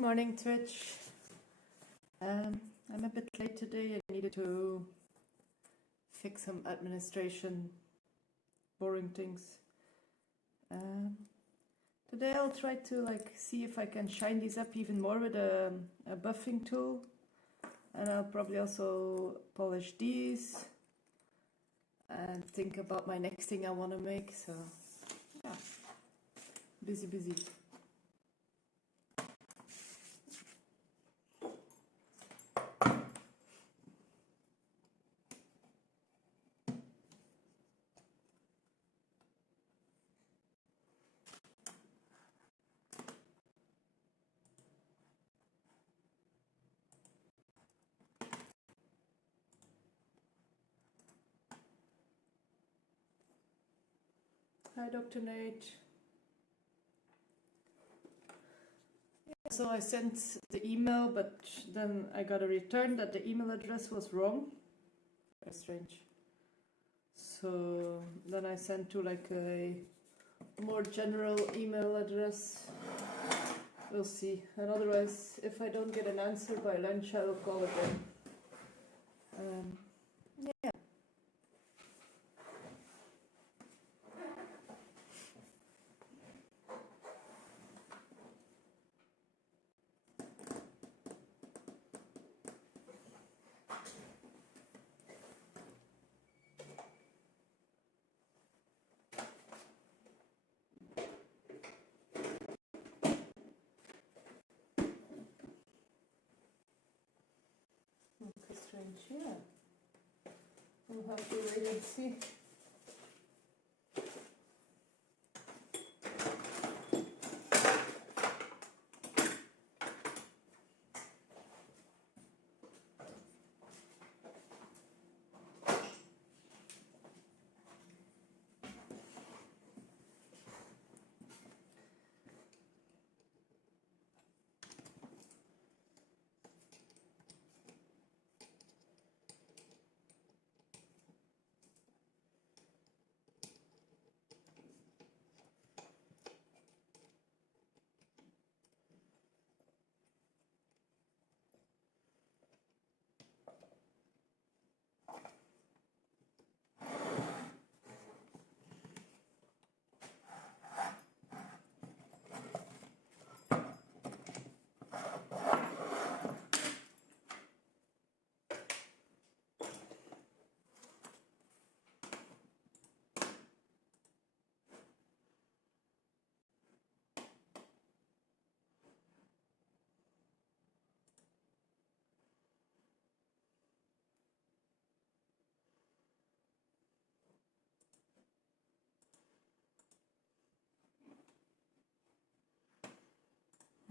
Morning, Twitch. I'm a bit late today. I needed to fix some administration, boring things. Today I'll try to see if I can shine these up even more with a buffing tool, and I'll probably also polish these and think about my next thing I want to make. So yeah, busy. Hi, Dr. Nate. So I sent the email, but then I got a return that the email address was wrong. Very strange. So then I sent to a more general email address. We'll see. And otherwise, if I don't get an answer by lunch, I will call again. Yeah. Okay, strange. Yeah. We'll have to wait and see.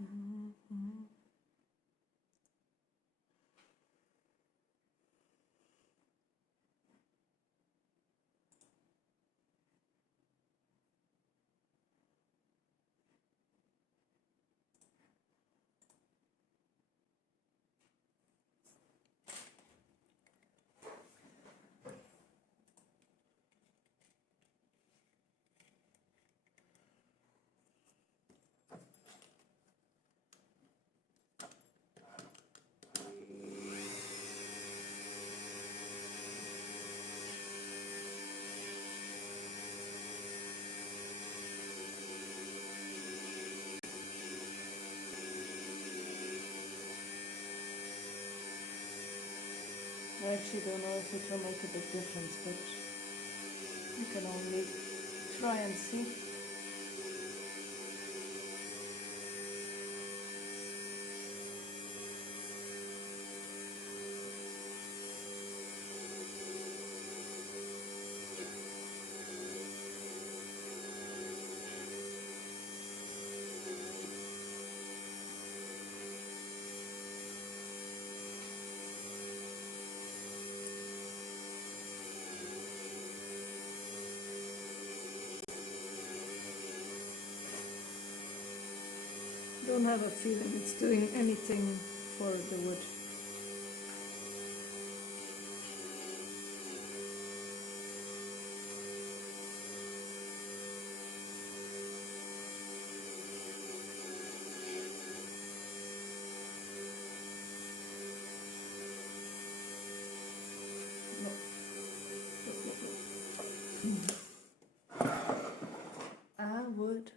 Mm-hmm. I actually don't know if it will make a big difference, but you can only try and see. Don't have a feeling it's doing anything for the wood. I would.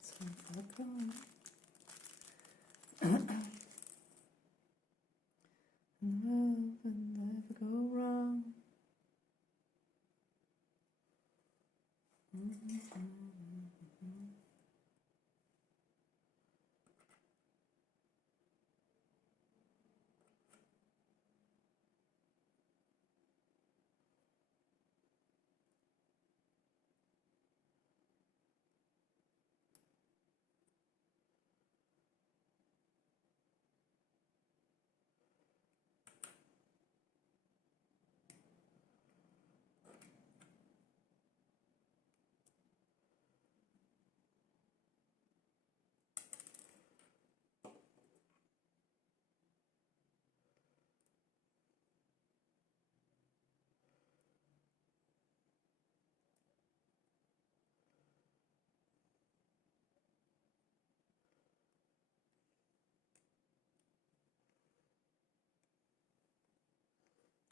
So welcome. Love and never go wrong.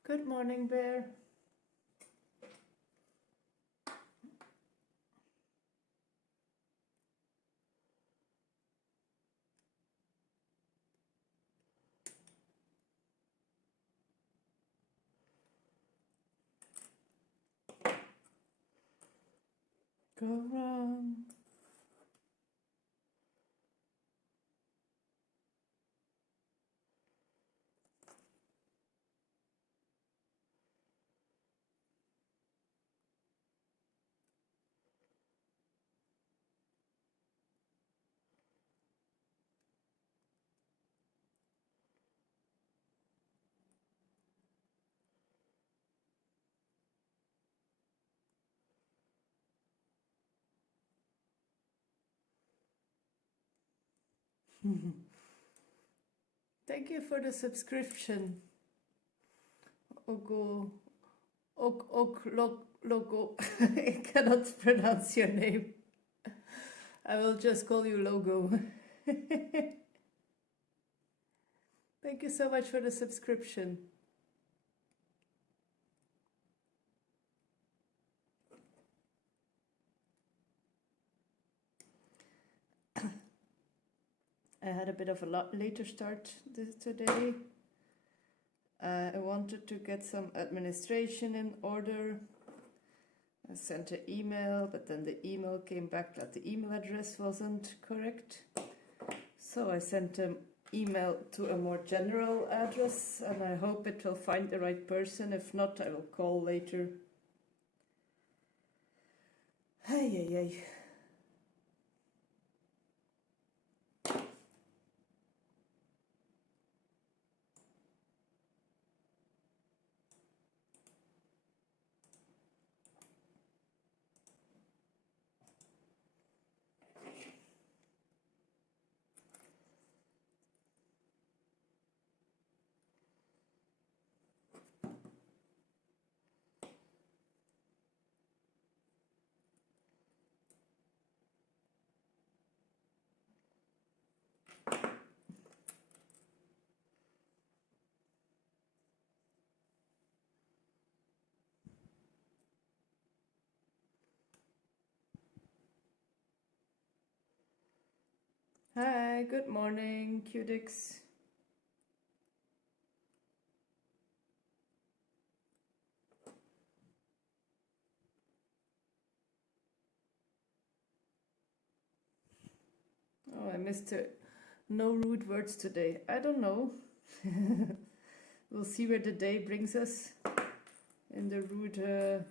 Good morning, Bear. go wrong? Thank you for the subscription. Ogo, Logo. I cannot pronounce your name. I will just call you Logo. Thank you so much for the subscription. I had a bit of a later start today. I wanted to get some administration in order. I sent an email, but then the email came back that the email address wasn't correct. So I sent an email to a more general address, and I hope it will find the right person. If not, I will call later. Hey, hey, hey. Hi, good morning, Qdix. Oh, I missed it. No rude words today. I don't know. We'll see where the day brings us in the rude.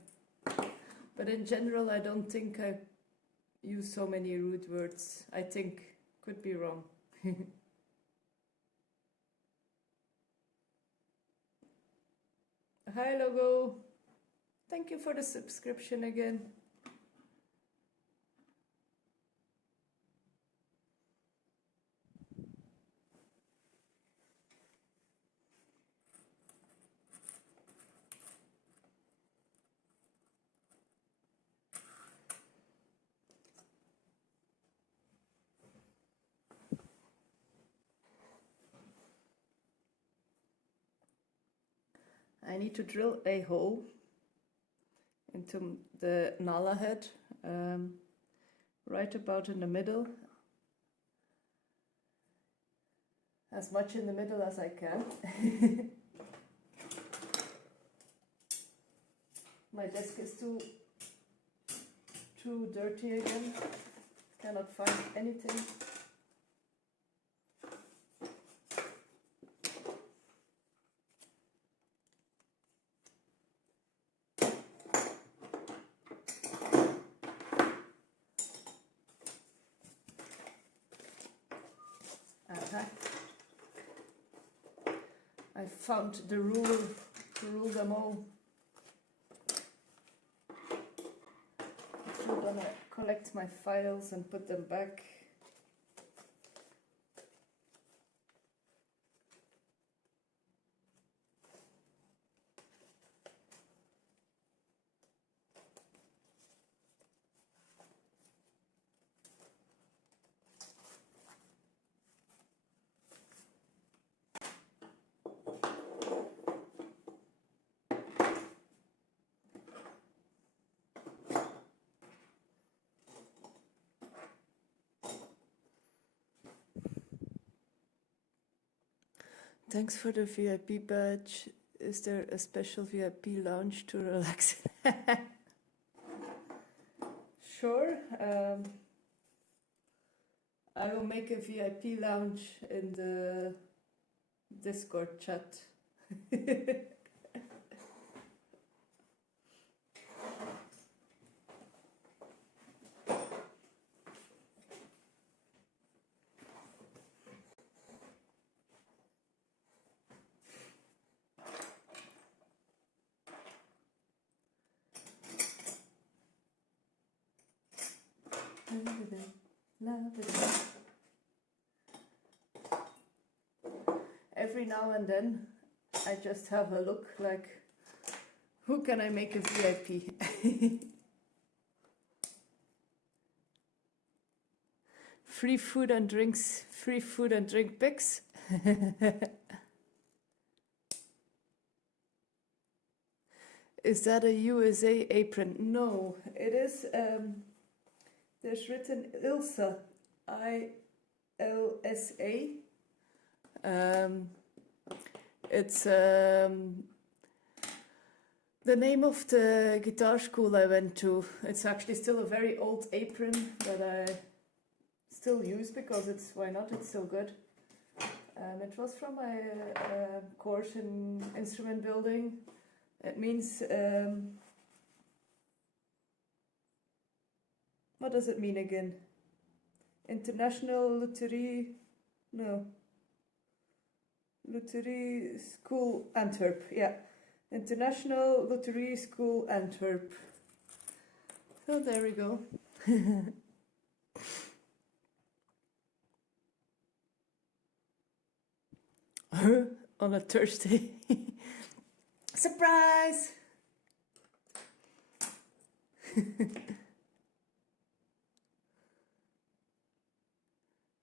But in general, I don't think I use so many rude words. I think, could be wrong. Hi, Logo. Thank you for the subscription again. I need to drill a hole into the Nala head, right about in the middle, as much in the middle as I can. My desk is too dirty again, cannot find anything. I found the rule to rule them all. I'm gonna collect my files and put them back. Thanks for the VIP badge. Is there a special VIP lounge to relax? sure. I will make a VIP lounge in the Discord chat. Every now and then I just have a look like, who can I make a VIP? Free food and drinks, free food and drink pics. Is that a USA apron? No, it is, there's written Ilsa, I-L-S-A. It's the name of the guitar school I went to. It's actually still a very old apron that I still use because it's, why not, it's still good. It was from my course in instrument building. It means, what does it mean again? International Lutherie, no. Lutherie School Antwerp, yeah. International Lutherie School Antwerp. So there we go. On a Thursday. Surprise!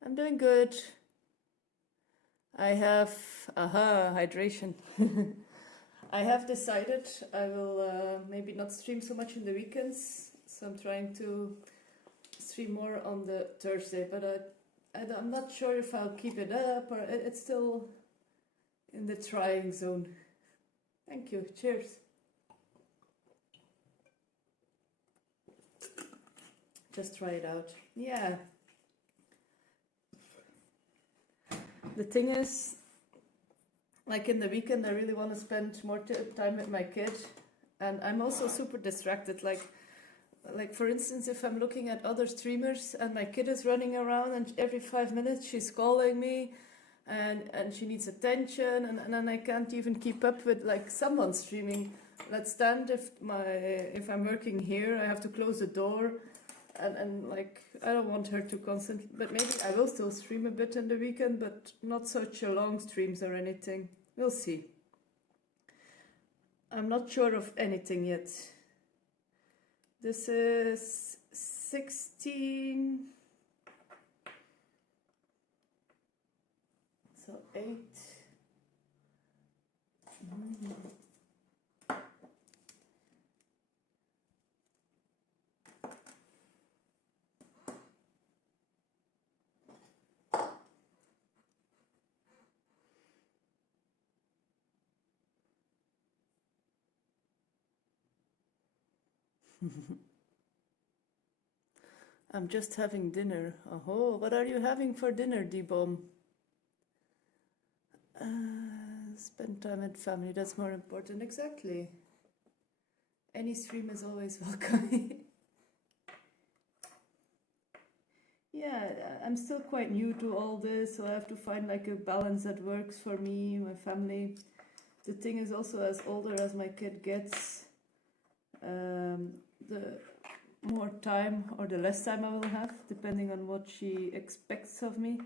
I'm doing good. I have, hydration. I have decided I will maybe not stream so much in the weekends, so I'm trying to stream more on the Thursday, but I'm not sure if I'll keep it up or it's still in the trying zone. Thank you. Cheers. Just try it out. Yeah. The thing is, like in the weekend, I really want to spend more time with my kid, and I'm also super distracted. Like for instance, if I'm looking at other streamers and my kid is running around, and every 5 minutes she's calling me, and she needs attention, and then I can't even keep up with like someone streaming. Let's stand if I'm working here, I have to close the door. And like, I don't want her to constantly, but maybe I will still stream a bit in the weekend, but not such a long streams or anything. We'll see. I'm not sure of anything yet. This is 16, so 8. I'm just having dinner. Oh, what are you having for dinner, D-Bomb? Spend time with family, that's more important. Exactly. Any stream is always welcome. Yeah, I'm still quite new to all this, so I have to find like a balance that works for me, my family. The thing is also, as older as my kid gets, the more time or the less time I will have, depending on what she expects of me.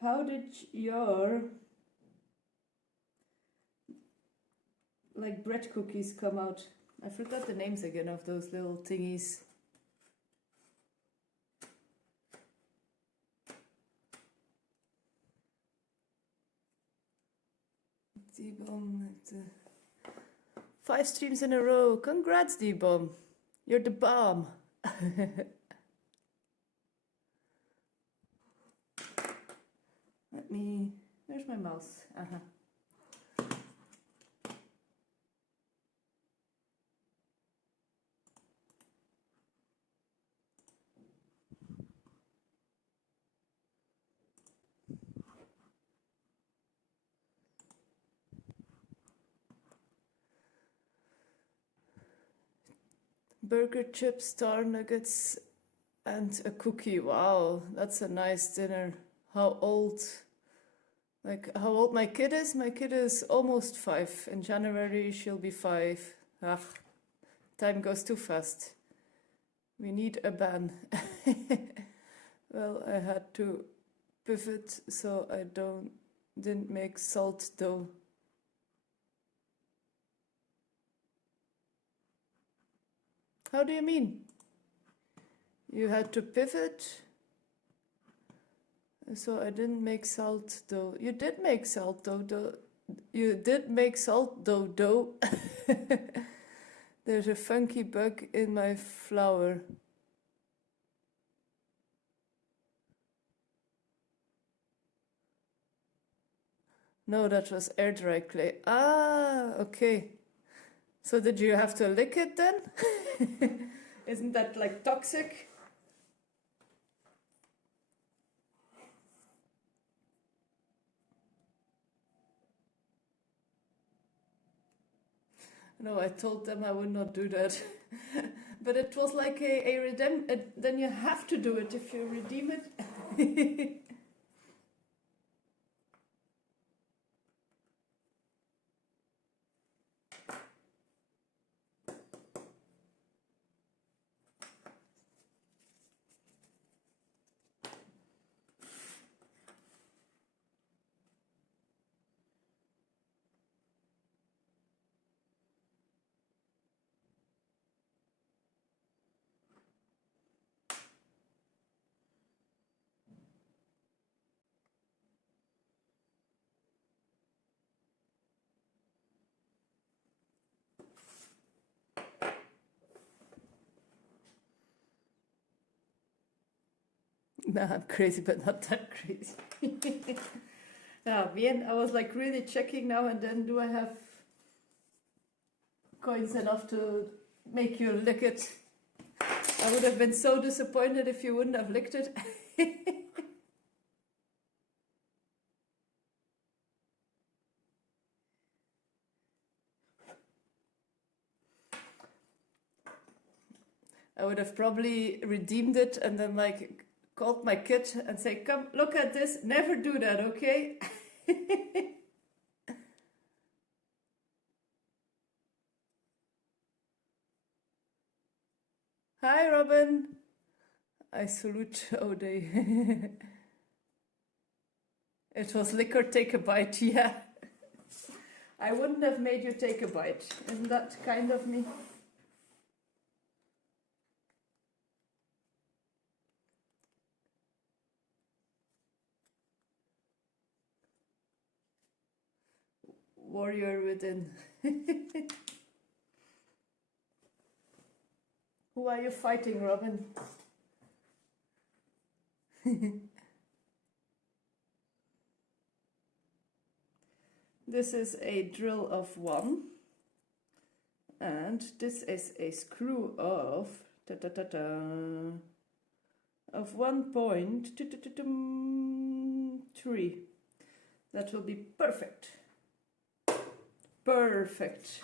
How did your like bread cookies come out? I forgot the names again of those little thingies. D-Bomb, 5 streams in a row. Congrats, D-Bomb. You're the bomb. Where's my mouse? Burger, chips, star nuggets, and a cookie. Wow, that's a nice dinner. How old? Like how old my kid is? My kid is almost 5. In January she'll be 5. Ah, time goes too fast. We need a ban. Well, I had to pivot so I didn't make salt dough. How do you mean? You had to pivot? So I didn't make salt dough. You did make salt dough. You did make salt dough. There's a funky bug in my flour. No, that was air dry clay. Ah, okay. So did you have to lick it then? Isn't that like toxic? No, I told them I would not do that. But it was like a then you have to do it if you redeem it. No, I'm crazy, but not that crazy. Yeah, bien. I was like really checking now and then, do I have coins enough to make you lick it? I would have been so disappointed if you wouldn't have licked it. I would have probably redeemed it and then like called my kid and say, come, look at this, never do that, okay? Hi, Robin. I salute Ode. It was liquor, take a bite, yeah. I wouldn't have made you take a bite. Isn't that kind of me? Warrior within. Who are you fighting, Robin? This is a drill of 1. And this is a screw of of 1.3. That will be perfect. Perfect.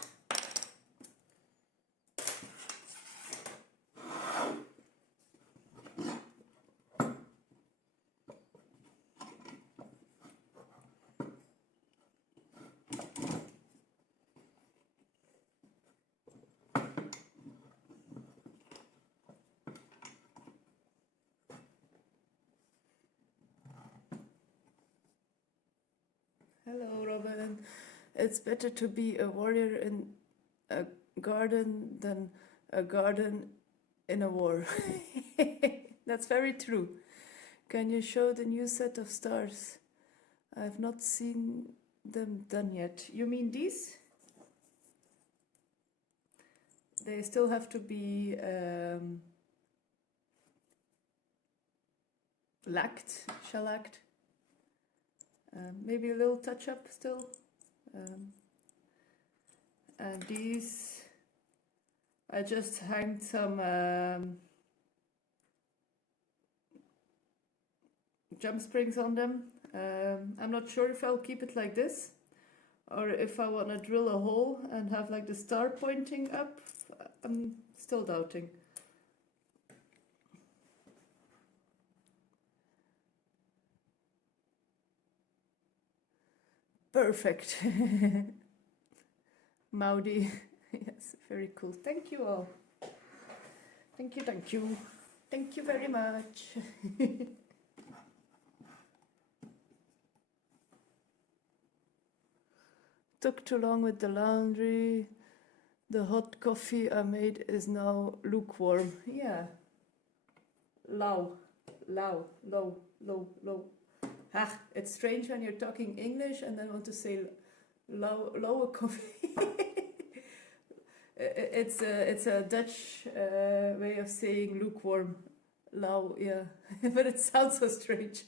Hello, Robin. It's better to be a warrior in a garden than a garden in a war. That's very true. Can you show the new set of stars? I've not seen them done yet. You mean these? They still have to be shellacked. Maybe a little touch up still. And these, I just hanged some jump springs on them. I'm not sure if I'll keep it like this or if I want to drill a hole and have like the star pointing up. I'm still doubting. Perfect. Maudi. Yes, very cool. Thank you all. Thank you, thank you. Thank you very much. Took too long with the laundry. The hot coffee I made is now lukewarm. Yeah. Low, low, low, low, low. Ah, it's strange when you're talking English and then want to say lower coffee. It's a Dutch way of saying lukewarm. Low, yeah. But it sounds so strange.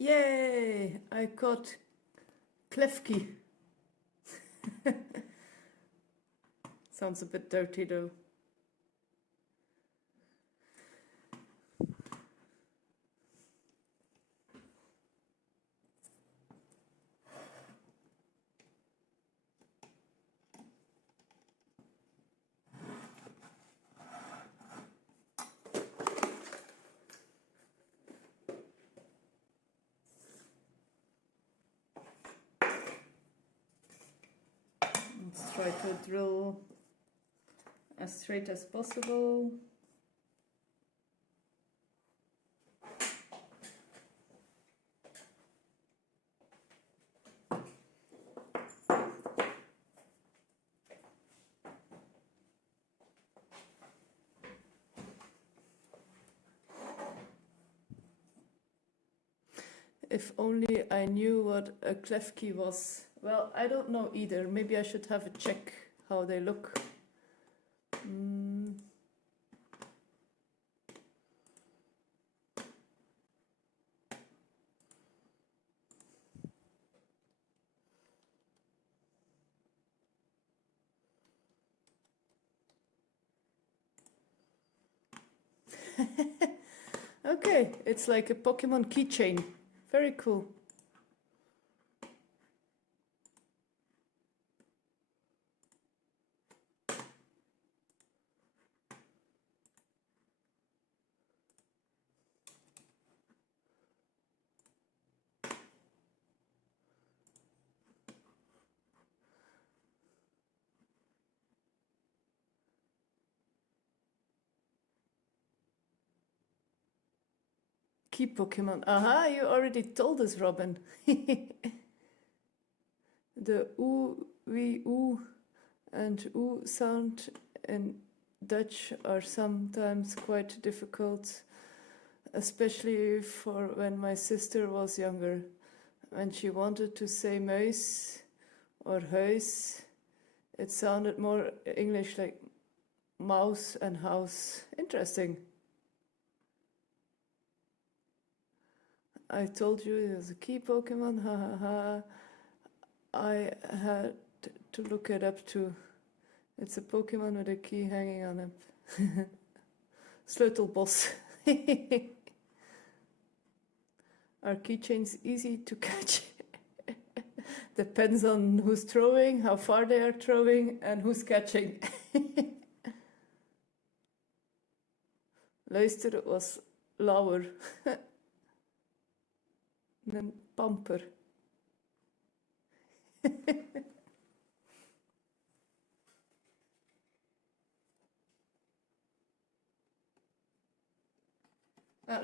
Yay! I caught Klefki. Sounds a bit dirty though. Let's try to drill as straight as possible. If only I knew what a Klefki was. Well, I don't know either. Maybe I should have a check how they look. Okay, it's like a Pokemon keychain. Very cool. Key Pokemon. Aha, you already told us, Robin. The oo, wee, oo and oo sound in Dutch are sometimes quite difficult, especially for when my sister was younger. When she wanted to say muis or huis, it sounded more English like mouse and house. Interesting. I told you it was a key Pokemon, ha ha ha. I had to look it up too. It's a Pokemon with a key hanging on him. Sleutelbos. Are keychains easy to catch? Depends on who's throwing, how far they are throwing, and who's catching. Luister was lauwer. Een pamper.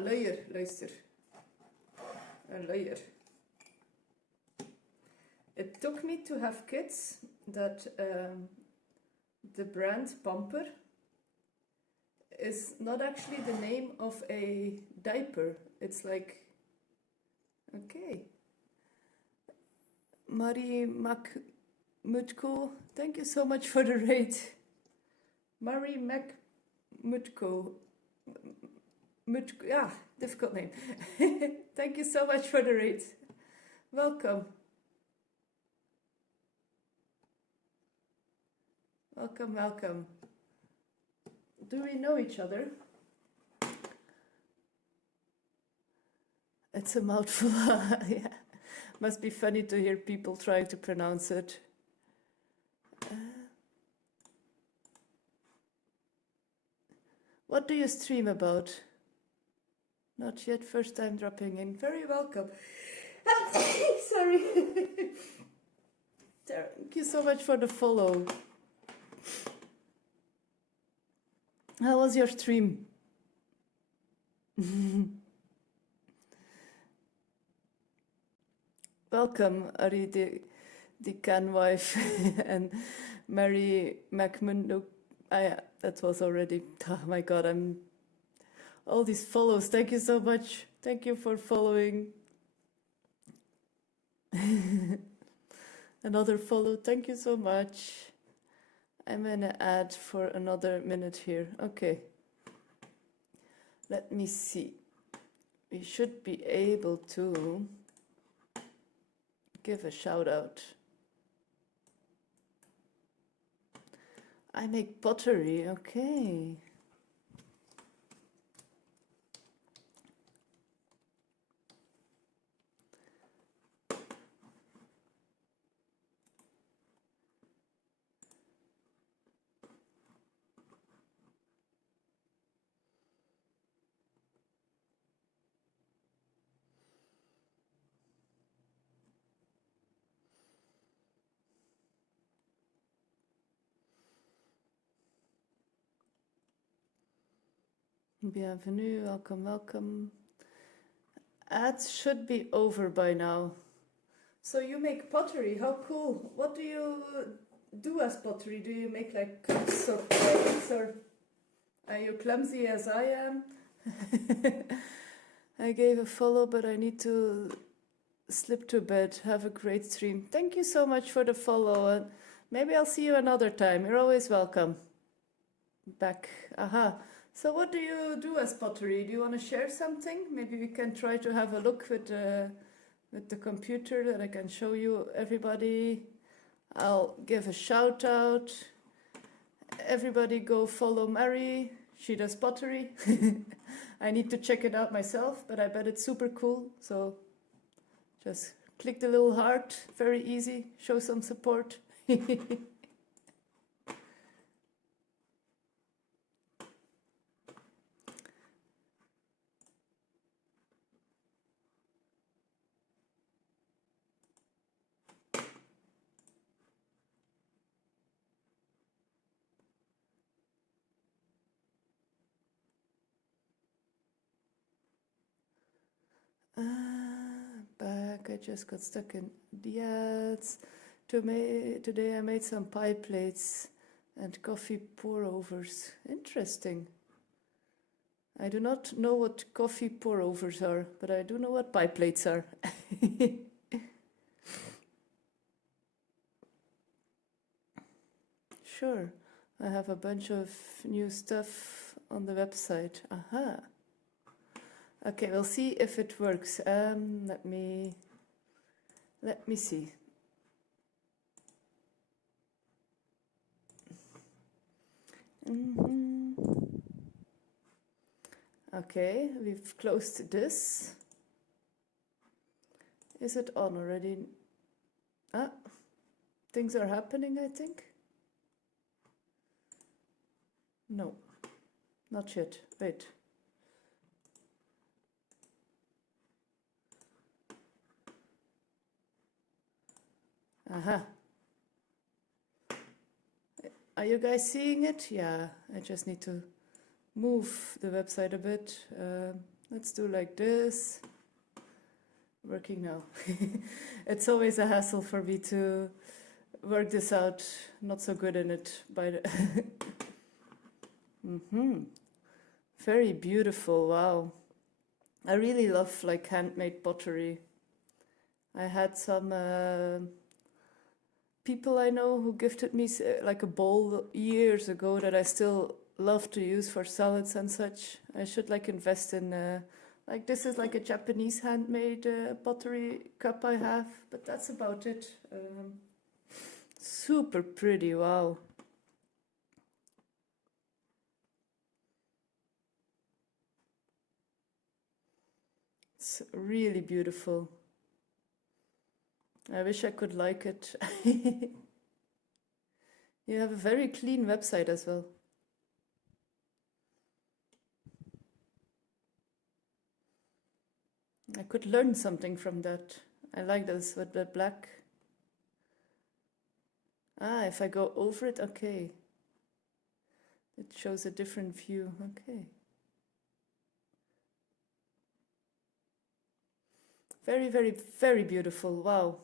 Luier, luister. Een luier. It took me to have kids that the brand Pamper is not actually the name of a diaper. It's like, okay. Marie Macmutko, thank you so much for the raid. Marie Macmutko. Yeah, difficult name. Thank you so much for the raid. Welcome. Welcome, welcome. Do we know each other? It's a mouthful. Yeah. Must be funny to hear people trying to pronounce it. What do you stream about? Not yet, first time dropping in. Very welcome. Sorry. Thank you so much for the follow. How was your stream? Welcome, Ari the can wife and Mary McMurdo. Ah, yeah, that was already. Oh my God, I'm all these follows. Thank you so much. Thank you for following. Another follow. Thank you so much. I'm gonna add for another minute here. Okay. Let me see. We should be able to give a shout out. I make pottery. Okay. Bienvenue, welcome, welcome. Ads should be over by now. So you make pottery, how cool. What do you do as pottery? Do you make like cups or plates, or are you clumsy as I am? I gave a follow, but I need to slip to bed. Have a great stream. Thank you so much for the follow, and maybe I'll see you another time. You're always welcome. Back. Aha. So what do you do as pottery? Do you want to share something? Maybe we can try to have a look with the computer that I can show you everybody. I'll give a shout out. Everybody go follow Mary. She does pottery. I need to check it out myself, but I bet it's super cool. So just click the little heart. Very easy. Show some support. Back, I just got stuck in the ads. Today I made some pie plates and coffee pour overs. Interesting. I do not know what coffee pour overs are, but I do know what pie plates are. Sure. I have a bunch of new stuff on the website. Aha. Okay, we'll see if it works. Let me see. Okay, we've closed this. Is it on already? Ah, things are happening, I think. No, not yet. Wait. Aha. Are you guys seeing it? Yeah, I just need to move the website a bit. Let's do like this. Working now. It's always a hassle for me to work this out. Not so good in it by the Very beautiful. Wow. I really love like handmade pottery. I had some people I know who gifted me like a bowl years ago that I still love to use for salads and such. I should like invest in like this is like a Japanese handmade pottery cup I have, but that's about it. Super pretty, wow. It's really beautiful. I wish I could like it. You have a very clean website as well. I could learn something from that. I like this with the black. Ah, if I go over it, okay. It shows a different view, okay. Very, very, very beautiful, wow.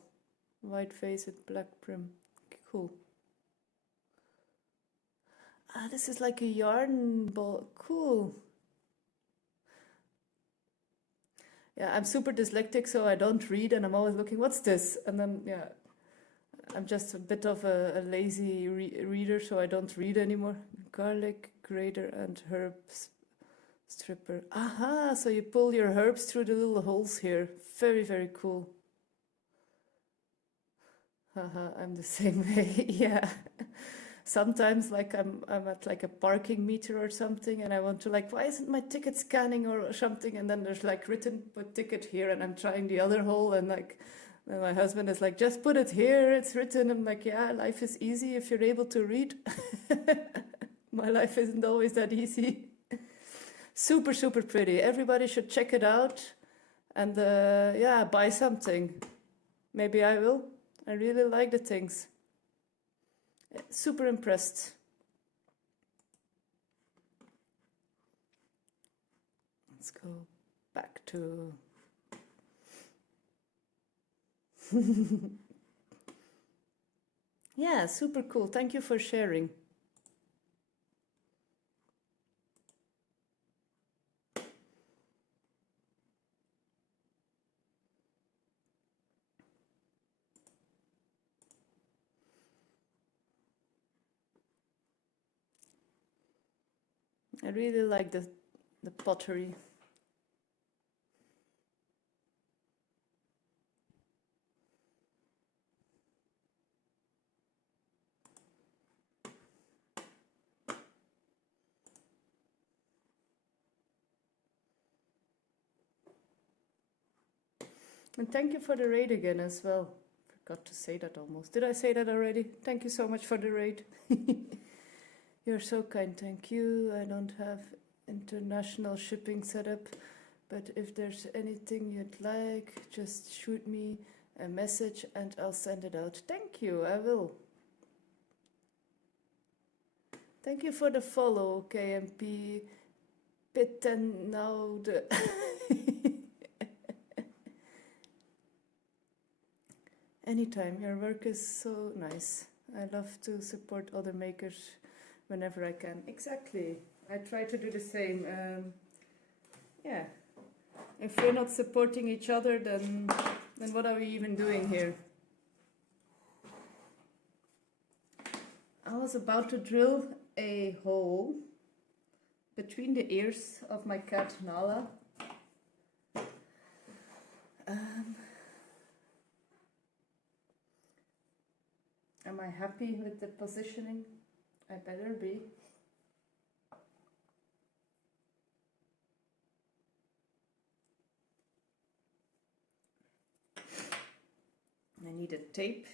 White face with black prim, cool. Ah, this is like a yarn ball, cool. Yeah, I'm super dyslexic, so I don't read, and I'm always looking, what's this? And then, yeah, I'm just a bit of a lazy reader, so I don't read anymore. Garlic grater and herbs stripper. Aha, so you pull your herbs through the little holes here. Very, very cool. Haha, I'm the same way, yeah. Sometimes like I'm at like a parking meter or something and I want to like, why isn't my ticket scanning or something? And then there's like written, put ticket here, and I'm trying the other hole, and like, then my husband is like, just put it here, it's written. I'm like, yeah, life is easy if you're able to read. My life isn't always that easy. Super, super pretty. Everybody should check it out and yeah, buy something. Maybe I will. I really like the things. Super impressed. Let's go back to... Yeah, super cool. Thank you for sharing. I really like the pottery. And thank you for the raid again as well. Forgot to say that almost. Did I say that already? Thank you so much for the raid. You're so kind, thank you. I don't have international shipping set up, but if there's anything you'd like, just shoot me a message and I'll send it out. Thank you, I will. Thank you for the follow, KMP. Pitten now the... Anytime, your work is so nice. I love to support other makers whenever I can. Exactly. I try to do the same. Yeah. If we're not supporting each other, then what are we even doing here? was about to drill a hole between the ears of my cat Nala. Am I happy with the positioning? I better be. I need a tape.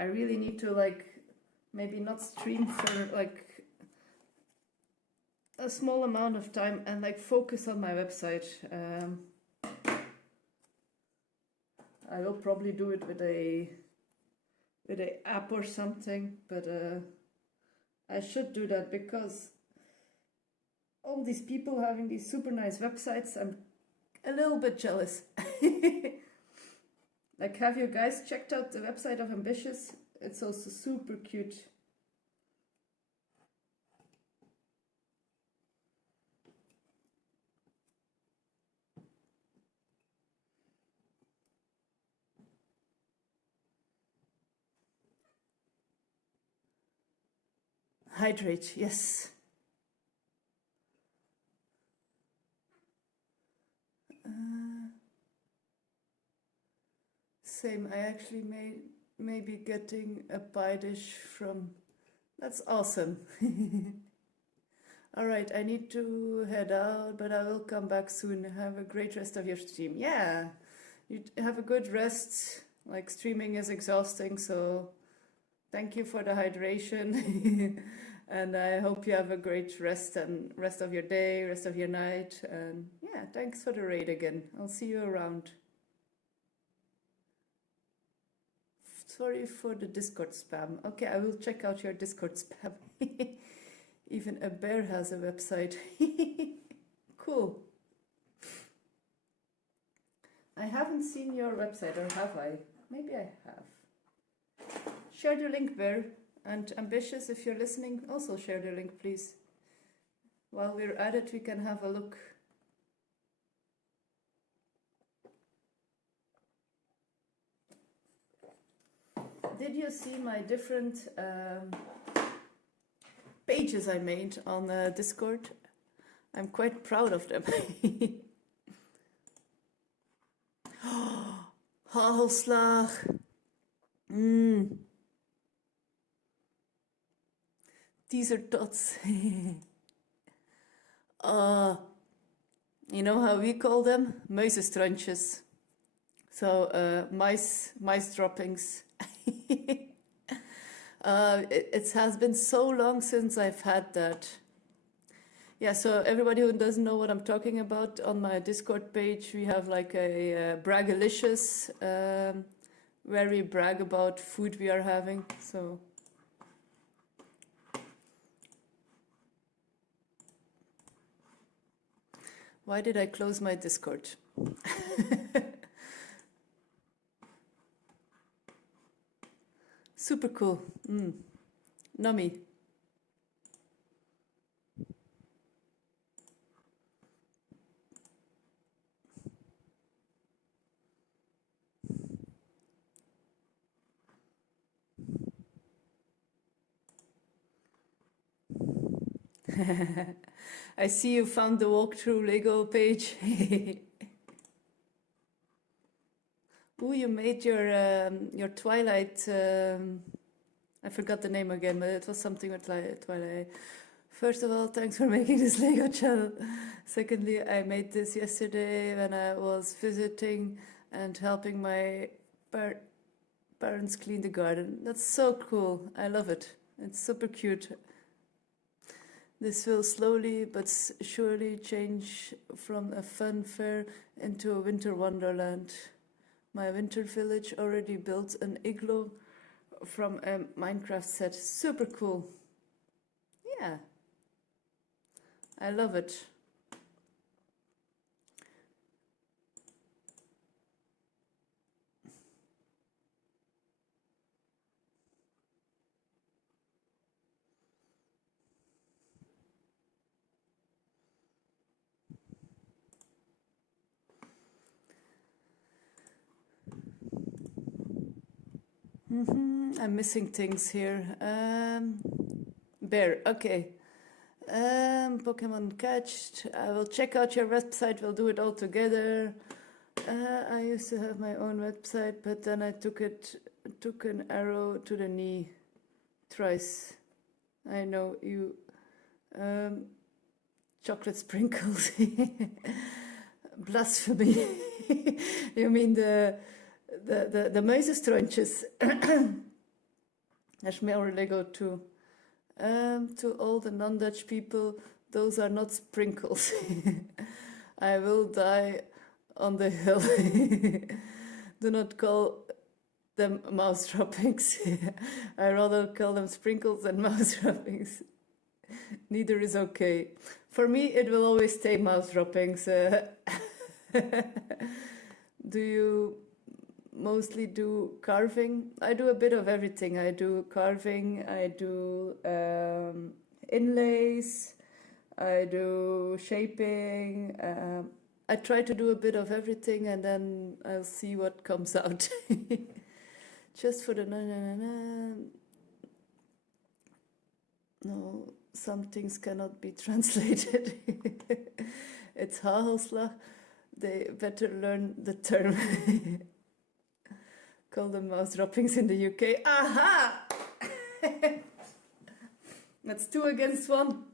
I really need to maybe not stream for a small amount of time and focus on my website. I will probably do it with a app or something, but I should do that because all these people having these super nice websites, I'm a little bit jealous. Have you guys checked out the website of Ambitious? It's also super cute. Hydrate, yes. Same, I actually may be getting a pie dish from... That's awesome. Alright, I need to head out, but I will come back soon. Have a great rest of your stream. Yeah, you have a good rest. Streaming is exhausting, so thank you for the hydration. And I hope you have a great rest of your day, rest of your night. And yeah, thanks for the raid again. I'll see you around. Sorry for the Discord spam. Okay, I will check out your Discord spam. Even a bear has a website. Cool. I haven't seen your website, or have I? Maybe I have. Share the link, Bear. And Ambitious, if you're listening, also share the link, please. While we're at it, we can have a look. Did you see my different pages I made on Discord? I'm quite proud of them. Hagelslag. Teaser tots. You know how we call them? Muizenstrandjes. So mice droppings. It has been so long since I've had that. Yeah, so everybody who doesn't know what I'm talking about, on my Discord page we have a Bragalicious, where we brag about food we are having. So why did I close my Discord? Super cool. Nummy. I see you found the walkthrough Lego page. Ooh, you made your Twilight. I forgot the name again, but it was something with Twilight. First of all, thanks for making this Lego channel. Secondly, I made this yesterday when I was visiting and helping my parents clean the garden. That's so cool. I love it. It's super cute. This will slowly but surely change from a fun fair into a winter wonderland. My winter village already built an igloo from a Minecraft set. Super cool. Yeah. I love it. I'm missing things here. Bear, okay. Pokemon catched. I will check out your website. We'll do it all together. I used to have my own website, but then I took an arrow to the knee thrice. I know you. Chocolate sprinkles. Blasphemy. You mean the muizenstroontjes? There's more Lego too. To all the non-Dutch people, those are not sprinkles. I will die on the hill. Do not call them mouse droppings. I rather call them sprinkles than mouse droppings. Neither is okay. For me, it will always stay mouse droppings. Do you mostly do carving? I do a bit of everything. I do carving, I do inlays, I do shaping. I try to do a bit of everything and then I'll see what comes out. Just for the no, some things cannot be translated. It's hagelslag. They better learn the term. Call them mouse droppings in the UK. Aha! That's 2 against 1.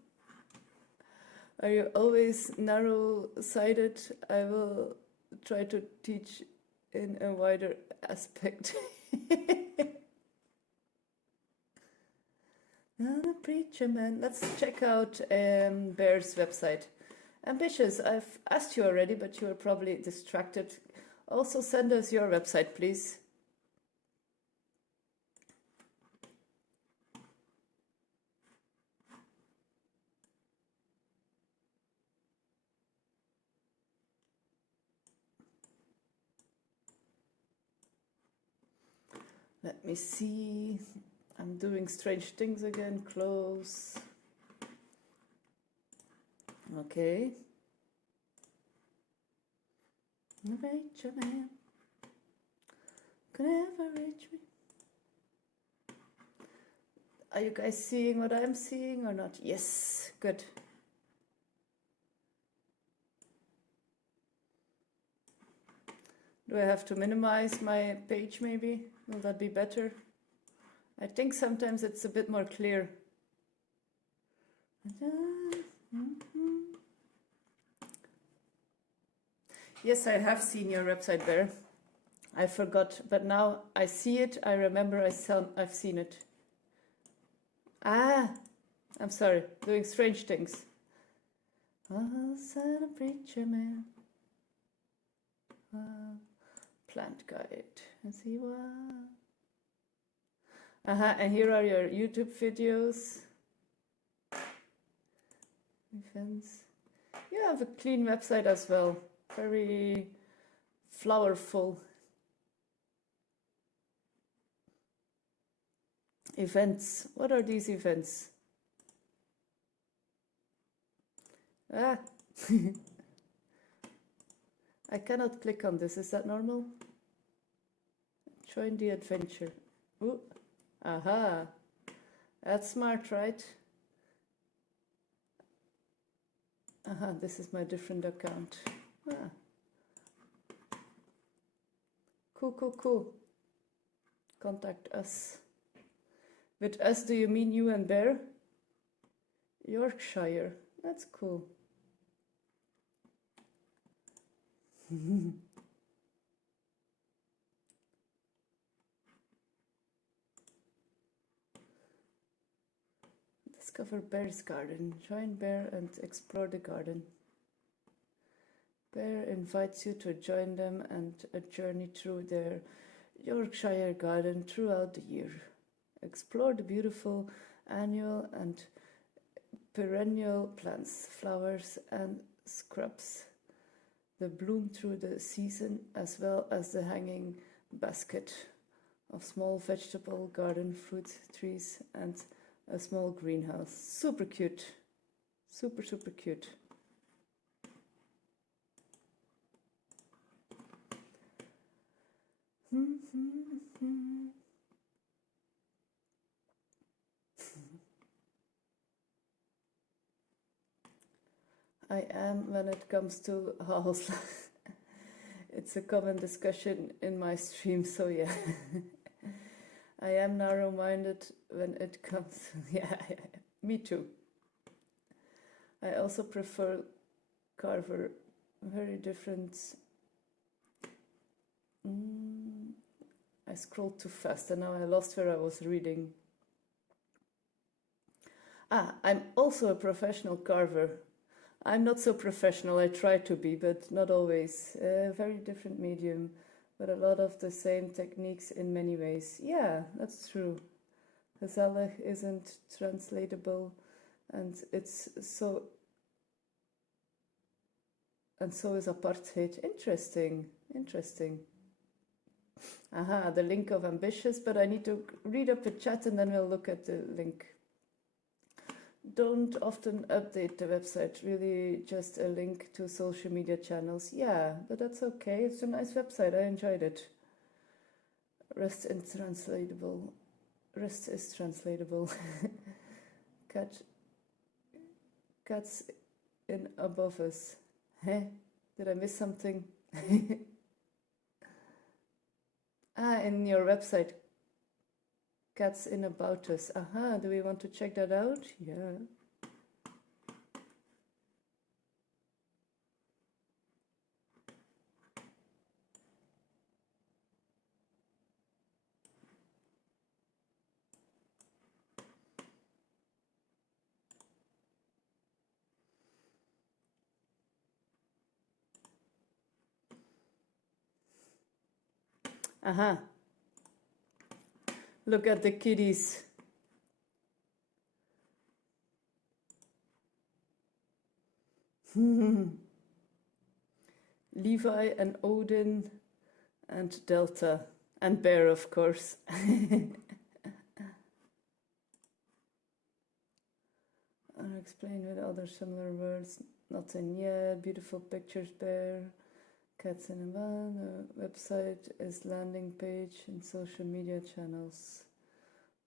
Are you always narrow-sighted? I will try to teach in a wider aspect. Not a preacher man. Let's check out Bear's website. Ambitious, I've asked you already, but you are probably distracted. Also send us your website, please. Let me see. I'm doing strange things again. Close. Okay. Reach a man. Could never reach me. Are you guys seeing what I'm seeing or not? Yes. Good. Do I have to minimize my page maybe? Will that be better? I think sometimes it's a bit more clear. Yes, I have seen your website there. I forgot, but now I see it. I remember I've seen it. Ah, I'm sorry, doing strange things. Oh, son of a preacher man. Plant guide. Let's see what. And here are your YouTube videos. Events. You have a clean website as well. Very flowerful. Events. What are these events? Ah. I cannot click on this. Is that normal? Join the adventure. Ooh. Aha. That's smart, right? Aha, this is my different account. Ah. Cool. Contact us. With us, do you mean you and Bear? Yorkshire. That's cool. Discover Bear's garden. Join Bear and explore the garden. Bear invites you to join them and a journey through their Yorkshire garden throughout the year. Explore the beautiful annual and perennial plants, flowers and scrubs that bloom through the season, as well as the hanging basket of small vegetable garden, fruit trees and a small greenhouse. Super cute. Super cute. I am when it comes to house. It's a common discussion in my stream, so yeah. I am narrow-minded when it comes. Yeah, me too. I also prefer Carver. Very different. I scrolled too fast and now I lost where I was reading. I'm also a professional carver. I'm not so professional, I try to be, but not always. Very different medium, but a lot of the same techniques in many ways. Yeah, that's true. Gezellig isn't translatable, and it's so... And so is apartheid. Interesting, interesting. Aha, the link of ambitious, but I need to read up the chat and then we'll look at the link. Don't often update the website, really just a link to social media channels. Yeah, but that's okay. It's a nice website. I enjoyed it. Rest is translatable. Rest is translatable. Cats in above us. Huh? Did I miss something? In your website. Cats in about us. Aha, do we want to check that out? Yeah. Aha. Look at the kitties. Levi and Odin and Delta and Bear, of course. I'll explain with other similar words. Nothing yet. Beautiful pictures, Bear. Cats in a van. Website is landing page and social media channels.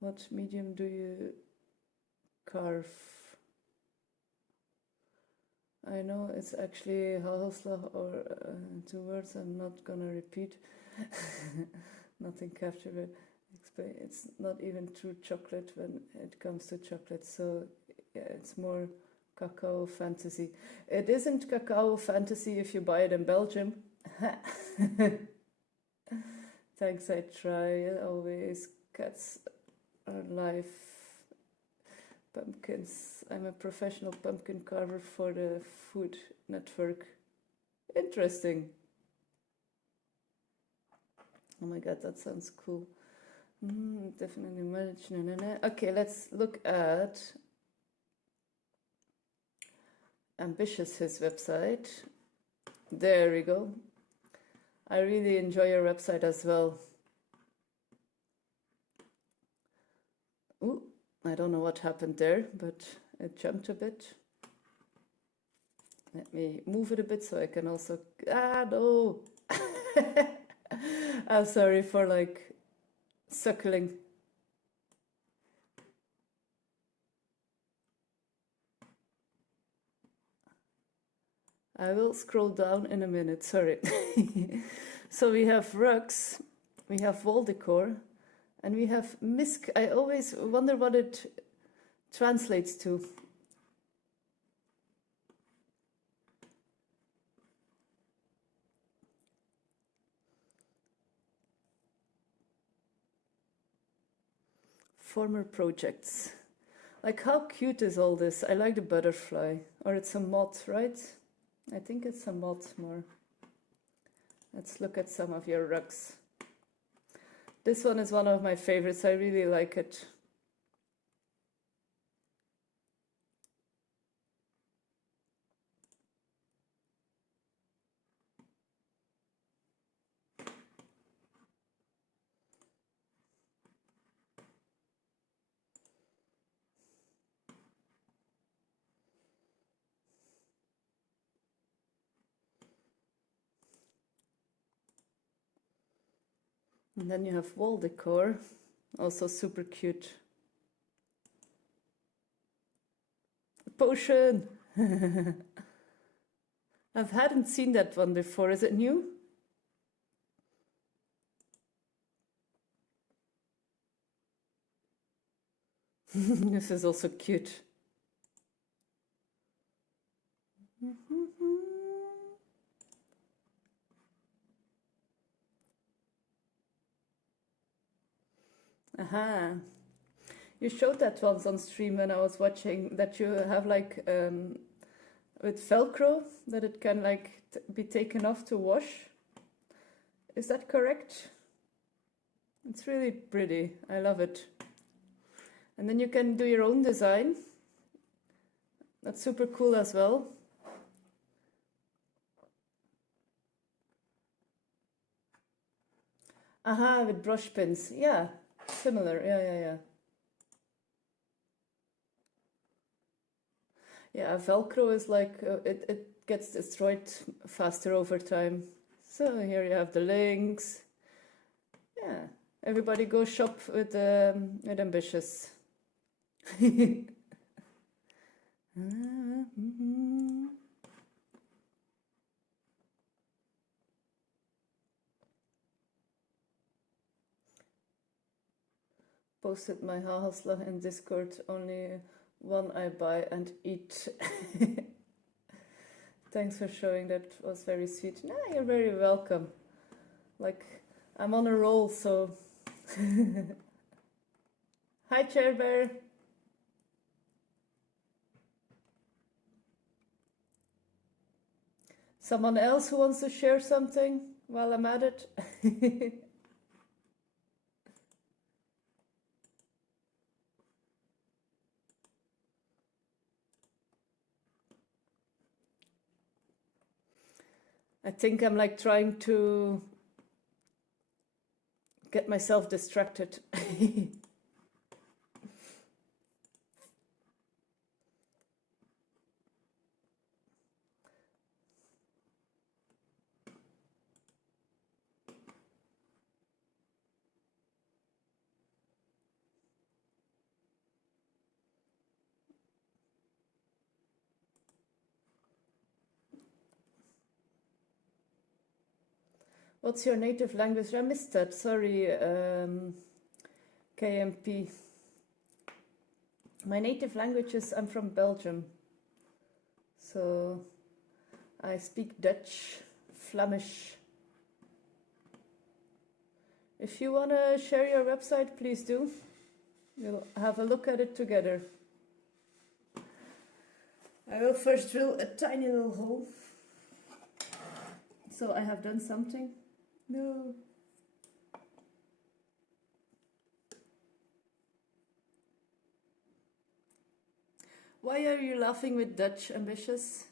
What medium do you carve? I know it's actually Hagelslag or 2 words I'm not gonna repeat. Nothing captured. It's not even true chocolate when it comes to chocolate, so yeah, it's more cacao fantasy. It isn't cacao fantasy if you buy it in Belgium. Thanks, I try always. Cats are life. Pumpkins. I'm a professional pumpkin carver for the Food Network. Interesting. Oh my god, that sounds cool. Definitely manage. Okay, let's look at Ambitious, his website. There we go. I really enjoy your website as well. Ooh, I don't know what happened there, but it jumped a bit. Let me move it a bit so I can also... no! I'm sorry for like suckling. I will scroll down in a minute, sorry. So we have rugs, we have wall decor, and we have misc. I always wonder what it translates to. Former projects. Like, how cute is all this? I like the butterfly. Or it's a moth, right? I think it's a moth more. Let's look at some of your rugs. This one is one of my favorites. I really like it. And then you have wall decor, also super cute. A potion! I hadn't seen that one before. Is it new? This is also cute. Aha. You showed that once on stream when I was watching, that you have like with Velcro, that it can like be taken off to wash. Is that correct? It's really pretty. I love it. And then you can do your own design. That's super cool as well. Aha, with brush pins. Yeah, similar. Yeah. Yeah, Velcro is like, it gets destroyed faster over time. So here you have the links. Yeah, everybody go shop with Ambitious. Posted my hahasla in Discord, only one I buy and eat. Thanks for showing, that was very sweet. No, you're very welcome. Like, I'm on a roll, so... Hi, Chair Bear. Someone else who wants to share something while I'm at it? I think I'm like trying to get myself distracted. What's your native language? I missed that. Sorry, KMP. My native language is, I'm from Belgium. So I speak Dutch, Flemish. If you want to share your website, please do. We'll have a look at it together. I will first drill a tiny little hole. So I have done something. No. Why are you laughing with Dutch, Ambitious?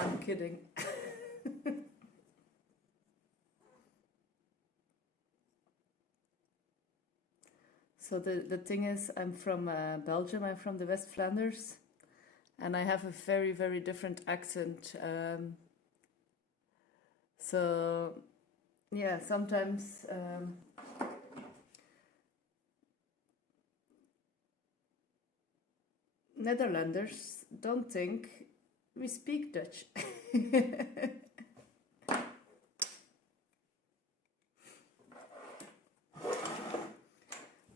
I'm kidding. So the thing is, I'm from Belgium, I'm from the West Flanders, and I have a very, very different accent. So, yeah, sometimes Netherlanders don't think we speak Dutch.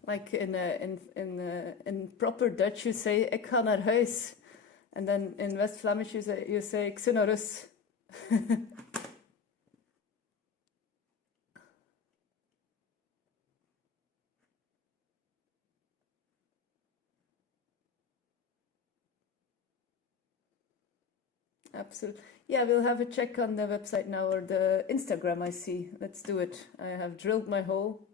Like in proper Dutch, you say "ik ga naar huis," and then in West Flemish you say "ik zit naar huis." Absolutely. Yeah, we'll have a check on the website now, or the Instagram, I see. Let's do it. I have drilled my hole.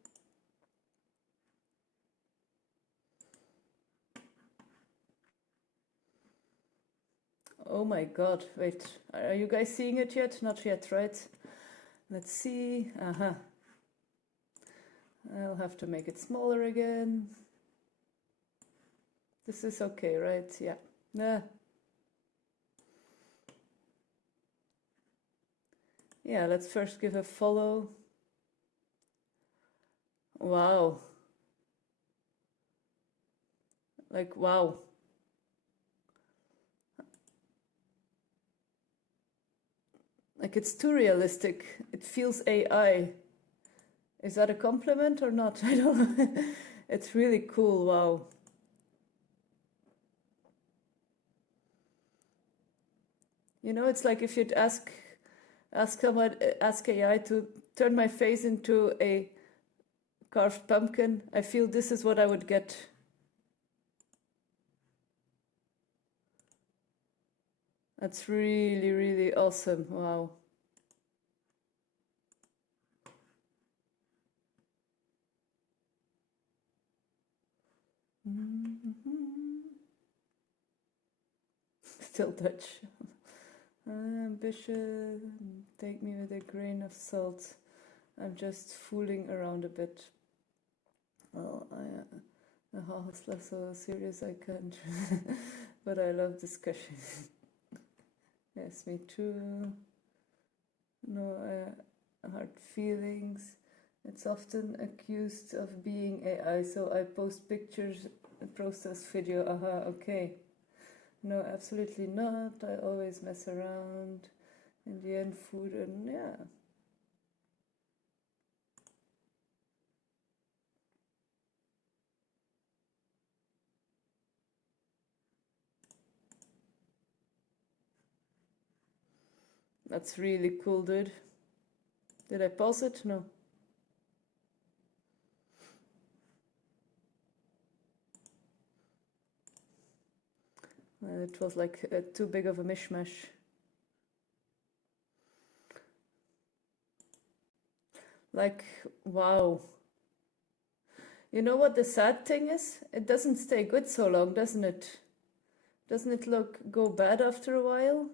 Oh my god, wait. Are you guys seeing it yet? Not yet, right? Let's see. Aha. I'll have to make it smaller again. This is okay, right? Yeah. Nah. Yeah, let's first give a follow. Wow. Like, wow. Like, it's too realistic. It feels AI. Is that a compliment or not? I don't know. It's really cool. Wow. You know, it's like if you'd ask someone, ask AI to turn my face into a carved pumpkin. I feel this is what I would get. That's really, really awesome. Wow. Still Dutch. Ambitious, take me with a grain of salt. I'm just fooling around a bit. Well, it's so serious I can't. But I love discussion. Yes, me too. No hard feelings. It's often accused of being AI, so I post pictures, process video. Aha, okay. No, absolutely not. I always mess around. In the end, food and yeah. That's really cool, dude. Did I pause it? No. It was like too big of a mishmash. Like, wow. You know what the sad thing is? It doesn't stay good so long, doesn't it? Doesn't it go bad after a while?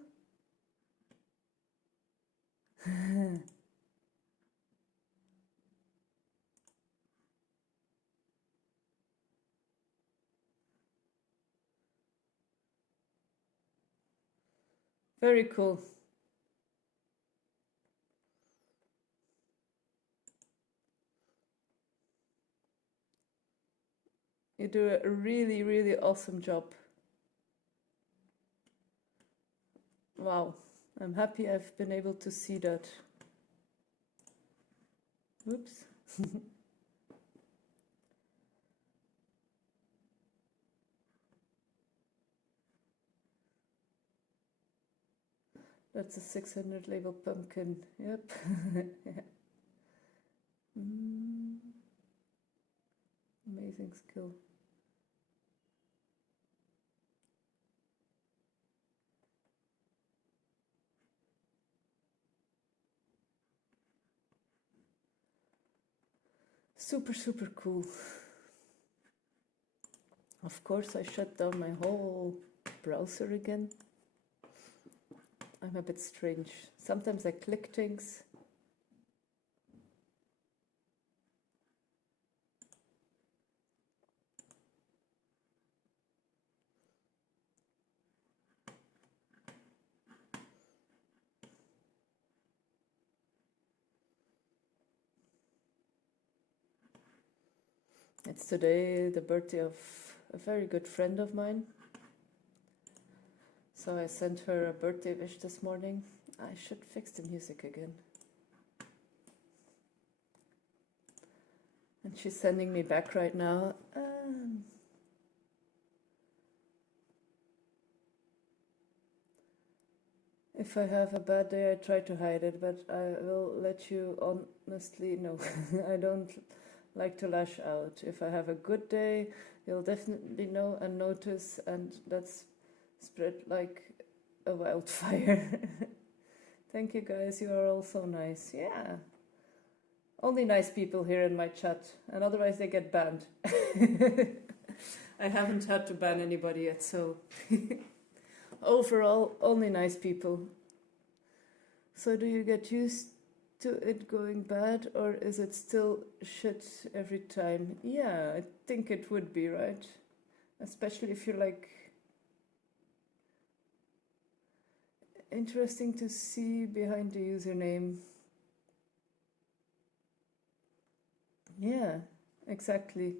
Very cool. You do a really, really awesome job. Wow. I'm happy I've been able to see that. Whoops. That's a 600 label pumpkin. Yep. Yeah. Amazing skill. Super, super cool. Of course, I shut down my whole browser again. I'm a bit strange. Sometimes I click things. It's today the birthday of a very good friend of mine. So I sent her a birthday wish this morning. I should fix the music again. And she's sending me back right now. If I have a bad day, I try to hide it, but I will let you honestly know. I don't like to lash out. If I have a good day, you'll definitely know and notice, and that's spread like a wildfire. Thank you guys, you are all so nice. Yeah. Only nice people here in my chat, and otherwise they get banned. I haven't had to ban anybody yet, so overall, only nice people. So do you get used to it going bad, or is it still shit every time? Yeah, I think it would be, right? especially if you're like interesting to see behind the username. Yeah, exactly.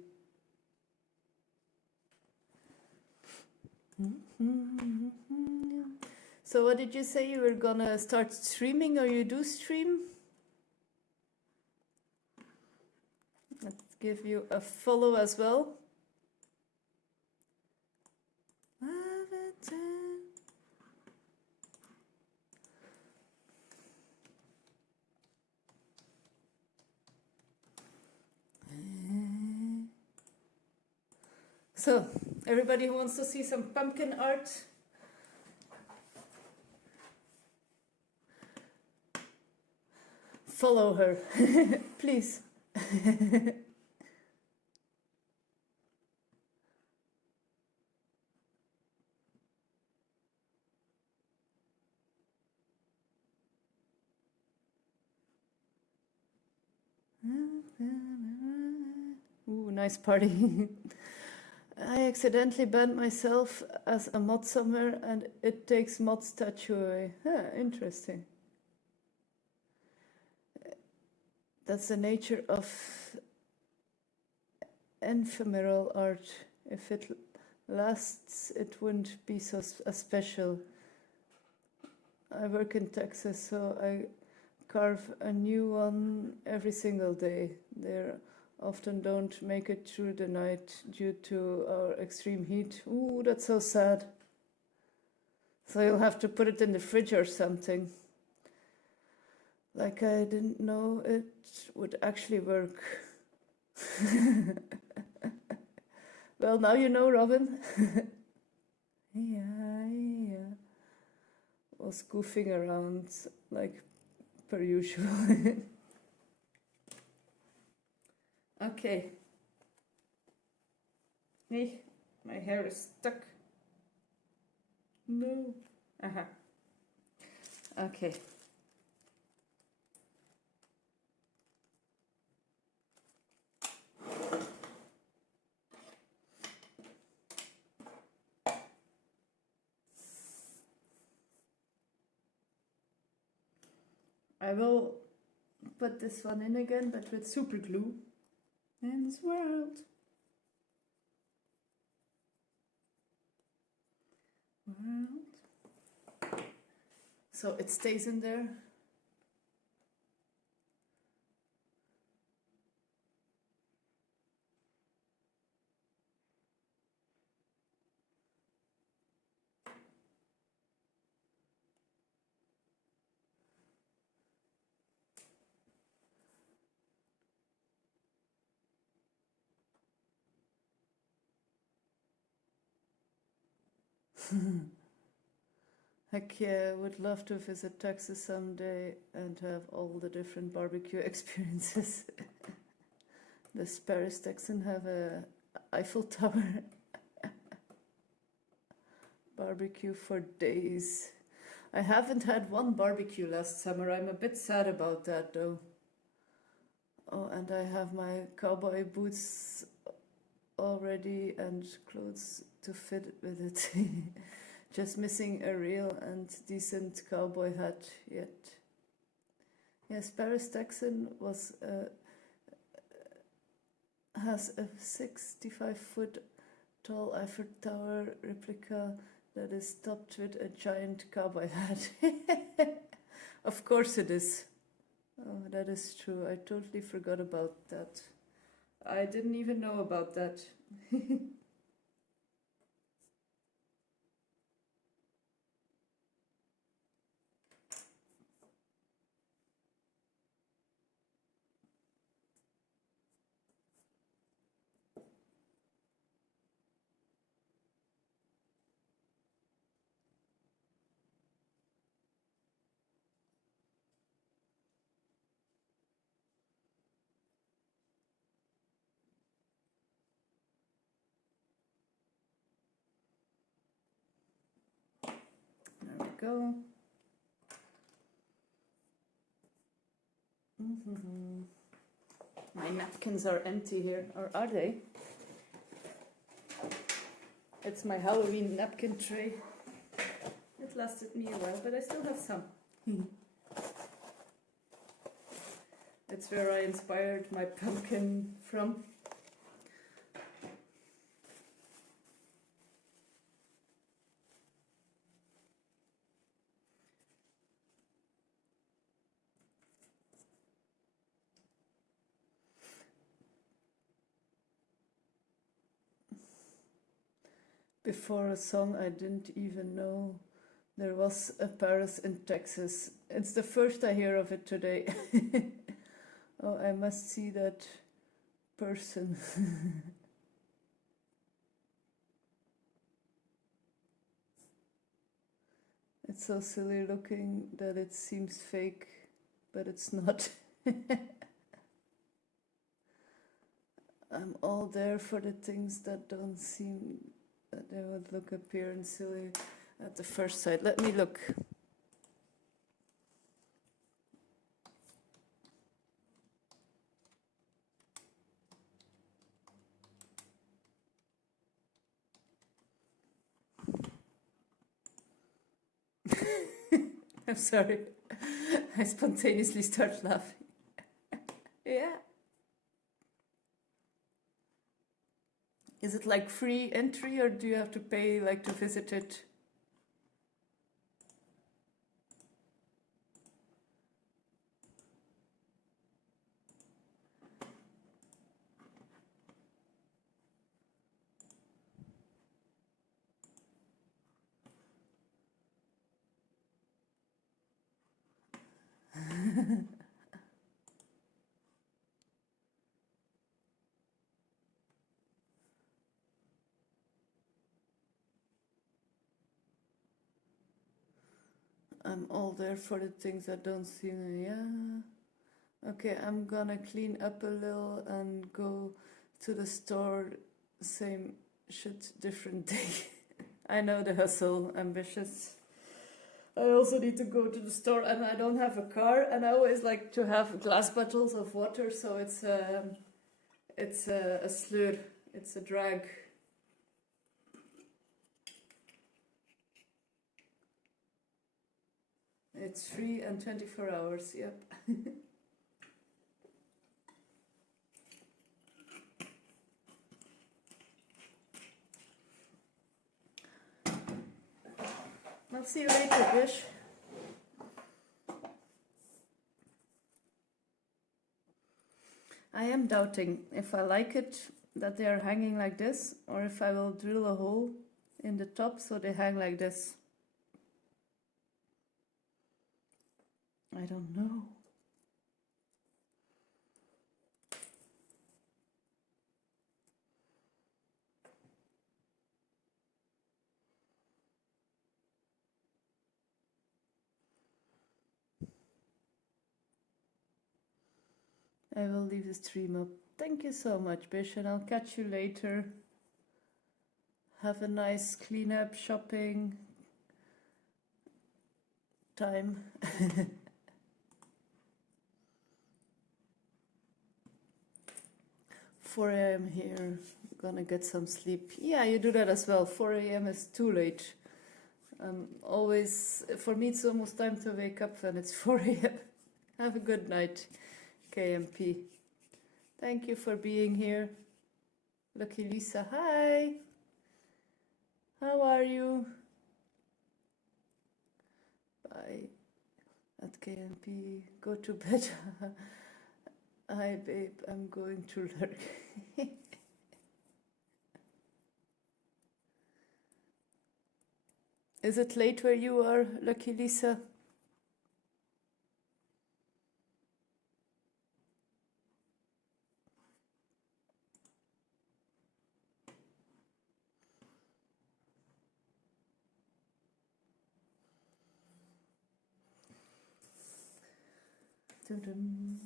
So what did you say? You were gonna start streaming, or you do stream? Let's give you a follow as well. So, everybody who wants to see some pumpkin art, follow her, please. Ooh, nice party. I accidentally banned myself as a mod somewhere and it takes mod statue away. Interesting. That's the nature of ephemeral art. If it lasts, it wouldn't be so special. I work in Texas, so I carve a new one every single day. They often don't make it through the night due to our extreme heat. Ooh, that's so sad. So you'll have to put it in the fridge or something. Like I didn't know it would actually work. Well, now you know, Robin. Yeah. Was goofing around like per usual. Okay. Hey, my hair is stuck. No. Aha. Okay. I will put this one in again, but with super glue. And swirled. So it stays in there. Heck yeah, would love to visit Texas someday and have all the different barbecue experiences. Does Paris, Texan have a Eiffel Tower? Barbecue for days. I haven't had one barbecue last summer. I'm a bit sad about that though. Oh, and I have my cowboy boots already and clothes to fit with it. Just missing a real and decent cowboy hat yet. Yes, Paris Texan has a 65-foot tall Eiffel Tower replica that is topped with a giant cowboy hat. Of course it is. Oh, that is true. I totally forgot about that. I didn't even know about that. There we go. My napkins are empty here, or are they? It's my Halloween napkin tray. It lasted me a while, but I still have some. It's where I inspired my pumpkin from. Before a song, I didn't even know there was a Paris in Texas. It's the first I hear of it today. Oh, I must see that person. It's so silly looking that it seems fake, but it's not. I'm all there for the things that don't seem that they would look appearance silly at the first sight. Let me look. I'm sorry. I spontaneously start laughing. Yeah. Is it like free entry or do you have to pay like to visit it? I'm all there for the things that don't seem, yeah. Okay, I'm gonna clean up a little and go to the store. Same shit, different day. I know the hustle, ambitious. I also need to go to the store and I don't have a car and I always like to have glass bottles of water, so it's a slur, it's a drag. It's free and 24 hours, yep. I'll see you later, Bish. I am doubting if I like it that they are hanging like this or if I will drill a hole in the top so they hang like this. I don't know. I will leave the stream up. Thank you so much, Bish, and I'll catch you later. Have a nice cleanup, shopping time. 4 a.m. here. Gonna get some sleep. Yeah, you do that as well. 4 a.m. is too late. Always, for me, it's almost time to wake up when it's 4 a.m. Have a good night, KMP. Thank you for being here. Lucky Lisa, hi. How are you? Bye. At KMP, go to bed. Hi, babe, I'm going to lurk. Is it late where you are, Lucky Lisa? Dun -dun.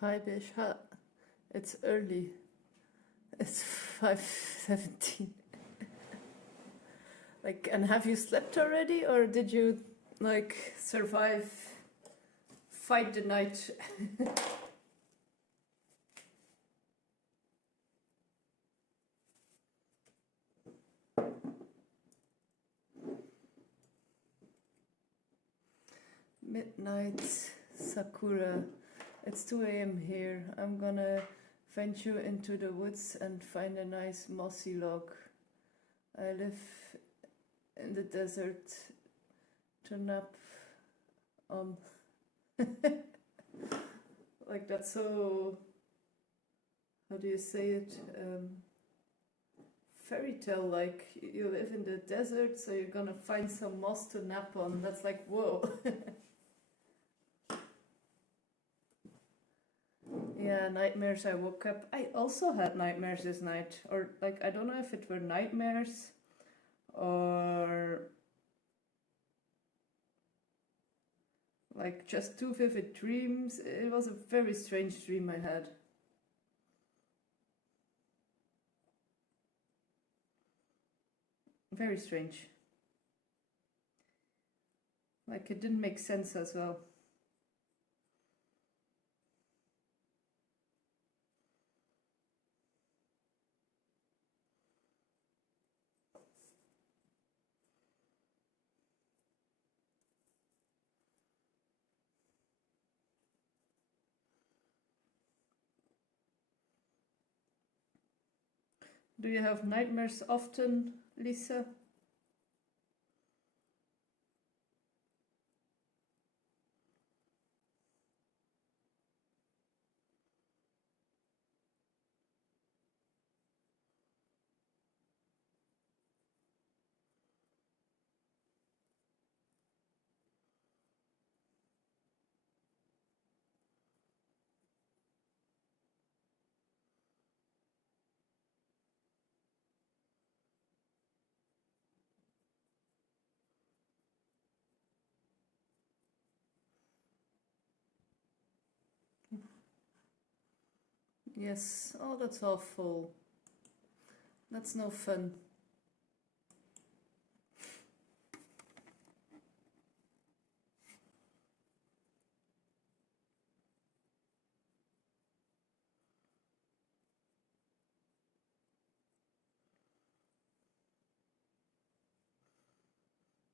Hi, Bish. It's early. It's 5:17. Like, and have you slept already, or did you like survive, fight the night? Midnight Sakura. It's 2 a.m. here. I'm gonna venture into the woods and find a nice mossy log. I live in the desert to nap on. Like, that's so, how do you say it? Fairy tale like. You live in the desert, so you're gonna find some moss to nap on. That's like, whoa. Yeah, nightmares. I woke up. I also had nightmares this night. Or, like, I don't know if it were nightmares or like just two vivid dreams. It was a very strange dream I had. Very strange. Like, it didn't make sense as well. Do you have nightmares often, Lisa? Yes. Oh, that's awful. That's no fun.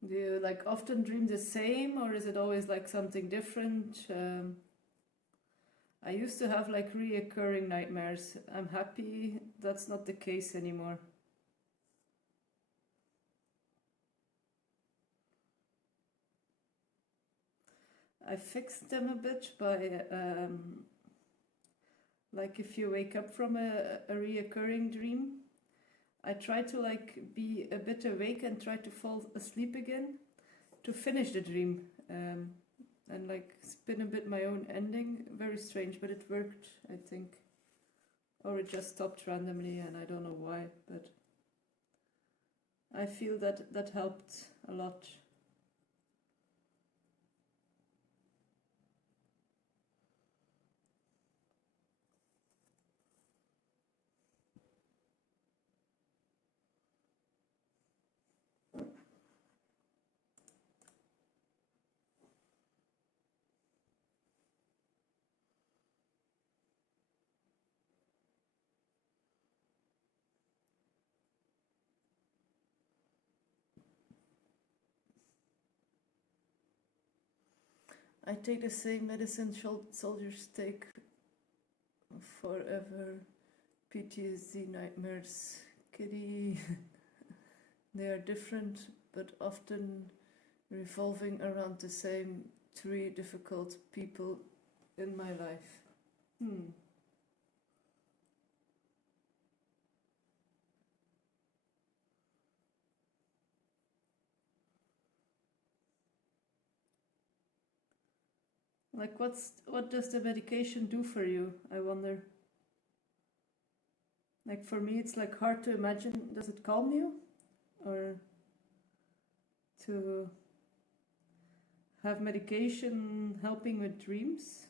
Do you like often dream the same, or is it always like something different? I used to have like reoccurring nightmares. I'm happy that's not the case anymore. I fixed them a bit by like, if you wake up from a reoccurring dream, I try to like be a bit awake and try to fall asleep again to finish the dream, and like spin a bit my own ending. Very strange, but it worked, I think. Or it just stopped randomly and I don't know why, but I feel that helped a lot. I take the same medicine soldiers take forever. PTSD, nightmares, kitty. They are different, but often revolving around the same three difficult people in my life. Like, what does the medication do for you, I wonder? Like, for me, it's like hard to imagine. Does it calm you? Or to have medication helping with dreams?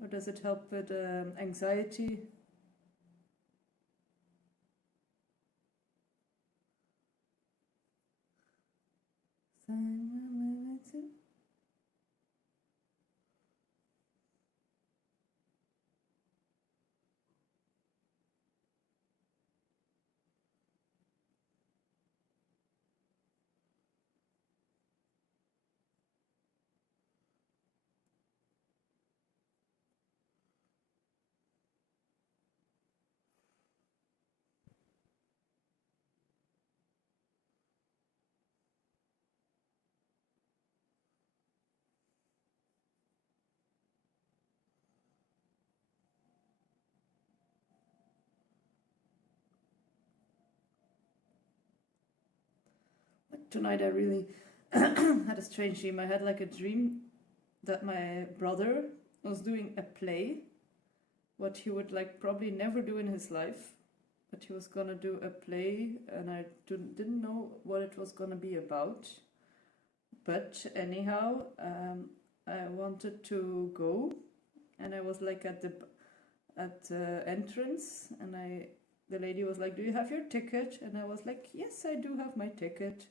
Or does it help with anxiety? Tonight I really had a strange dream. I had like a dream that my brother was doing a play, what he would like probably never do in his life, but he was gonna do a play, and I didn't know what it was gonna be about. But anyhow, I wanted to go, and I was like at the entrance, and the lady was like, "Do you have your ticket?" And I was like, "Yes, I do have my ticket."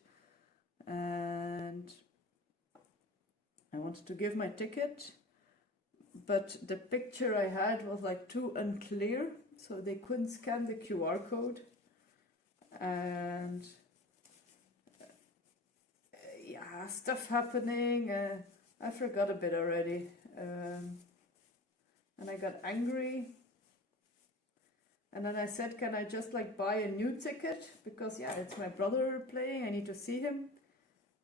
And I wanted to give my ticket, but the picture I had was like too unclear, so they couldn't scan the QR code. And yeah, stuff happening. I forgot a bit already. And I got angry. And then I said, "Can I just like buy a new ticket? Because yeah, it's my brother playing, I need to see him."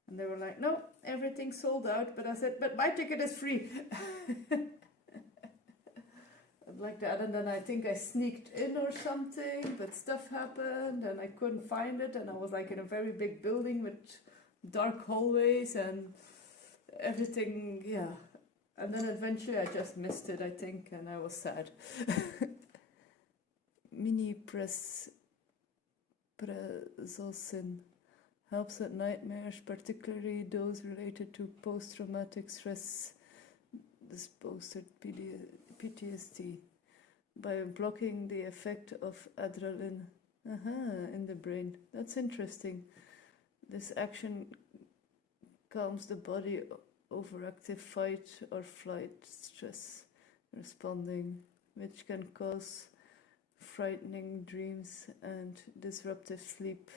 And they were like, "No, everything's sold out." But I said, "But my ticket is free." Like that, and then I think I sneaked in or something, but stuff happened and I couldn't find it, and I was like in a very big building with dark hallways and everything, yeah. And then eventually I just missed it, I think, and I was sad. Mini Prazosin helps with nightmares, particularly those related to post-traumatic stress, this PTSD, by blocking the effect of adrenaline in the brain. That's interesting. This action calms the body, overactive fight or flight stress responding, which can cause frightening dreams and disruptive sleep.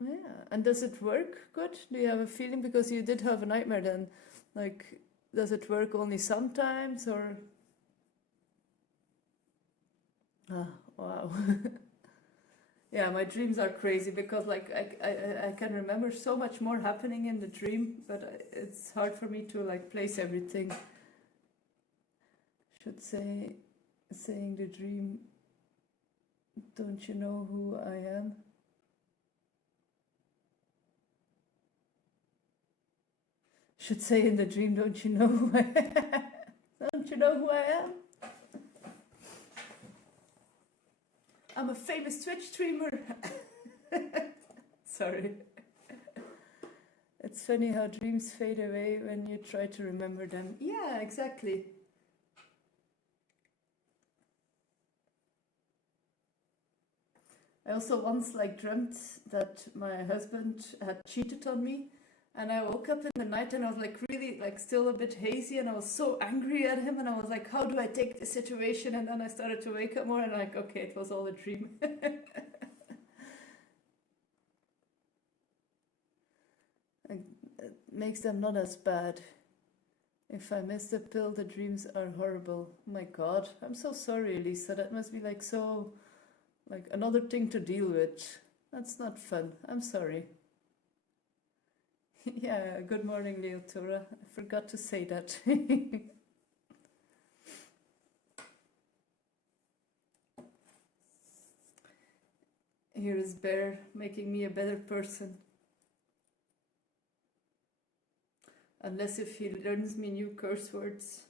Yeah, and does it work good? Do you have a feeling, because you did have a nightmare then, like, does it work only sometimes, or? Ah, wow. Yeah, my dreams are crazy, because like I can remember so much more happening in the dream, but it's hard for me to like place everything. Should say, saying the dream, "Don't you know who I am?" Should say in the dream, "Don't you know who I am?" Don't you know who I am? I'm a famous Twitch streamer. Sorry. It's funny how dreams fade away when you try to remember them. Yeah, exactly. I also once like dreamt that my husband had cheated on me, and I woke up in the night and I was like really like still a bit hazy, and I was so angry at him, and I was like, how do I take this situation? And then I started to wake up more and like, okay, it was all a dream. It makes them not as bad. If I miss the pill, the dreams are horrible. Oh my God, I'm so sorry, Lisa. That must be like so, like another thing to deal with. That's not fun. I'm sorry. Yeah, good morning, Leotora. I forgot to say that. Here is Bear making me a better person. Unless if he learns me new curse words.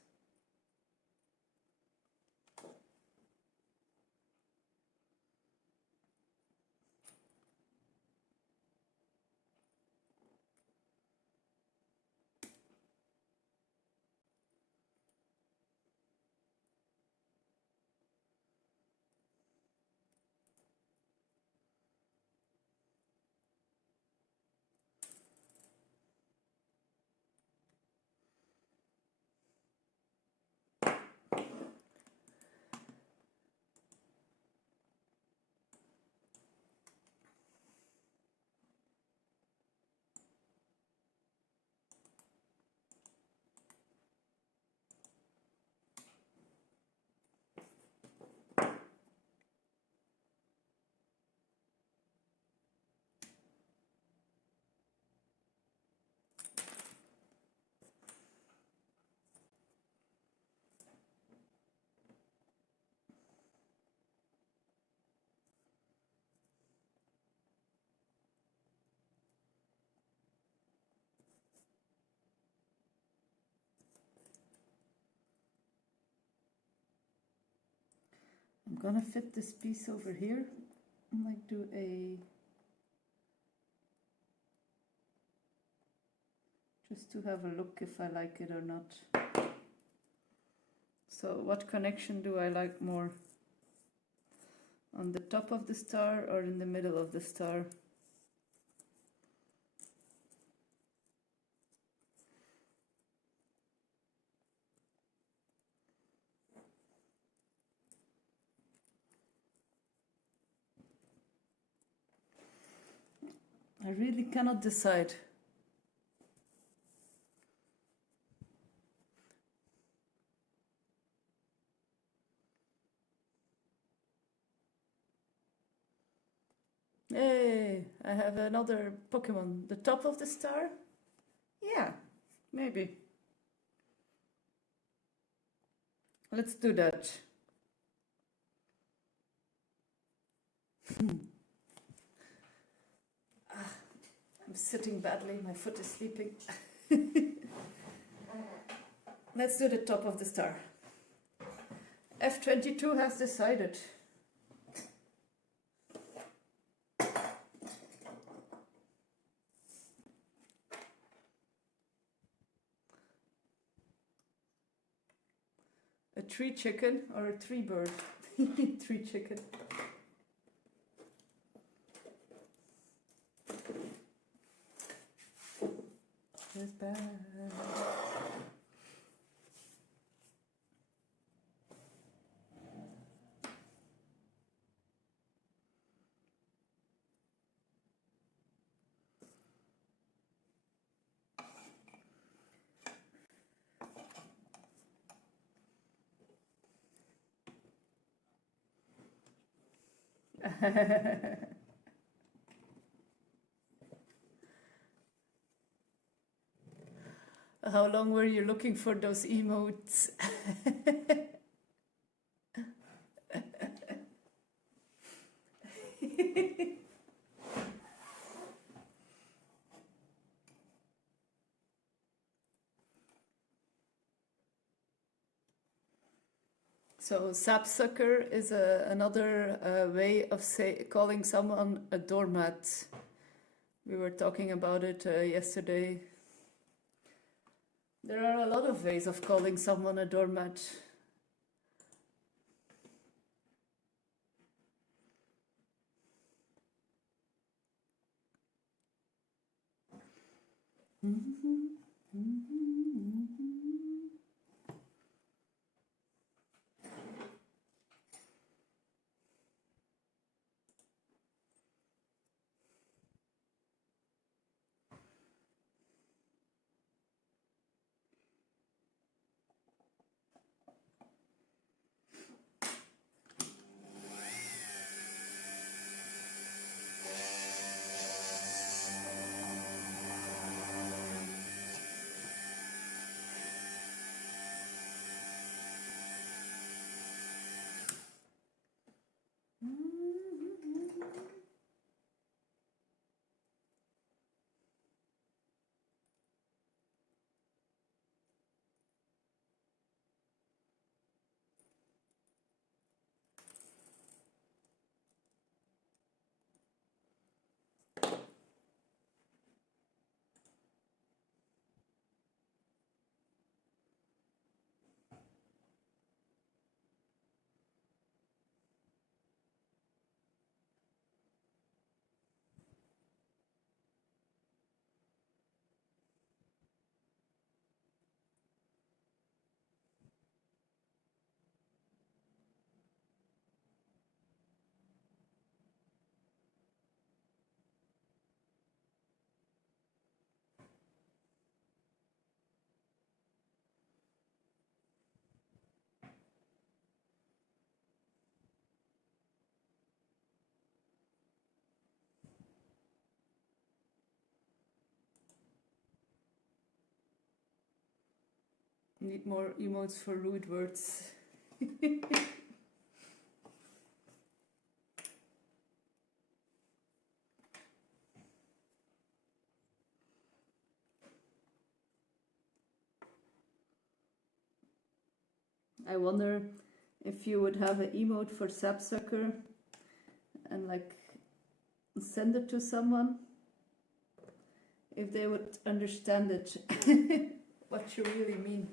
I'm gonna fit this piece over here. I might do just to have a look if I like it or not. So what connection do I like more? On the top of the star or in the middle of the star? I really cannot decide. Hey, I have another Pokemon. The top of the star? Yeah, maybe. Let's do that. I'm sitting badly, my foot is sleeping. Let's do the top of the star. F22 has decided. A tree chicken or a tree bird? Tree chicken. It's bad. How long were you looking for those emotes? So sapsucker is another way of calling someone a doormat. We were talking about it yesterday. There are a lot of ways of calling someone a doormat. Need more emotes for rude words. I wonder if you would have an emote for sapsucker and like send it to someone, if they would understand it, what you really mean.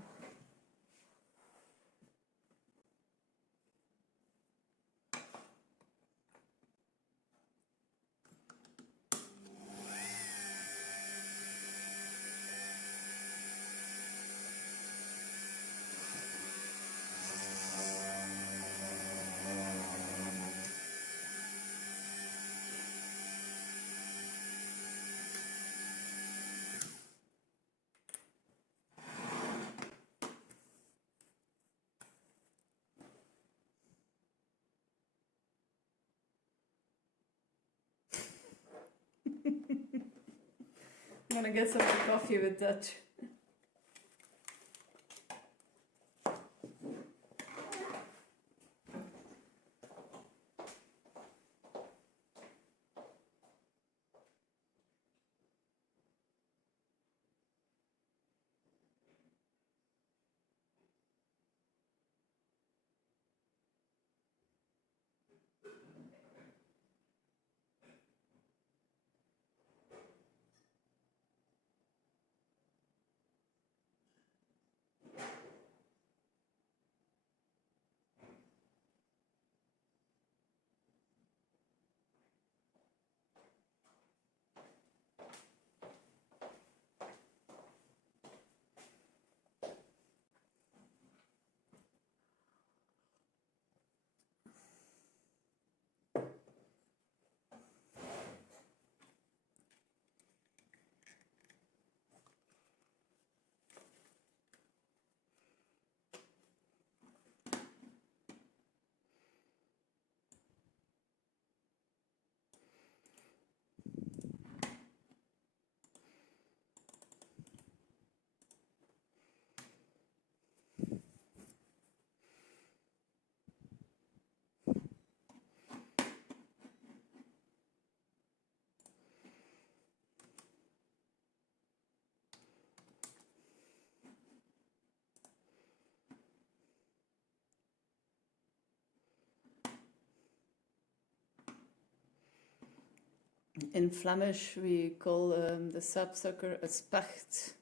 I'm gonna get some more coffee with that. In Flemish, we call the sapsucker a specht.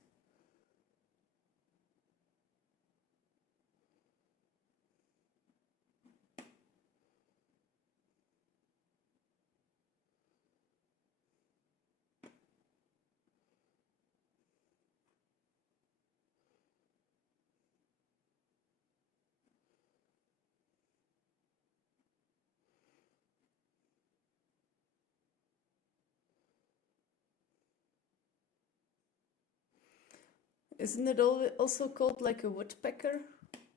Isn't it also called like a woodpecker?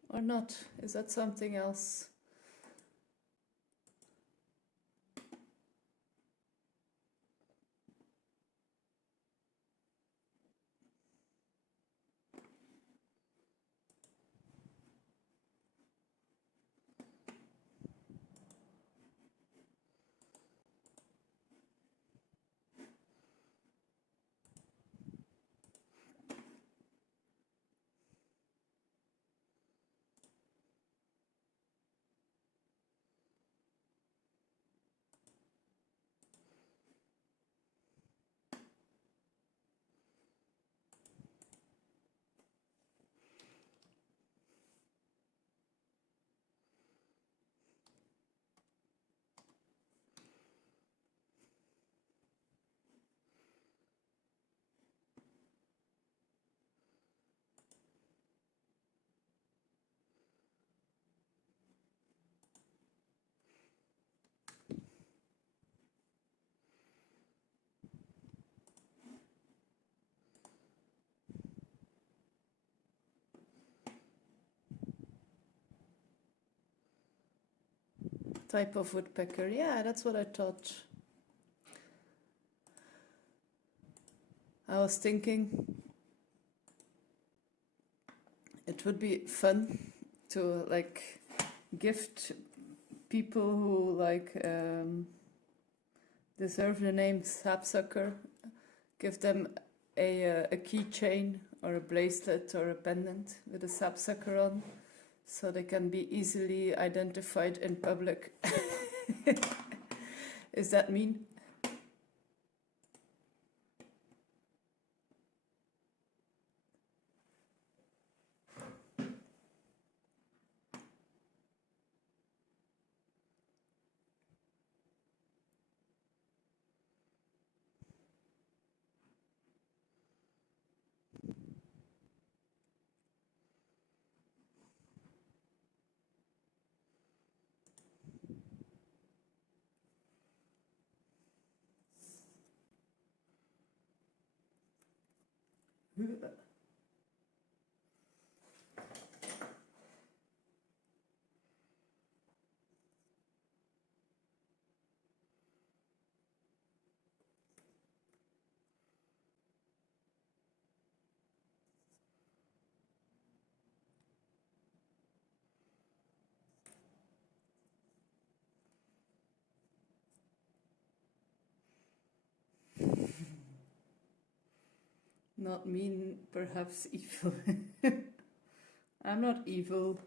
Or not? Is that something else? Type of woodpecker. Yeah, that's what I thought. I was thinking it would be fun to like gift people who like deserve the name sapsucker, give them a keychain or a bracelet or a pendant with a sapsucker on, so they can be easily identified in public. Is that mean? Not mean, perhaps evil. I'm not evil.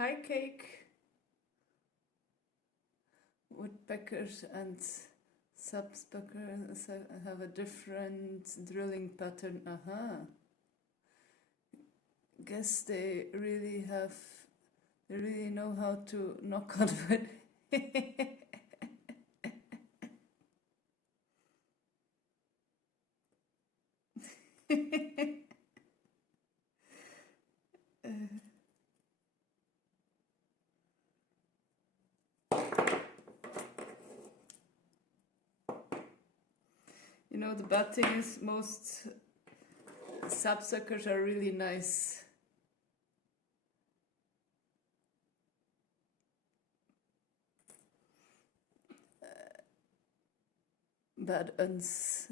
Hi, Cake. Woodpeckers and subspeckers have a different drilling pattern. Aha. Guess they really know how to knock on wood. You know, the bad thing is most sapsuckers are really nice. Bad uns.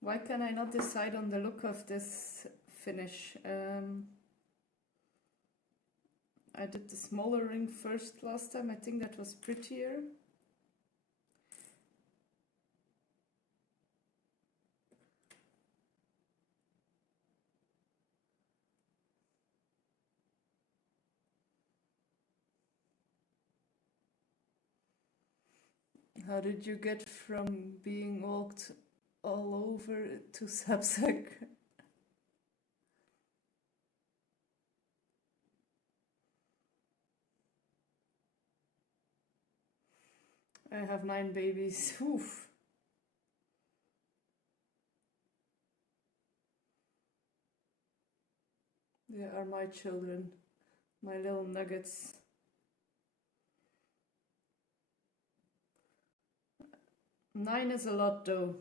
Why can I not decide on the look of this finish? I did the smaller ring first last time. I think that was prettier. How did you get from being walked all over to sapsuck? I have 9 babies. Oof. They are my children, my little nuggets. Nine is a lot though.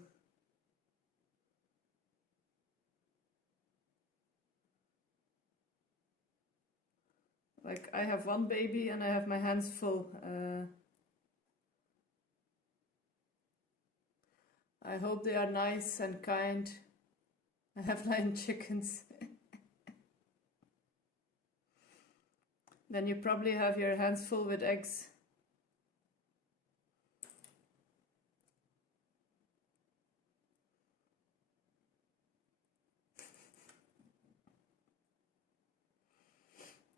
Like, I have 1 baby and I have my hands full. I hope they are nice and kind. I have 9 chickens. Then you probably have your hands full with eggs.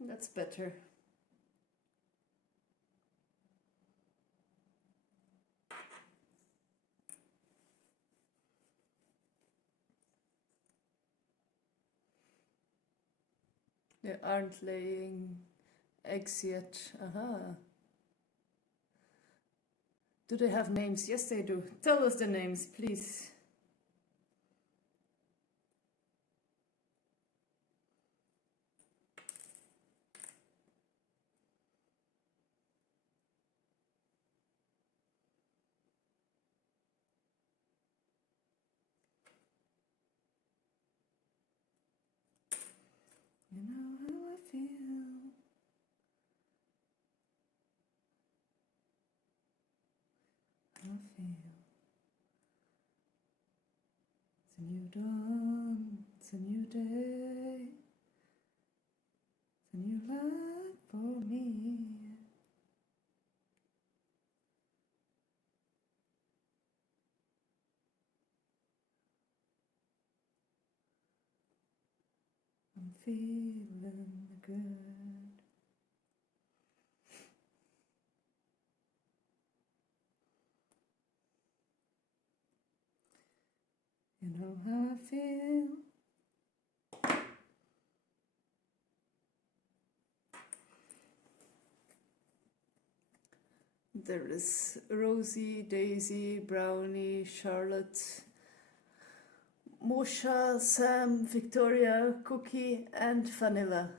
That's better. They aren't laying eggs yet. Aha. Do they have names? Yes, they do. Tell us the names, please. You know how I feel. I feel. It's a new dawn. It's a new day. It's a new life for me. I'm feeling good. You know how I feel. There is Rosie, Daisy, Brownie, Charlotte, Mosha, Sam, Victoria, Cookie, and Vanilla.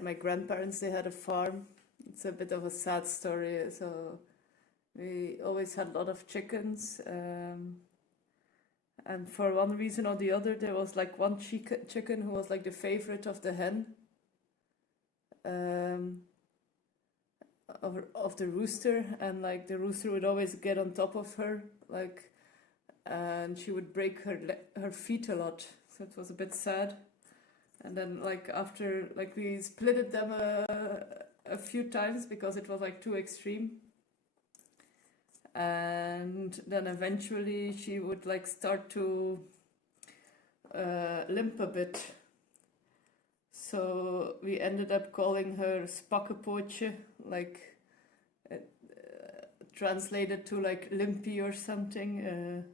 My grandparents, they had a farm. It's a bit of a sad story. So we always had a lot of chickens. And for one reason or the other, there was like one chicken who was like the favorite of the hen. Of the rooster, and like the rooster would always get on top of her, like, and she would break her feet a lot. So it was a bit sad. And then like after, like, we splitted them a few times because it was like too extreme. And then eventually she would like start to limp a bit. So we ended up calling her Spakkepootje, like translated to like limpy or something.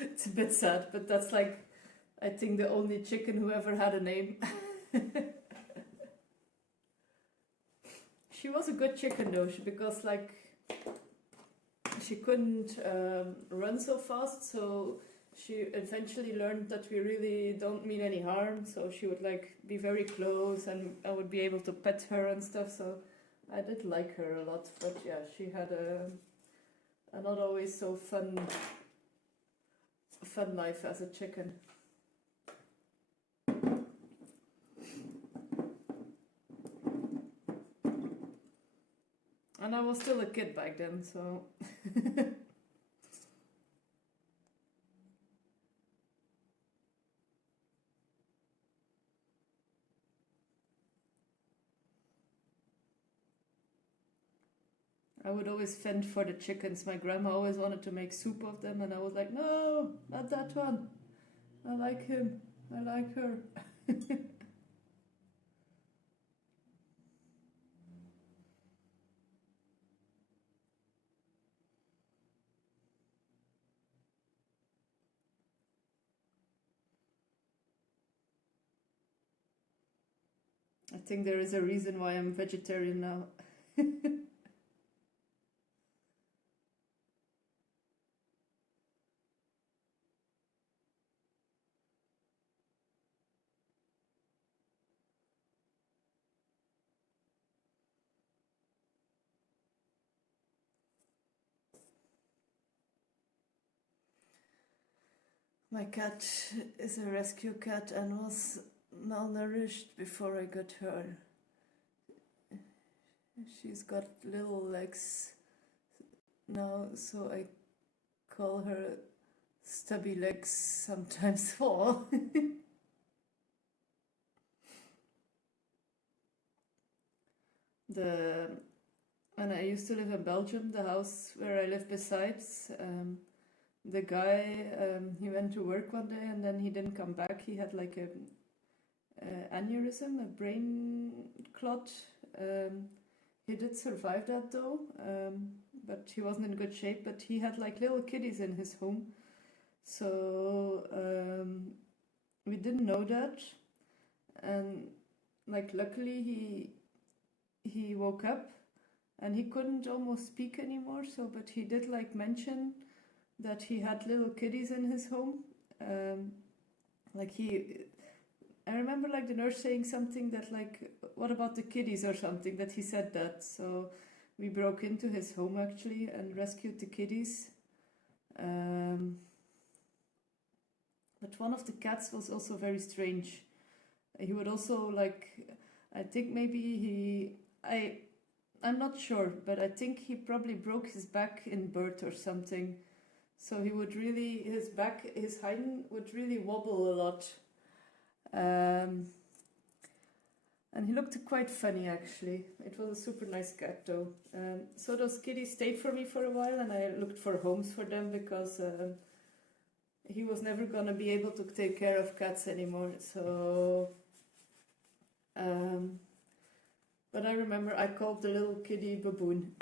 It's a bit sad, but that's like, I think, the only chicken who ever had a name. She was a good chicken though, because like she couldn't run so fast, so she eventually learned that we really don't mean any harm. So she would like be very close, and I would be able to pet her and stuff. So I did like her a lot, but yeah, she had a not always so fun life as a chicken. And I was still a kid back then, so I would always fend for the chickens. My grandma always wanted to make soup of them, and I was like, no, not that one. I like him. I like her. I think there is a reason why I'm vegetarian now. My cat is a rescue cat and was malnourished before I got her. She's got little legs now, so I call her stubby legs sometimes. For when I used to live in Belgium, the house where I live besides, the guy, he went to work one day and then he didn't come back. He had like a aneurysm, a brain clot. He did survive that though, but he wasn't in good shape. But he had like little kitties in his home, so we didn't know that. And like luckily he woke up and he couldn't almost speak anymore. So, but he did like mention that he had little kitties in his home. I remember like the nurse saying something that like, what about the kitties or something, that he said that. So we broke into his home actually and rescued the kitties. But one of the cats was also very strange. He would also like, I think maybe I'm not sure, but I think he probably broke his back in birth or something. So he would really, his hind would really wobble a lot. And he looked quite funny actually. It was a super nice cat though. So those kitties stayed for me for a while and I looked for homes for them because he was never gonna be able to take care of cats anymore. So, but I remember I called the little kitty Baboon.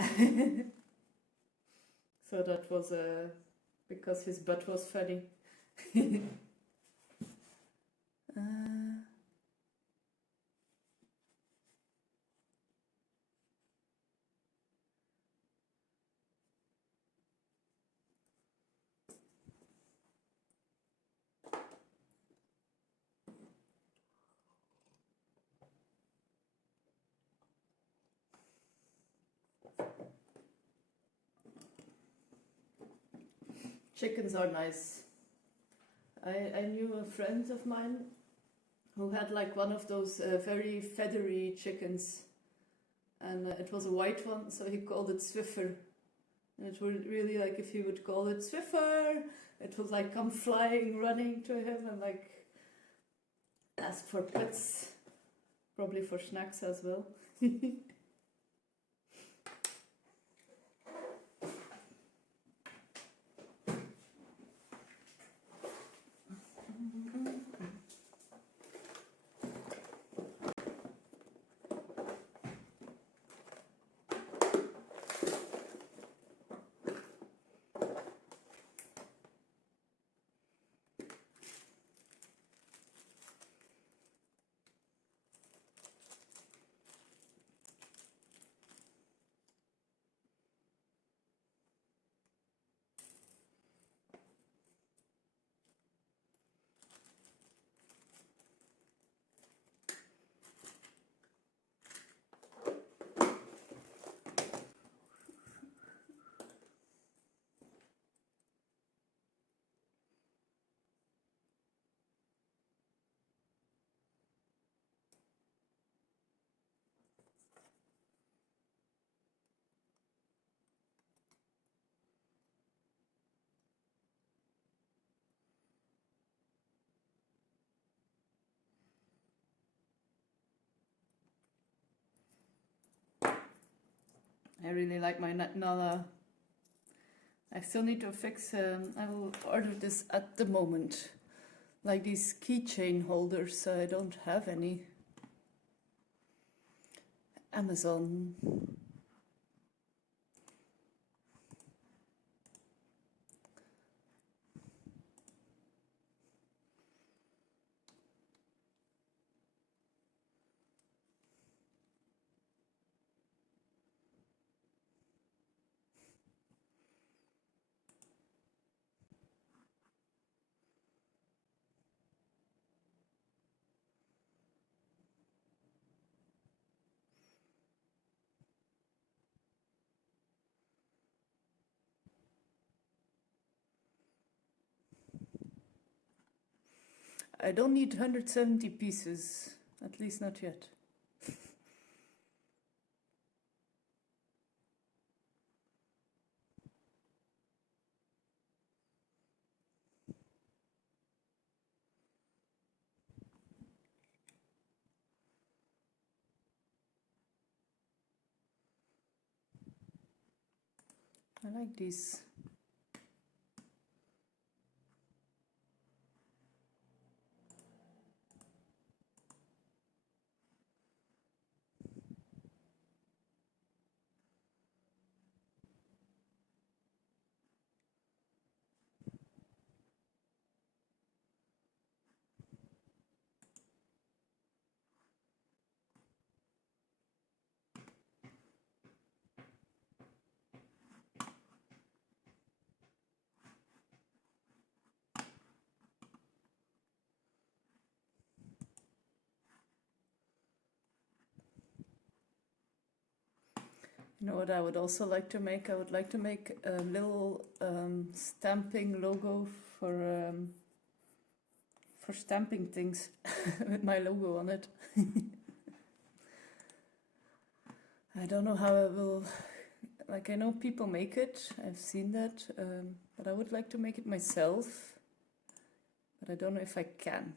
So that was because his butt was funny. Chickens are nice. I knew a friend of mine who had like one of those very feathery chickens, and it was a white one, so he called it Swiffer. And it would really, like, if he would call it Swiffer, it would like come flying, running to him and like ask for pets, probably for snacks as well. I really like my Nala. I still need to fix, I will order this at the moment. Like these keychain holders, I don't have any. Amazon. I don't need 170 pieces, at least not yet. I like these You know what I would also like to make? I would like to make a little stamping logo for stamping things with my logo on it. I don't know how I will, like I know people make it, I've seen that, but I would like to make it myself, but I don't know if I can.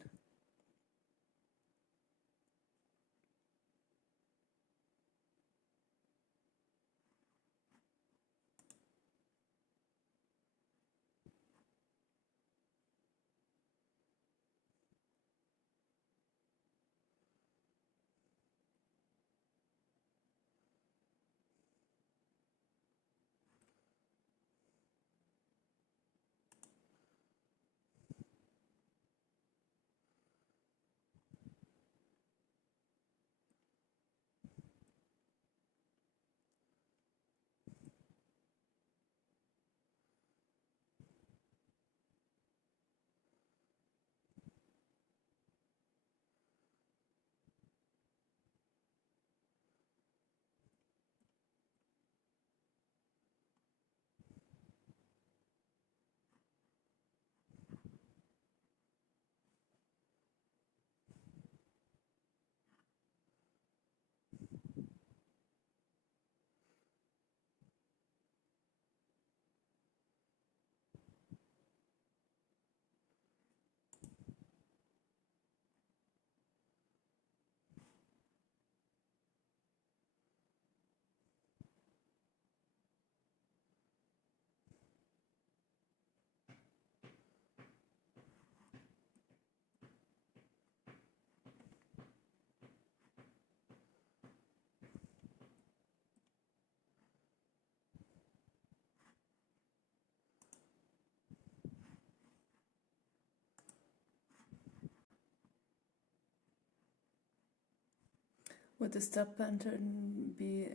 Would the step pattern be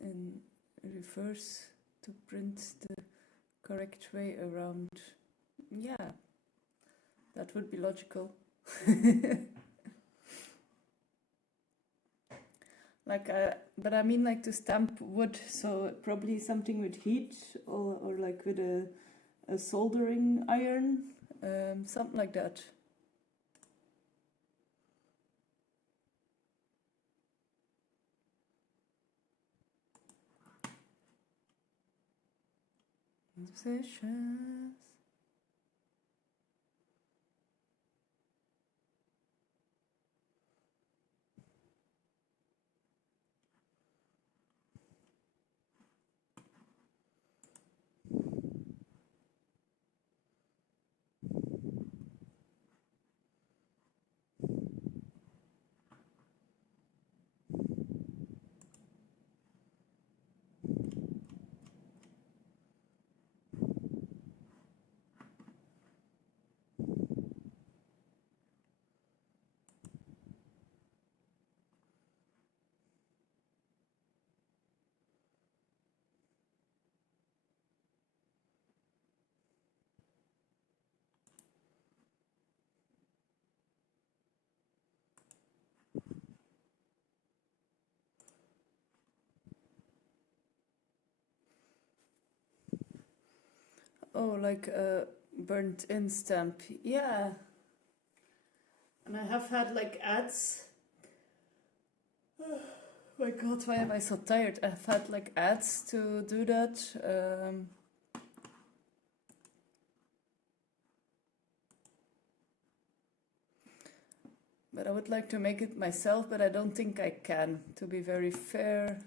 in reverse to print the correct way around? Yeah, that would be logical. Like, but I mean like to stamp wood, so probably something with heat or like with a soldering iron, something like that. Positions. Oh, like a burnt in stamp. Yeah. And I have had like ads. Oh my god, why am I so tired? I've had like ads to do that. But I would like to make it myself, but I don't think I can, to be very fair.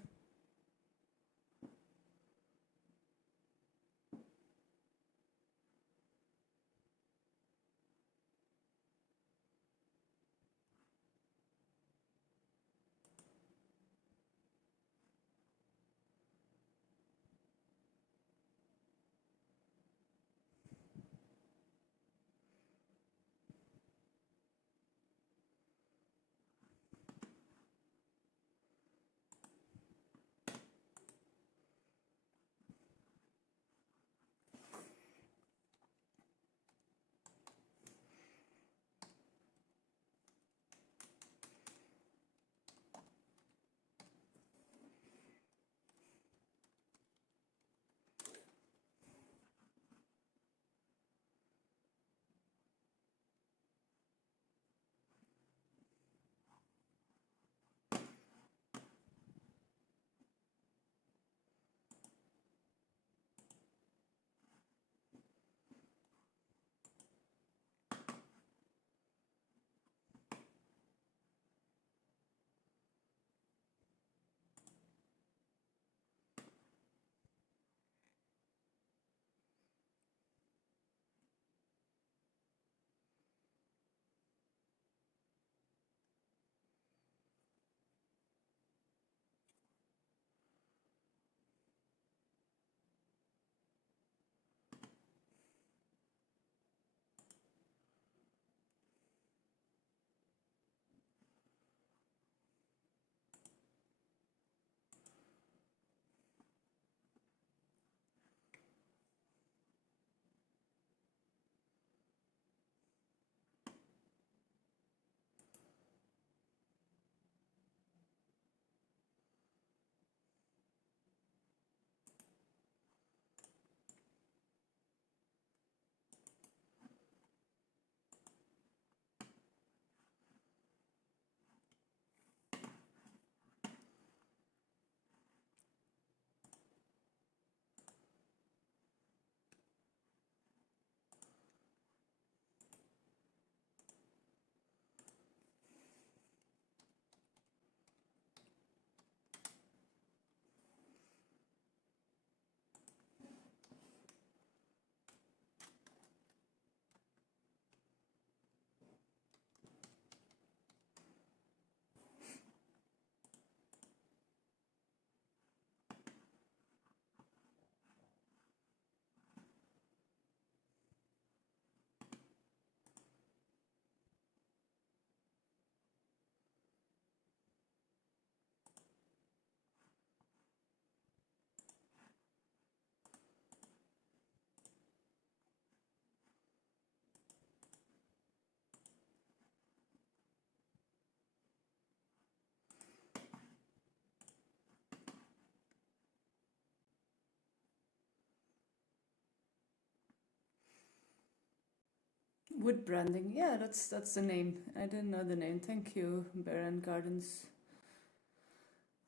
Wood branding. Yeah, that's the name. I didn't know the name. Thank you, Baron Gardens.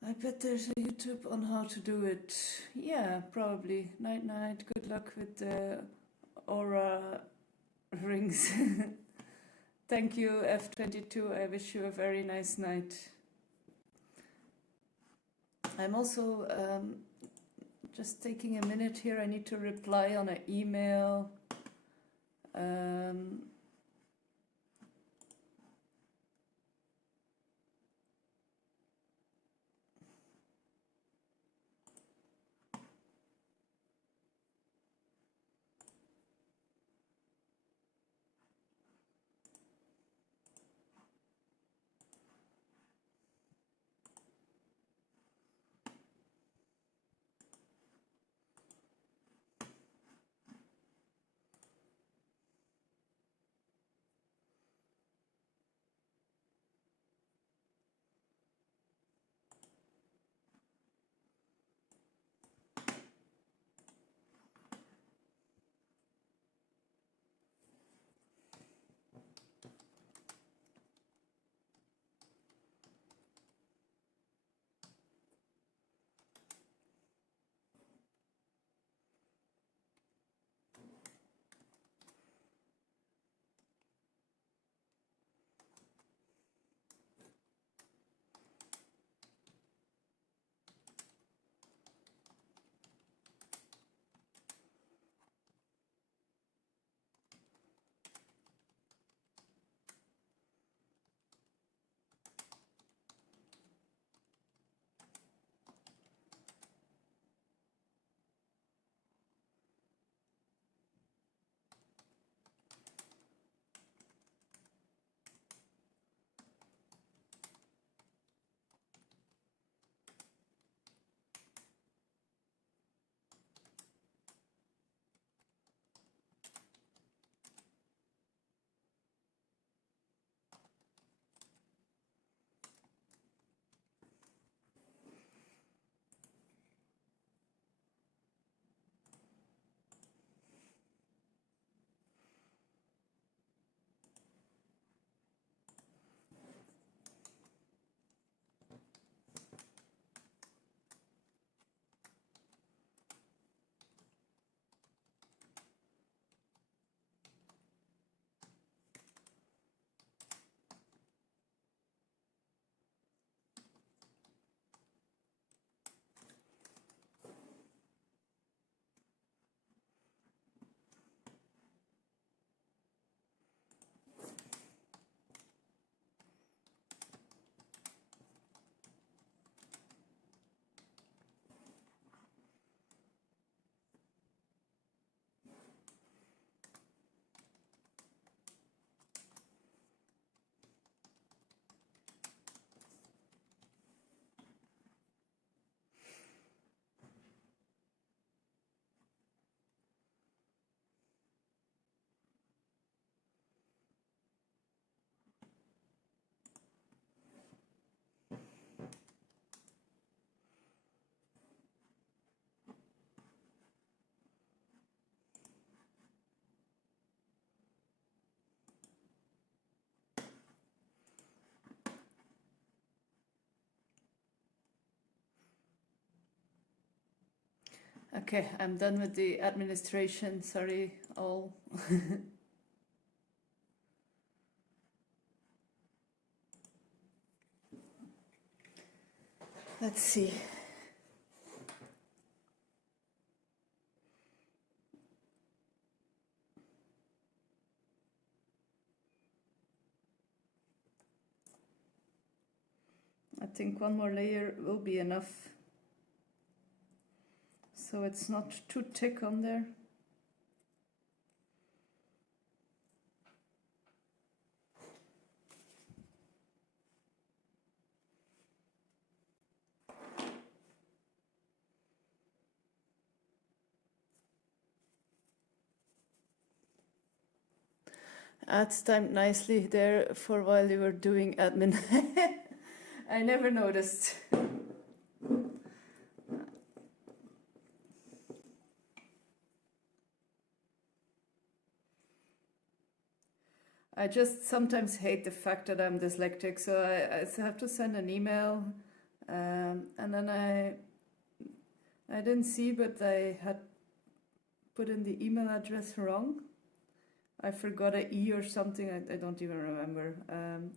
I bet there's a YouTube on how to do it. Yeah, probably. Night night. Good luck with the aura rings. Thank you, F22. I wish you a very nice night. I'm also just taking a minute here. I need to reply on an email. Okay, I'm done with the administration. Sorry, all. Let's see. I think one more layer will be enough, so it's not too thick on there. Ads timed nicely there for while you were doing admin. I never noticed. I just sometimes hate the fact that I'm dyslexic, so I have to send an email, and then I didn't see, but I had put in the email address wrong. I forgot an E or something, I don't even remember.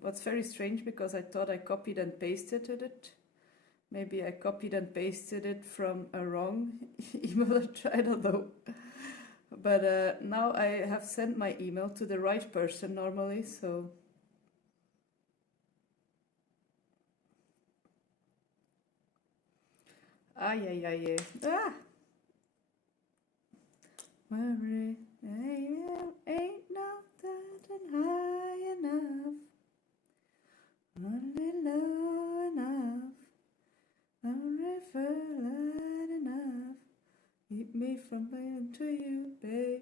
What's very strange, because I thought I copied and pasted it. Maybe I copied and pasted it from a wrong email address, I don't know. But now I have sent my email to the right person normally, so... Ay, ay, ay, ay. Ah! Worry, ain't nothing high enough, only low enough, only light enough. Keep me from being to you, babe.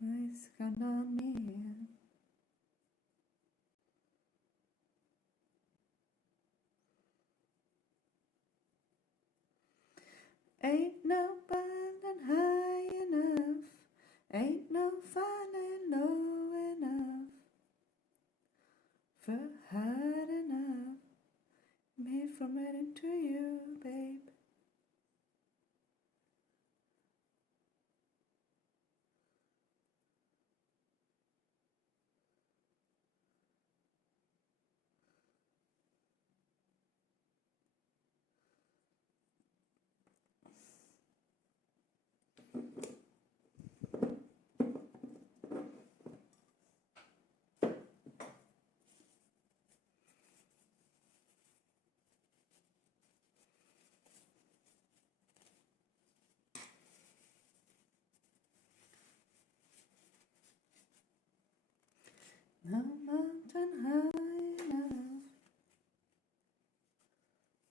Nice count on me. Ain't no button high enough, ain't no falling low enough, for hard enough, me from heading to you, babe. No mountain high enough,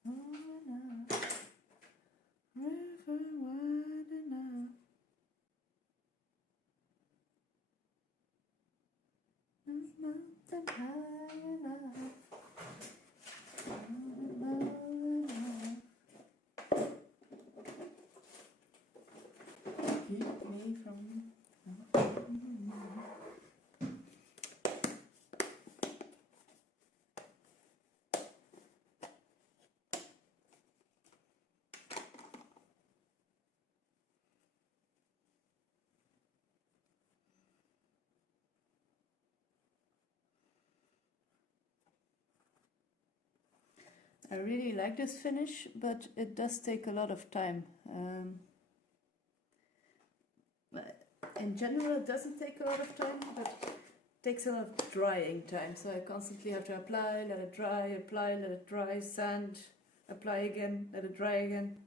low enough, river wide enough. No mountain high enough, low enough. Keep me from... I really like this finish, but it does take a lot of time. But in general, it doesn't take a lot of time, but it takes a lot of drying time. So I constantly have to apply, let it dry, apply, let it dry, sand, apply again, let it dry again.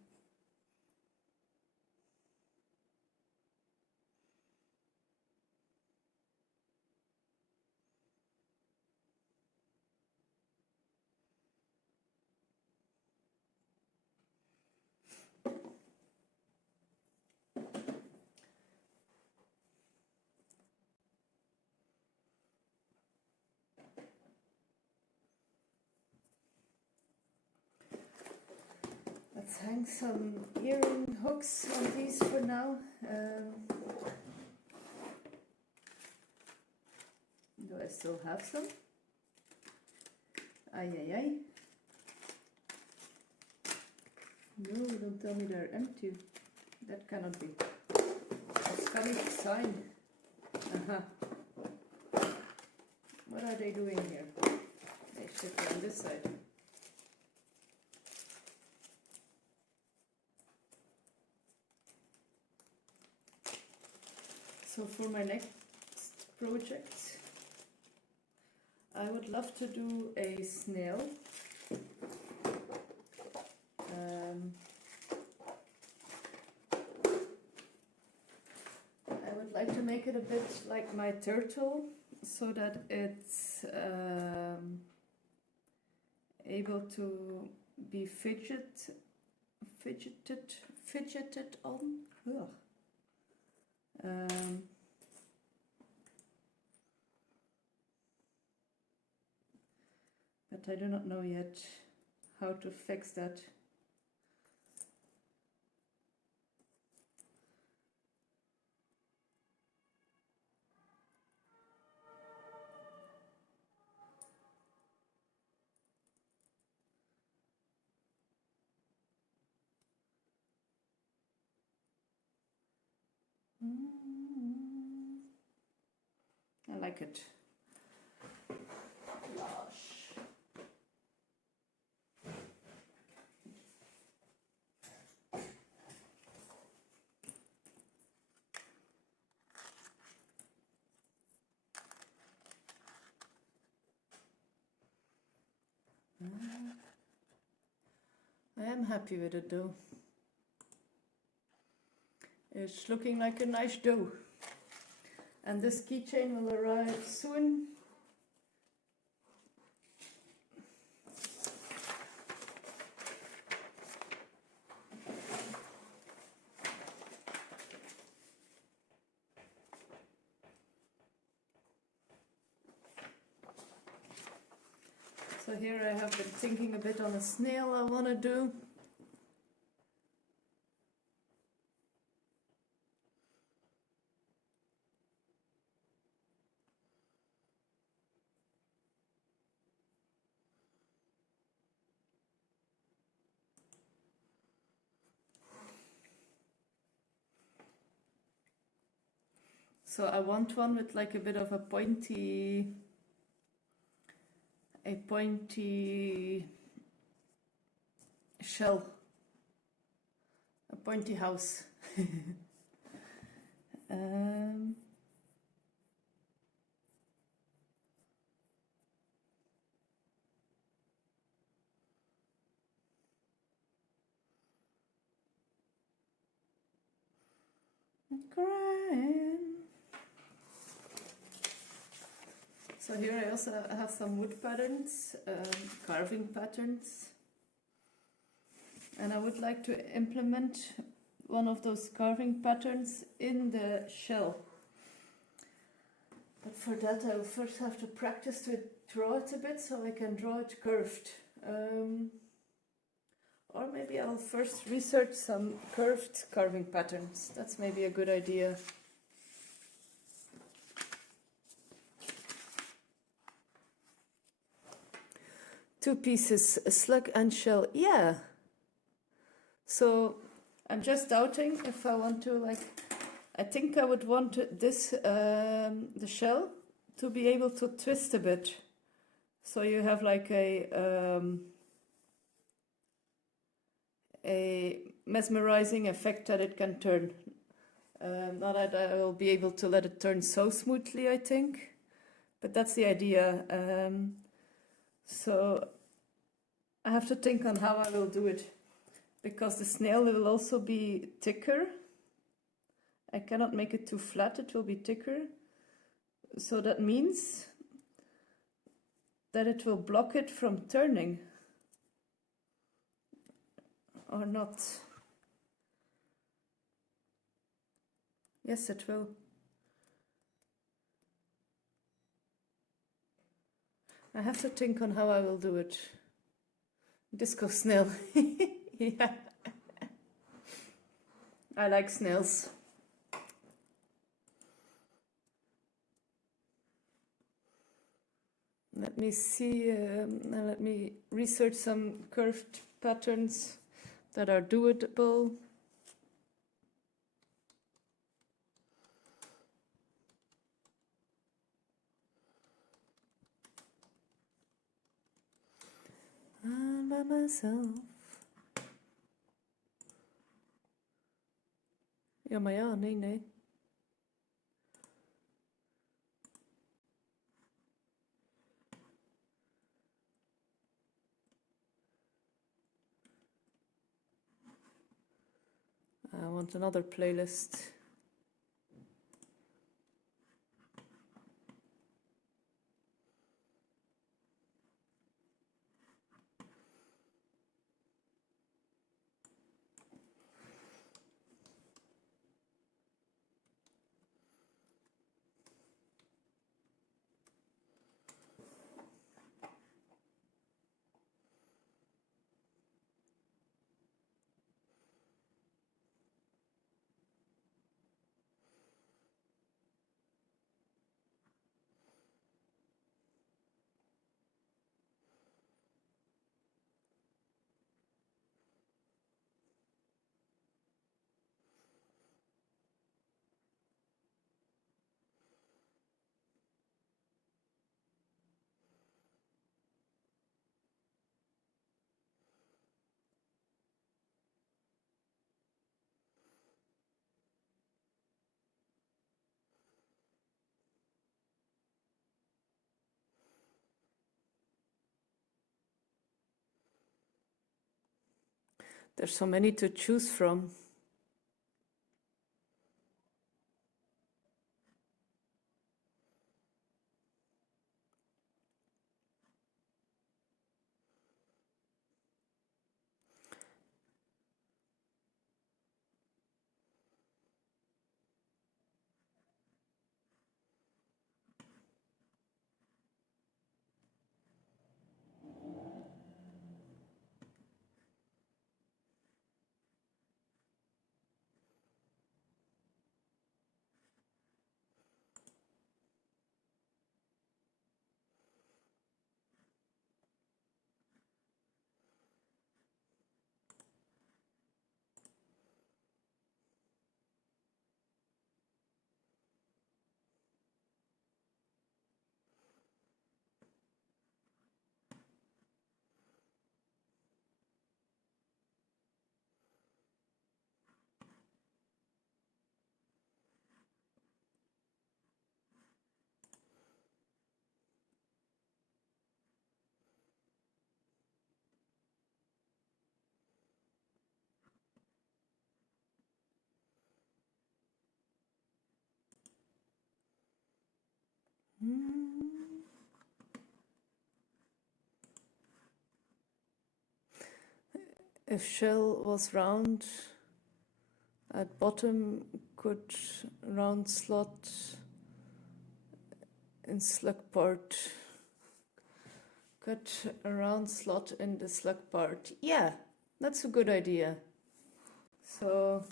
Let's hang some earring hooks on these for now. Do I still have some? Ay, ay, ay. No, don't tell me they're empty. That cannot be. That's coming sign. What are they doing here? They should be on this side. So for my next project, I would love to do a snail. I would like to make it a bit like my turtle, so that it's able to be fidgeted on. Ugh. But I do not know yet how to fix that. I like it. Gosh. I am happy with it though. It's looking like a nice dough. And this keychain will arrive soon. So here I have been thinking a bit on a snail I want to do. So I want one with like a bit of a pointy shell, a pointy house. Crying. So here I also have some wood patterns, carving patterns, and I would like to implement one of those carving patterns in the shell. But for that I will first have to practice to draw it a bit so I can draw it curved. Or maybe I'll first research some curved carving patterns. That's maybe a good idea. Two pieces, a slug and shell. Yeah. So I'm just doubting if I want to, like, I think I would want this, the shell, to be able to twist a bit. So you have like a mesmerizing effect that it can turn. Not that I will be able to let it turn so smoothly, I think, but that's the idea. So I have to think on how I will do it, because the snail will also be thicker. I cannot make it too flat, it will be thicker. So that means that it will block it from turning. Or not. Yes, it will. I have to think on how I will do it. Disco snail. Yeah. I like snails. Let me see, let me research some curved patterns that are doable. I'm by myself. Ja, maar ja, nee. I want another playlist. There's so many to choose from. If shell was round, at bottom could round slot in slug part. Cut a round slot in the slug part. Yeah, that's a good idea. So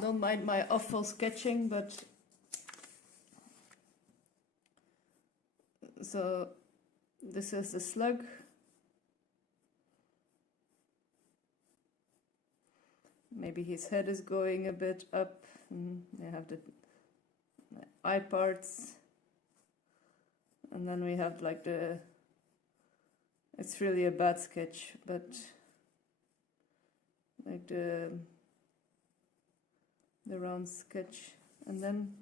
don't mind my awful sketching, but so this is the slug. Maybe his head is going a bit up. They have the eye parts. And then we have like it's really a bad sketch, but like the round sketch. And then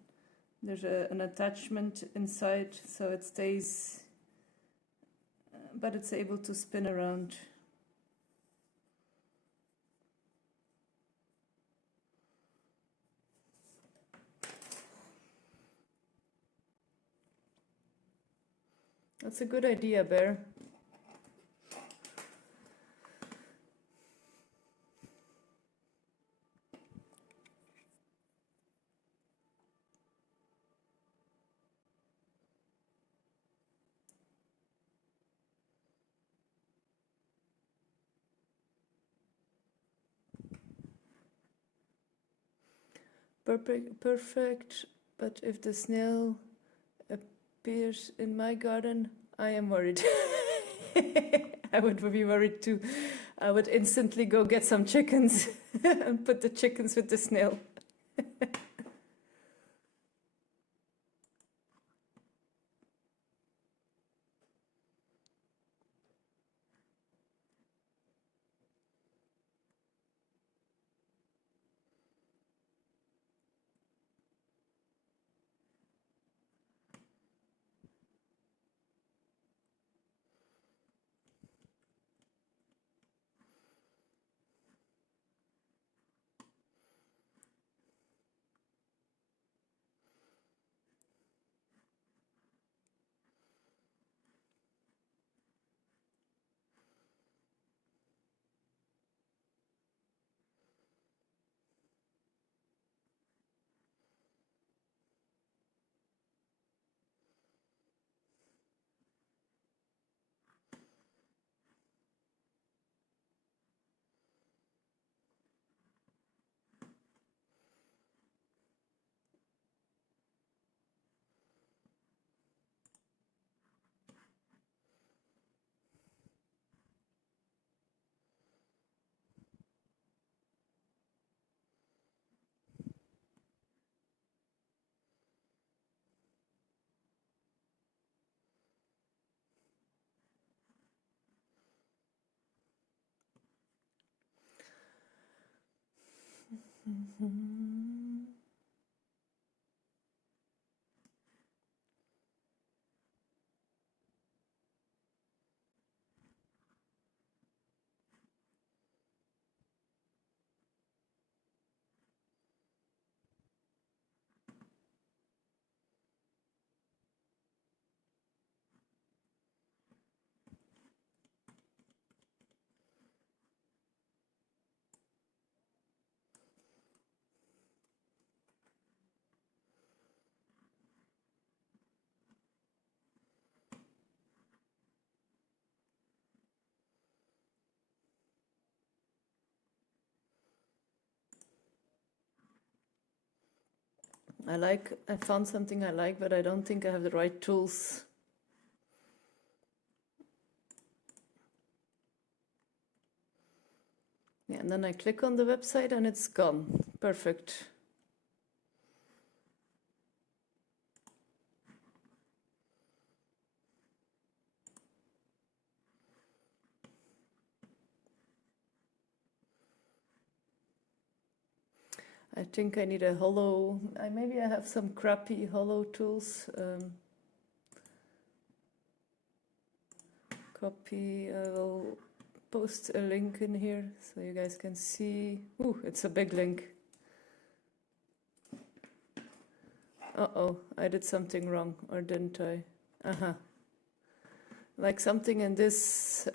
there's an attachment inside, so it stays, but it's able to spin around. That's a good idea, Bear. Perfect, but if the snail appears in my garden, I am worried. I would be worried too. I would instantly go get some chickens and put the chickens with the snail. I found something I like, but I don't think I have the right tools. Yeah, and then I click on the website and it's gone. Perfect. I think I need a hollow. Maybe I have some crappy hollow tools. Copy. I will post a link in here so you guys can see. Ooh, it's a big link. Uh-oh, I did something wrong, or didn't I? Uh-huh. Like something in this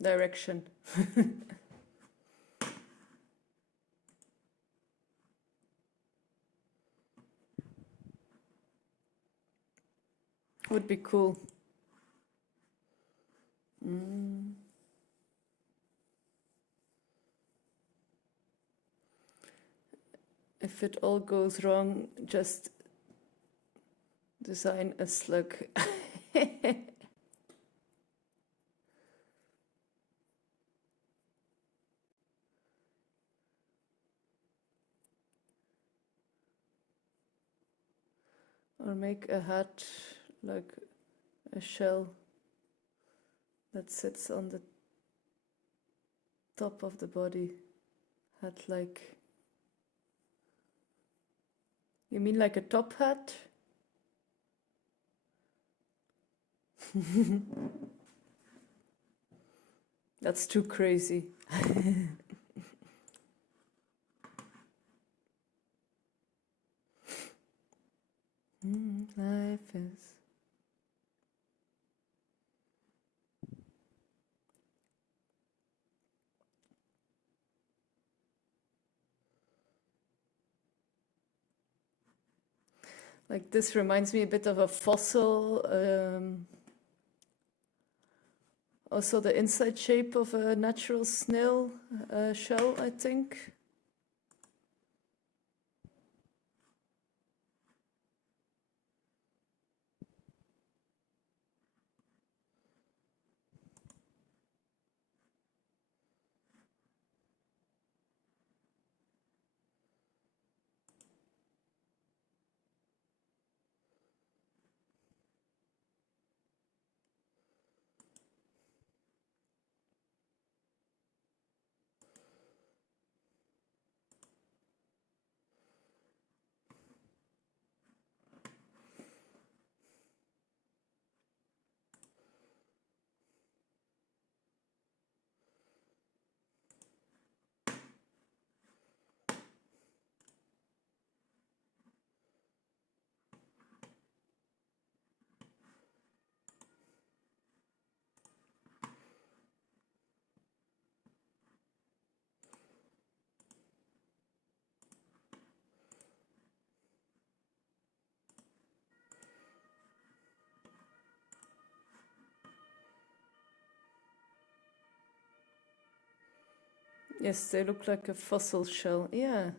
direction. Would be cool. If it all goes wrong, just design a slug. Or make a hat, like a shell that sits on the top of the body. Hat like... You mean like a top hat? That's too crazy. Life is... Like this reminds me a bit of a fossil. Also the inside shape of a natural snail shell, I think. Yes, they look like a fossil shell. Yeah.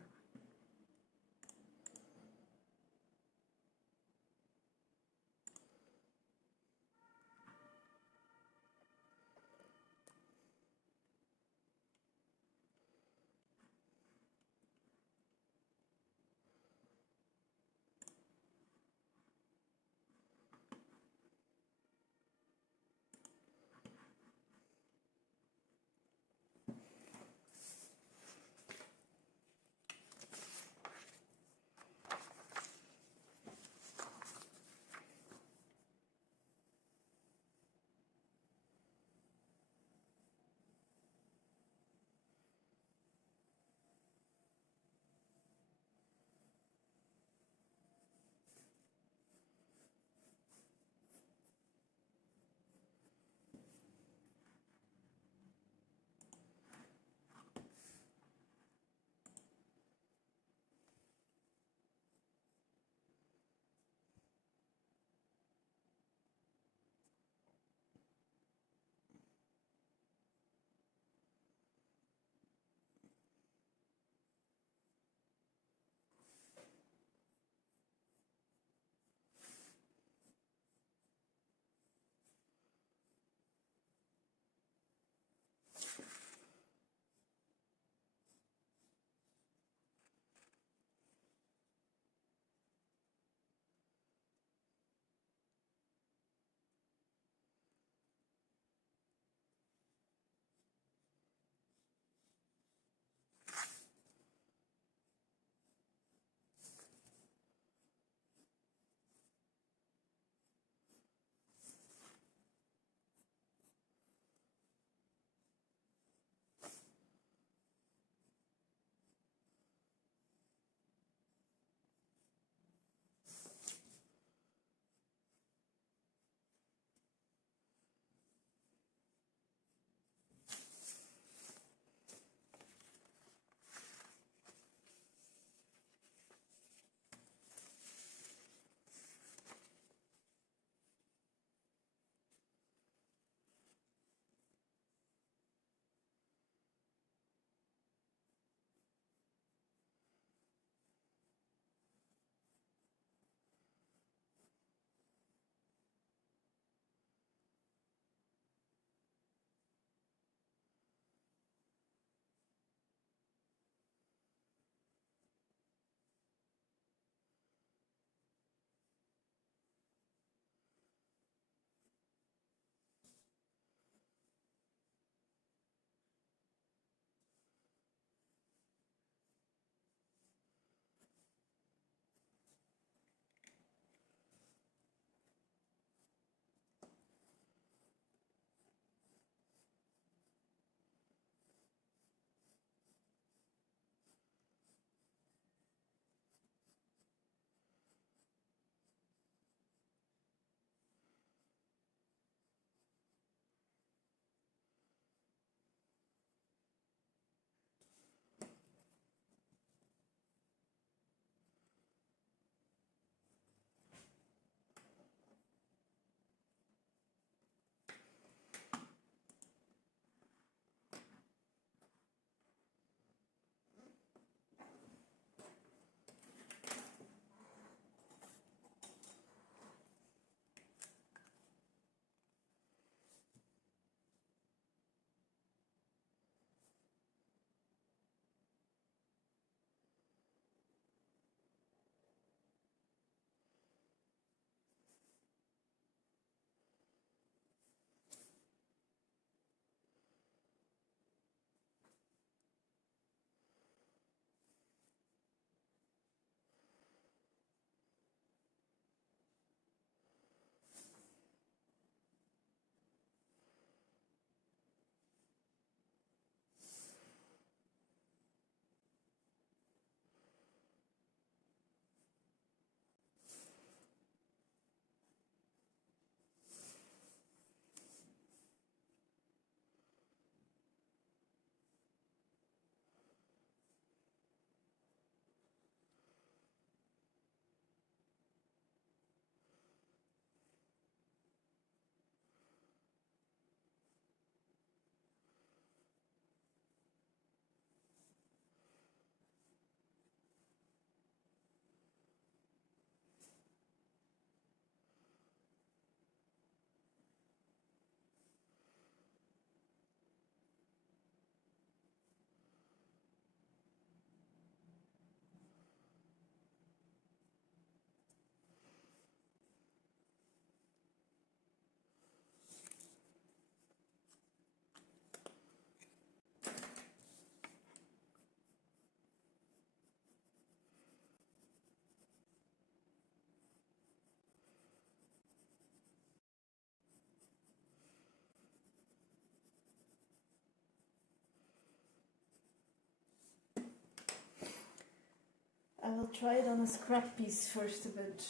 will try it on a scrap piece first a bit.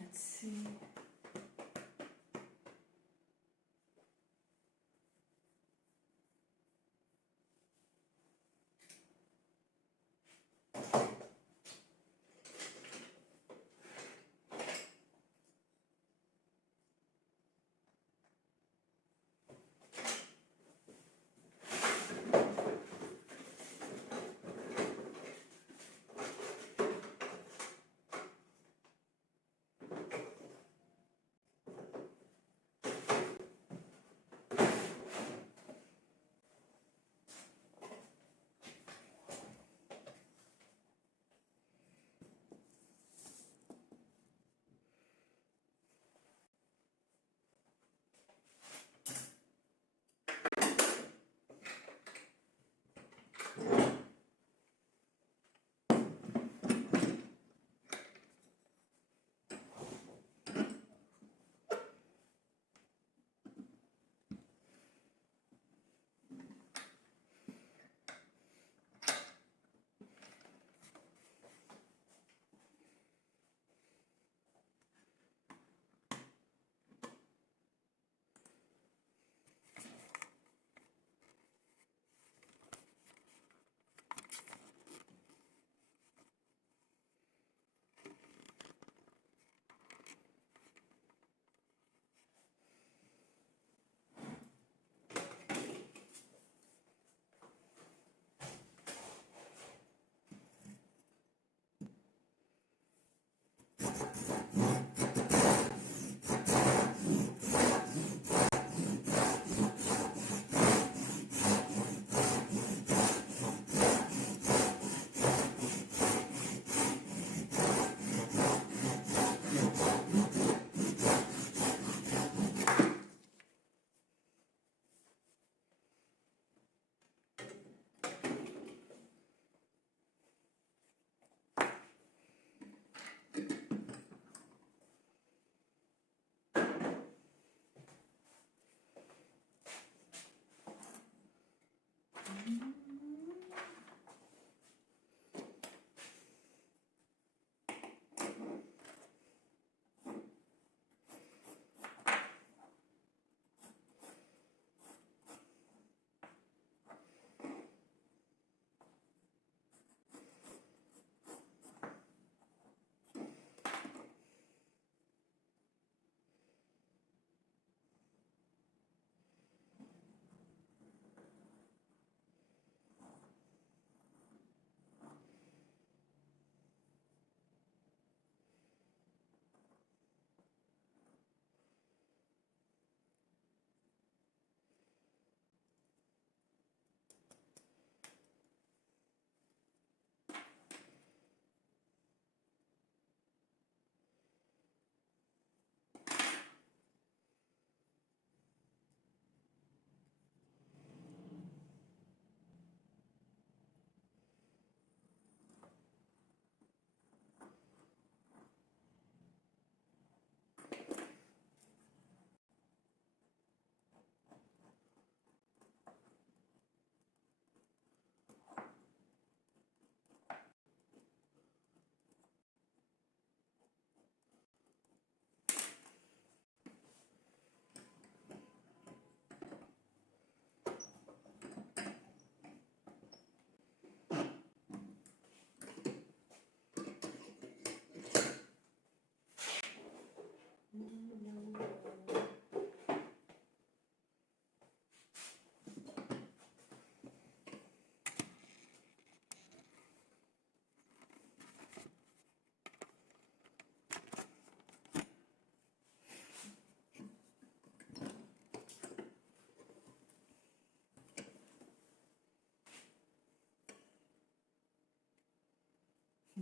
Let's see.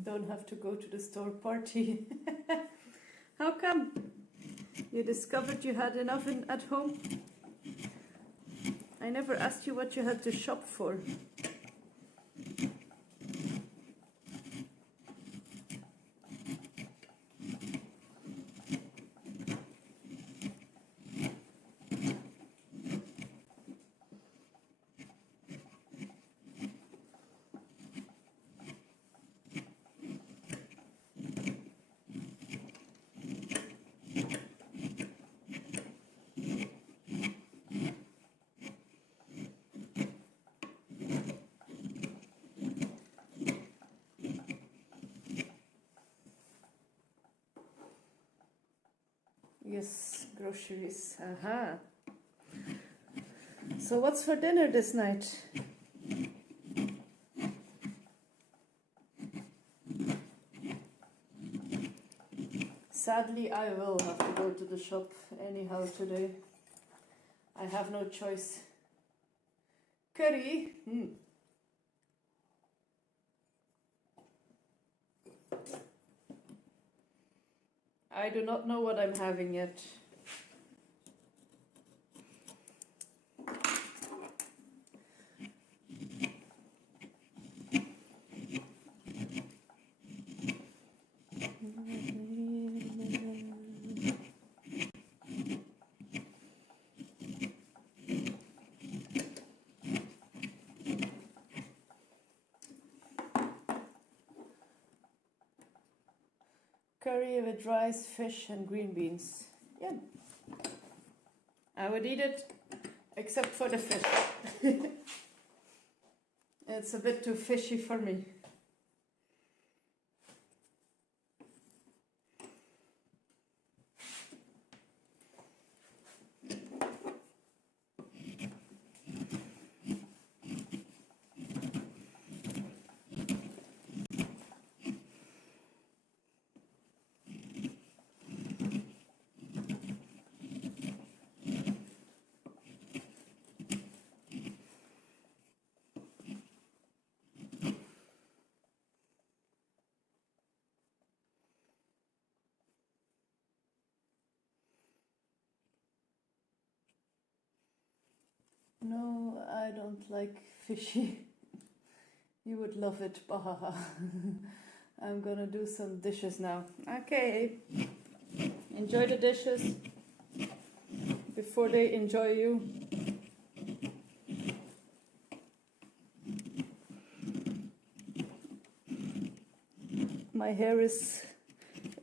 Don't have to go to the store party. How come? You discovered you had an oven at home? I never asked you what you had to shop for. Yes, groceries. Aha. So what's for dinner this night? Sadly, I will have to go to the shop anyhow today. I have no choice. Curry? I do not know what I'm having yet. Curry with rice, fish, and green beans. Yeah. I would eat it, except for the fish. It's a bit too fishy for me. No, I don't like fishy. You would love it, bahaha. I'm gonna do some dishes now. Okay, enjoy the dishes before they enjoy you. My hair is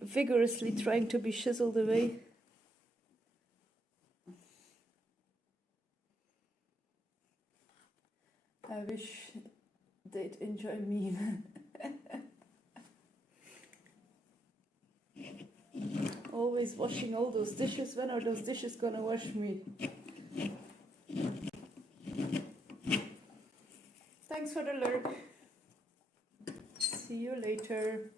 vigorously trying to be chiseled away. I wish they'd enjoy me. Always washing all those dishes. When are those dishes gonna wash me? Thanks for the lurk. See you later.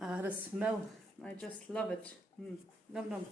Ah, the smell. I just love it. Nom nom.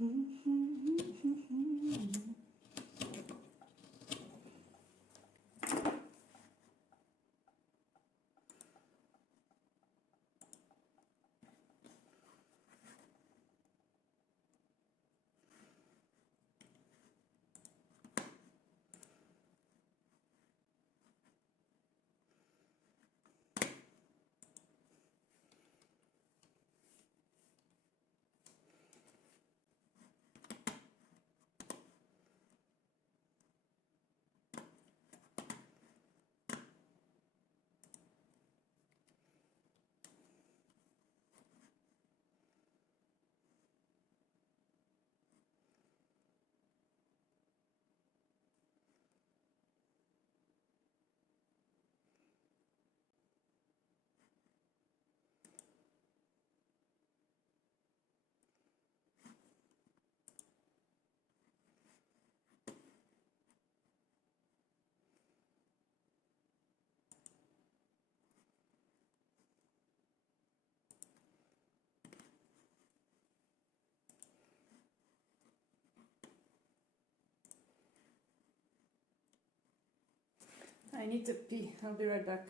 I need to pee. I'll be right back.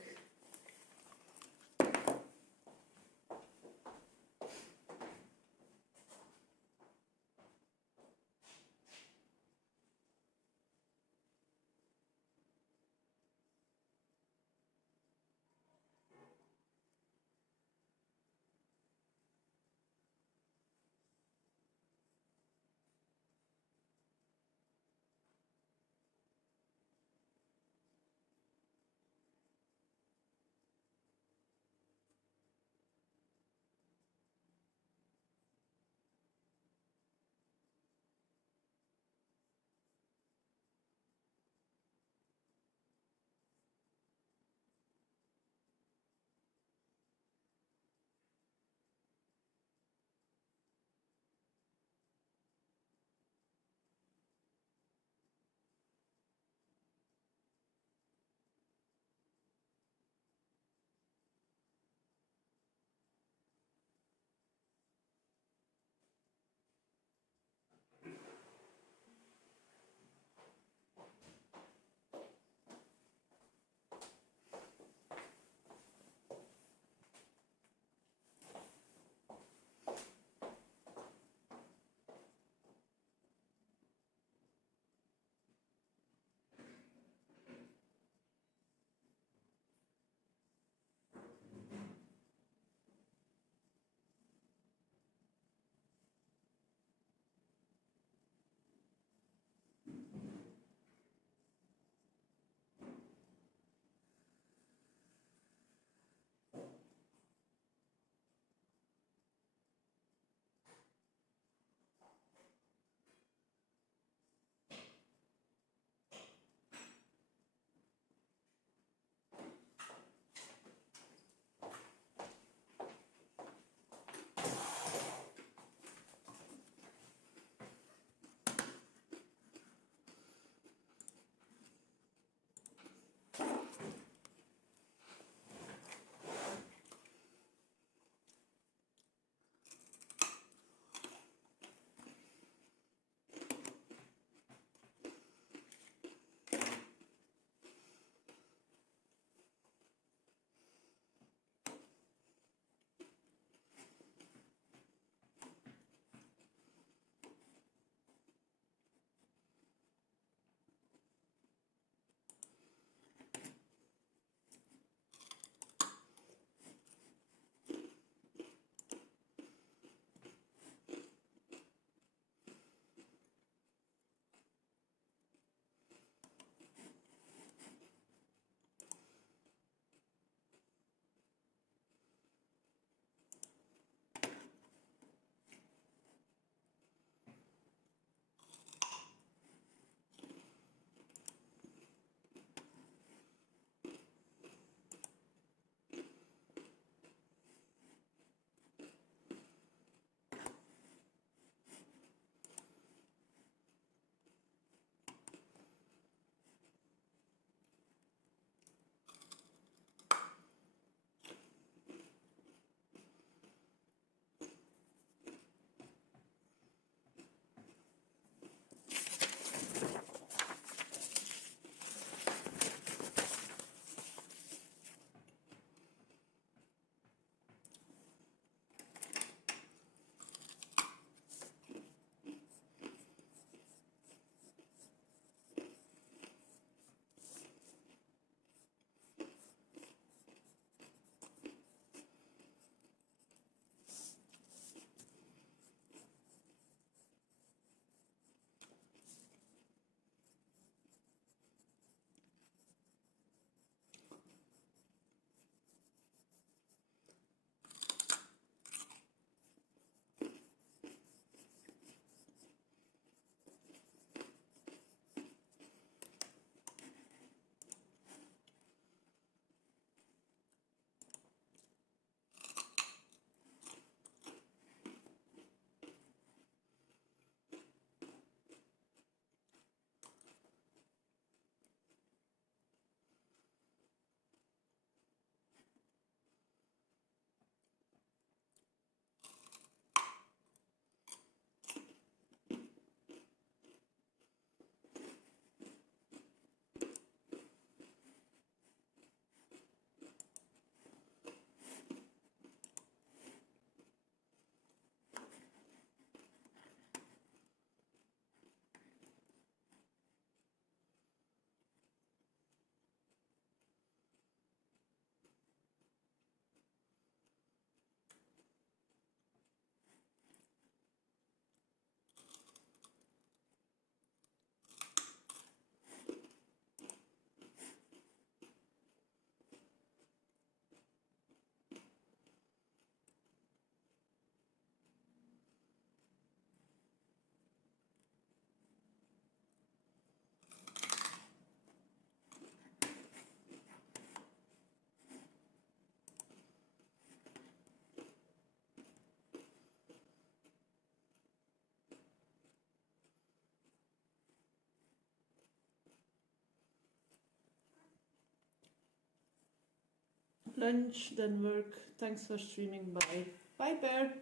lunch, then work. Thanks for streaming. Bye. Bye, Bear.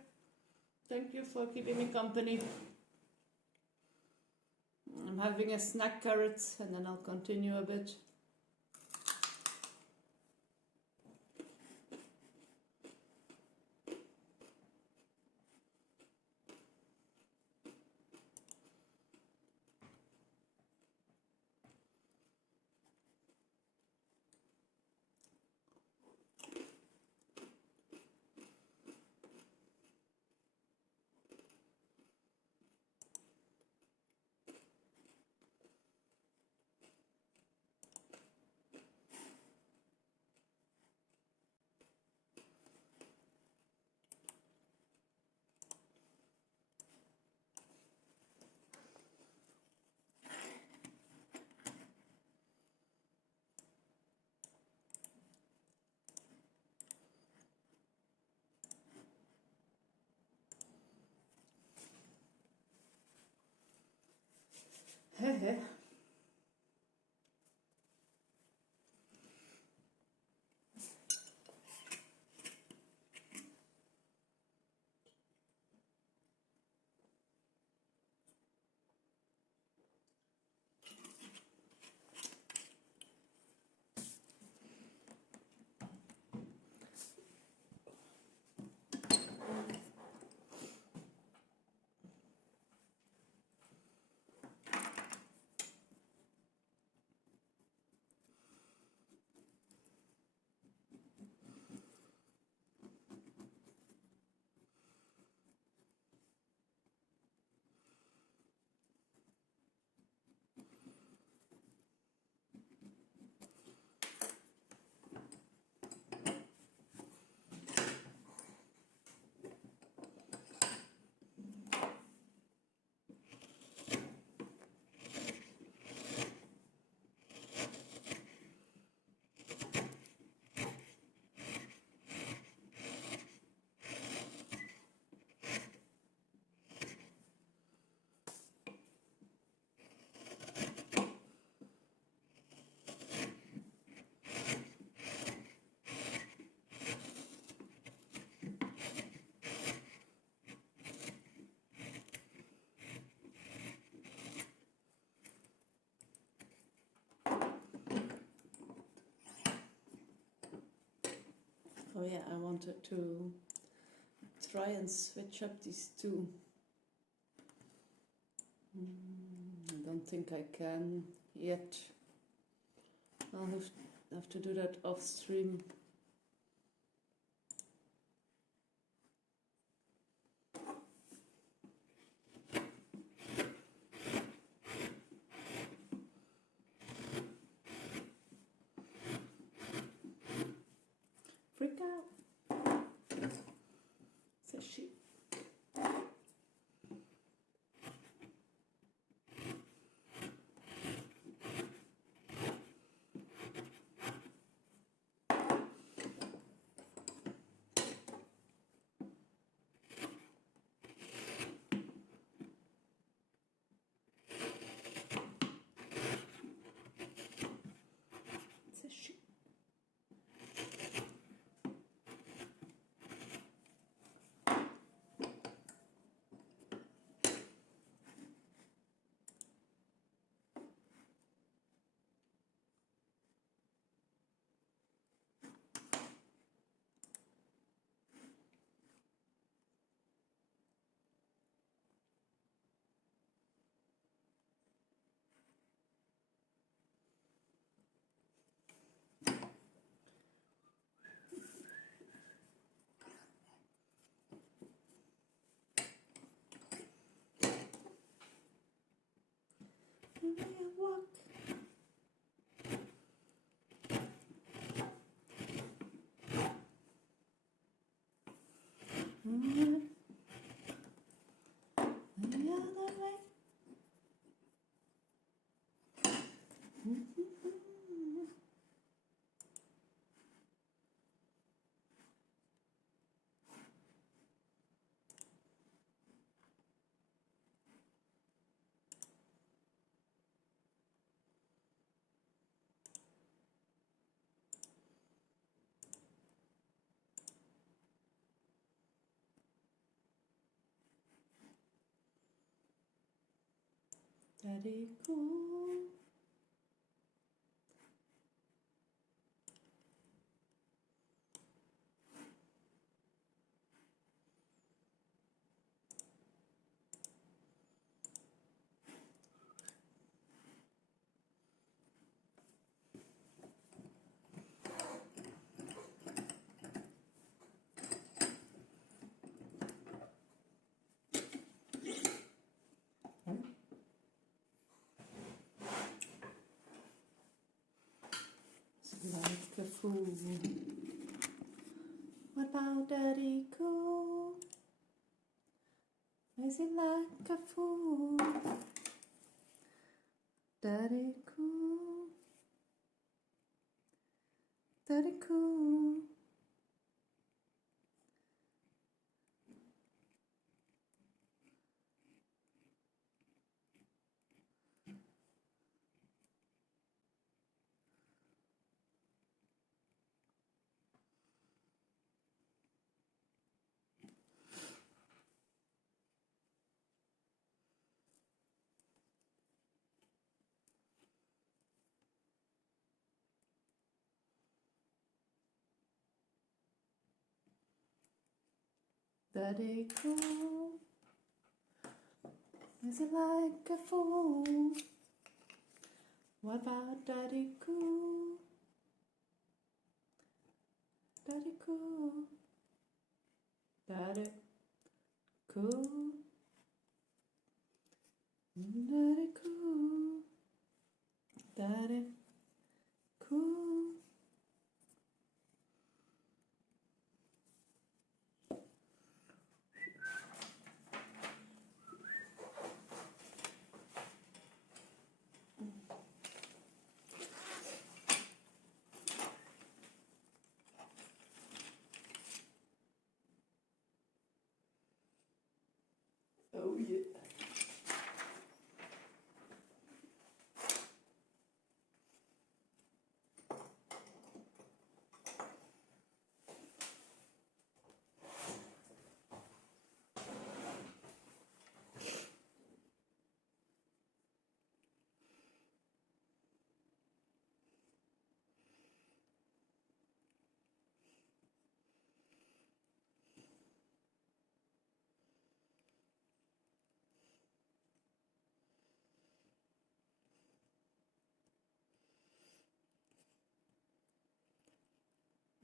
Thank you for keeping me company. I'm having a snack carrot and then I'll continue a bit. Hehe. Oh yeah, I wanted to try and switch up these two. I don't think I can yet. I'll have to do that off stream. Freak out, says she. Says she. Daddy cool. Like a fool. What about Daddy cool? Is it like a fool? Daddy cool. Daddy cool. Daddy cool. Is it like a fool? What about Daddy cool? Daddy cool. Daddy cool. Daddy cool. Daddy cool. Oh yeah.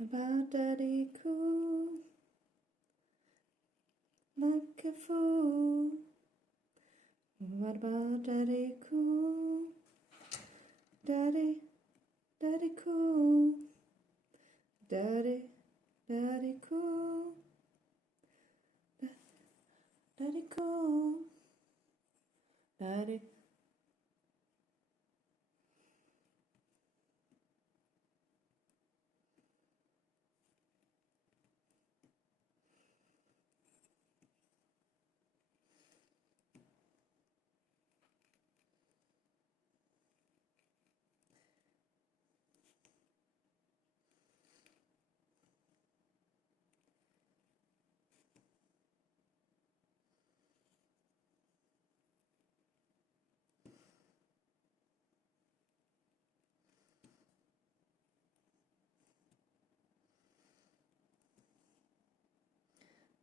About Daddy cool, like a fool. What about Daddy cool? Daddy, Daddy cool. Daddy, Daddy cool. Daddy cool. Daddy.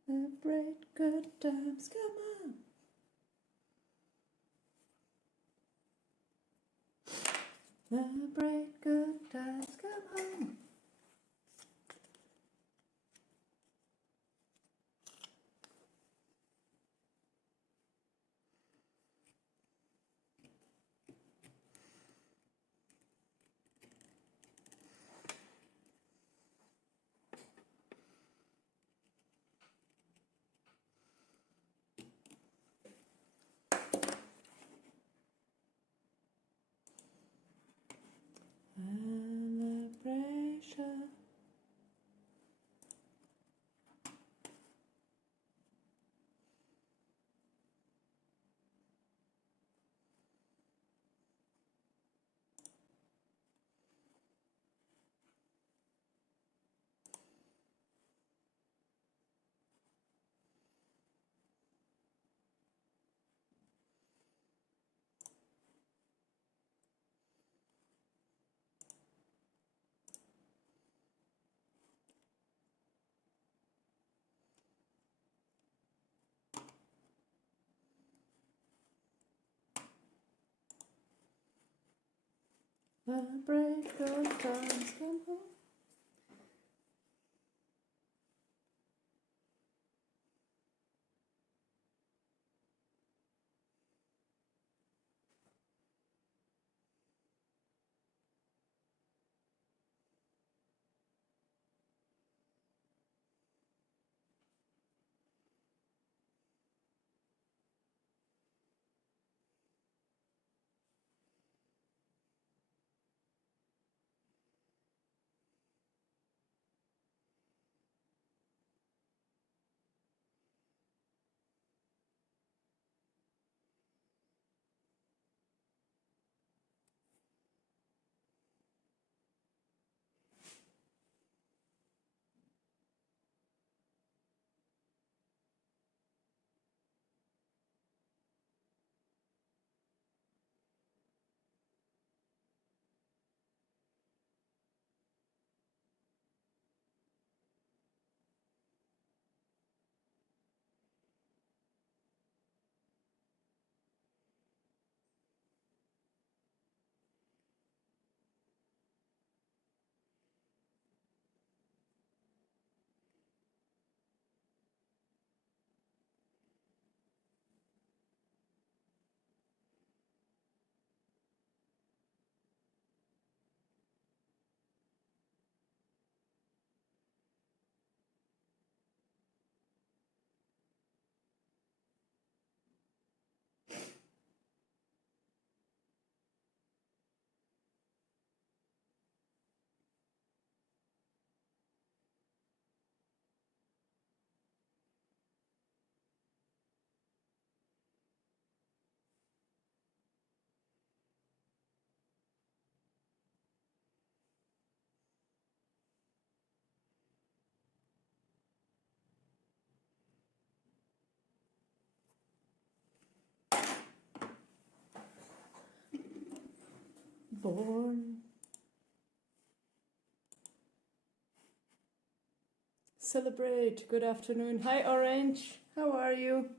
Celebrate good times, come on. Celebrate good times, come on. Celebration. break of dawn's come home. Born. Celebrate. Good afternoon. Hi, Orange. How are you?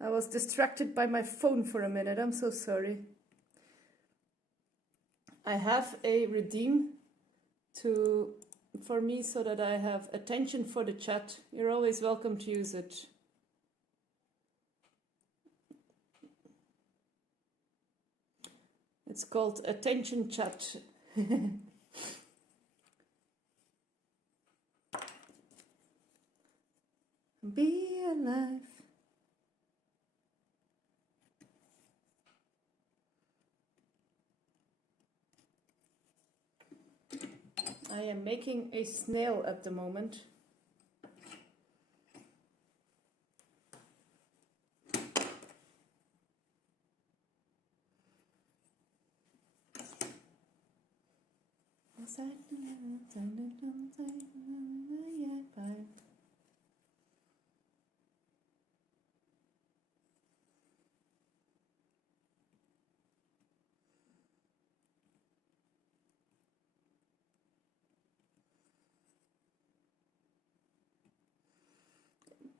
I was distracted by my phone for a minute. I'm so sorry. I have a redeem for me so that I have attention for the chat. You're always welcome to use it. It's called Attention Chat. Be alive. I am making a snail at the moment.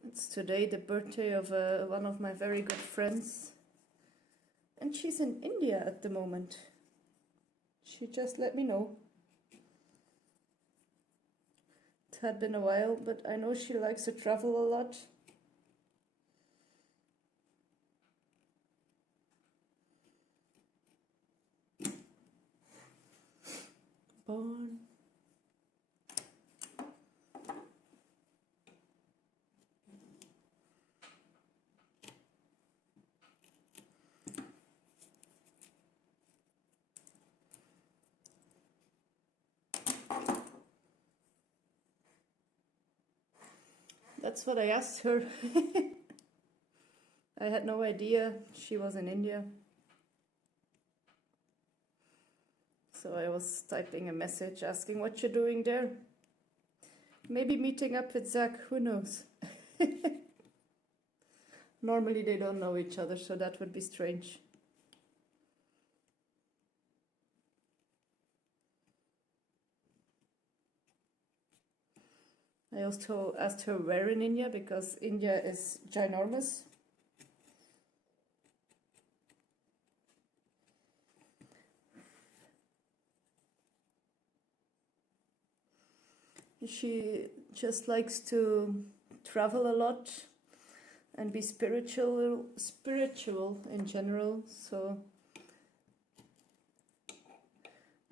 It's today the birthday of one of my very good friends, and she's in India at the moment. She just let me know. It had been a while, but I know she likes to travel a lot. Born. That's what I asked her. I had no idea she was in India. So I was typing a message asking what you're doing there. Maybe meeting up with Zach, who knows? Normally they don't know each other, so that would be strange. I also asked her where in India, because India is ginormous. She just likes to travel a lot and be spiritual in general. So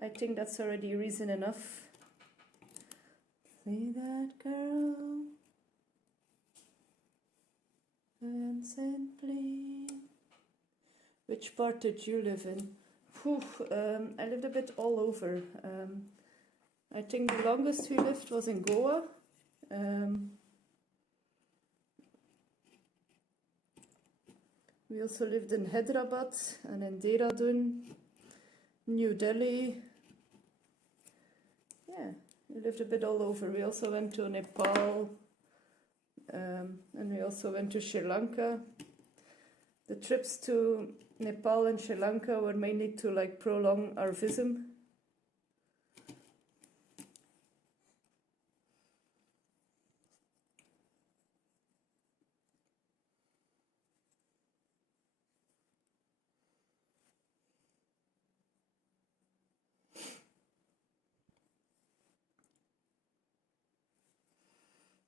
I think that's already reason enough. See that girl and simply. Which part did you live in? Whew, I lived a bit all over. I think the longest we lived was in Goa. We also lived in Hyderabad and in Dehradun, New Delhi. Yeah, we lived a bit all over. We also went to Nepal, and we also went to Sri Lanka. The trips to Nepal and Sri Lanka were mainly to like prolong our visum.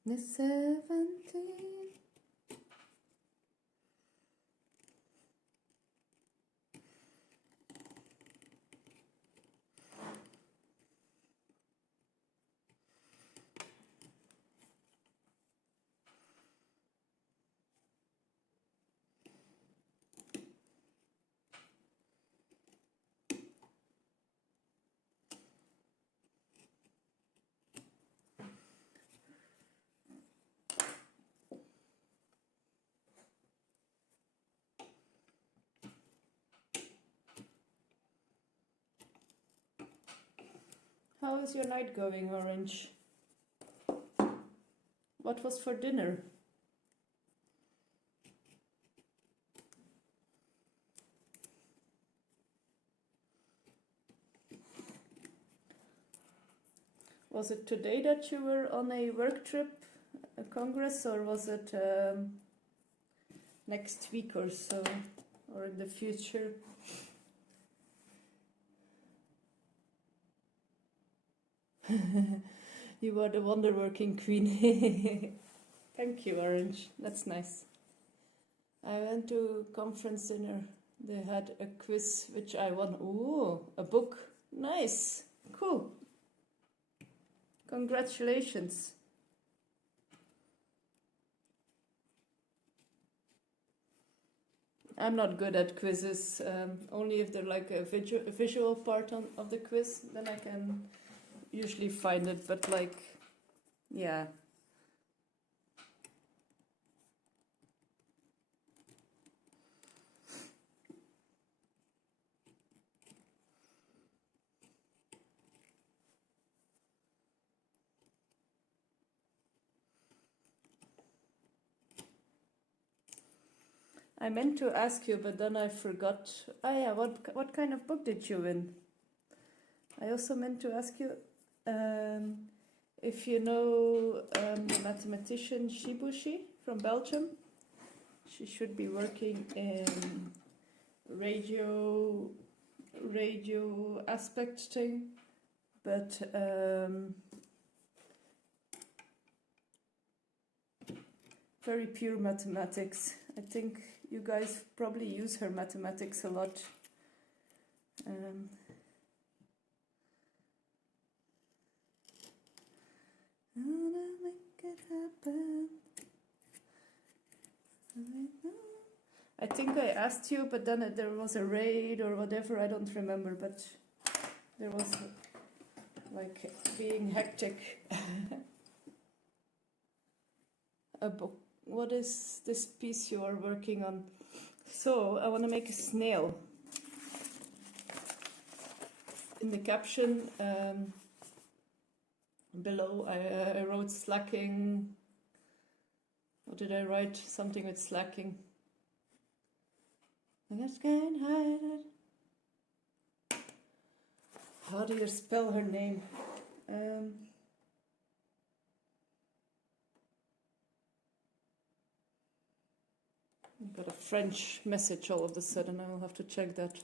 The 17. How is your night going, Orange? What was for dinner? Was it today that you were on a work trip, a congress, or was it next week or so, or in the future? You are the wonder-working queen. Thank you, Orange. That's nice. I went to conference dinner. They had a quiz which I won. Ooh, a book. Nice. Cool. Congratulations. I'm not good at quizzes. Only if they're like a visual part of the quiz, then I can usually find it. But like, yeah. I meant to ask you, but then I forgot. Oh yeah, what kind of book did you win? I also meant to ask you if you know the mathematician Shibushi from Belgium. She should be working in radio aspect thing, but very pure mathematics. I think you guys probably use her mathematics a lot. Make it happen. I think I asked you, but then there was a raid or whatever, I don't remember, but there was like being hectic. A book. What is this piece you are working on? So I want to make a snail. In the caption below I wrote slacking. What did I write? Something with slacking. I just can't hide it. How do you spell her name? Got a French message all of a sudden. I will have to check that.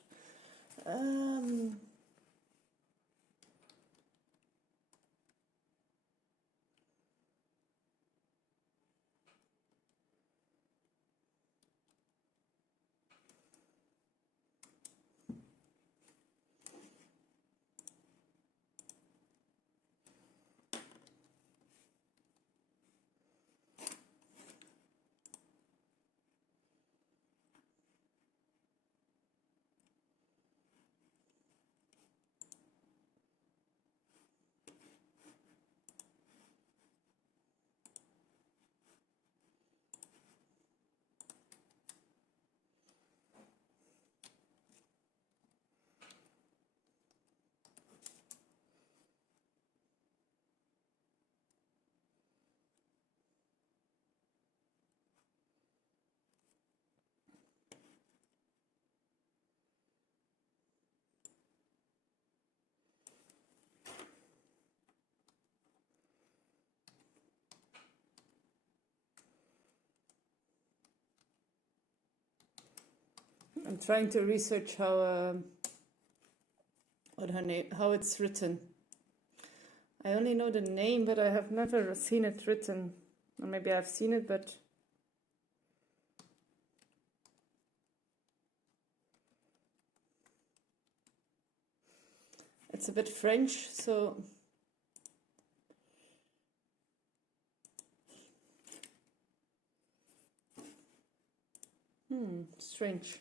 I'm trying to research how what her name, how it's written. I only know the name, but I have never seen it written. Or maybe I've seen it, but it's a bit French, so strange.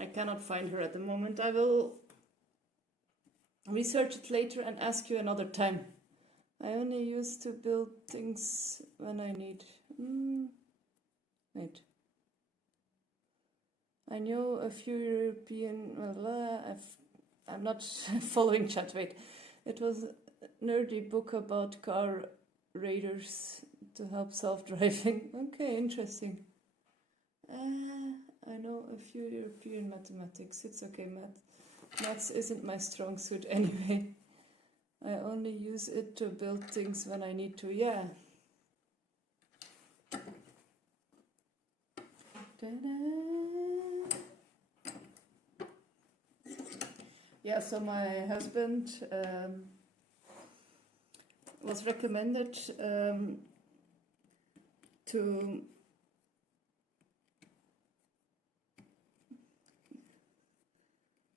I cannot find her at the moment. I will research it later and ask you another time. I only used to build things when I need. Wait. I know a few European. I'm not following chat. Wait. It was a nerdy book about car radars to help self-driving. Okay, interesting. I know a few European mathematics. It's okay, maths isn't my strong suit anyway. I only use it to build things when I need to. Yeah. Yeah, so my husband was recommended to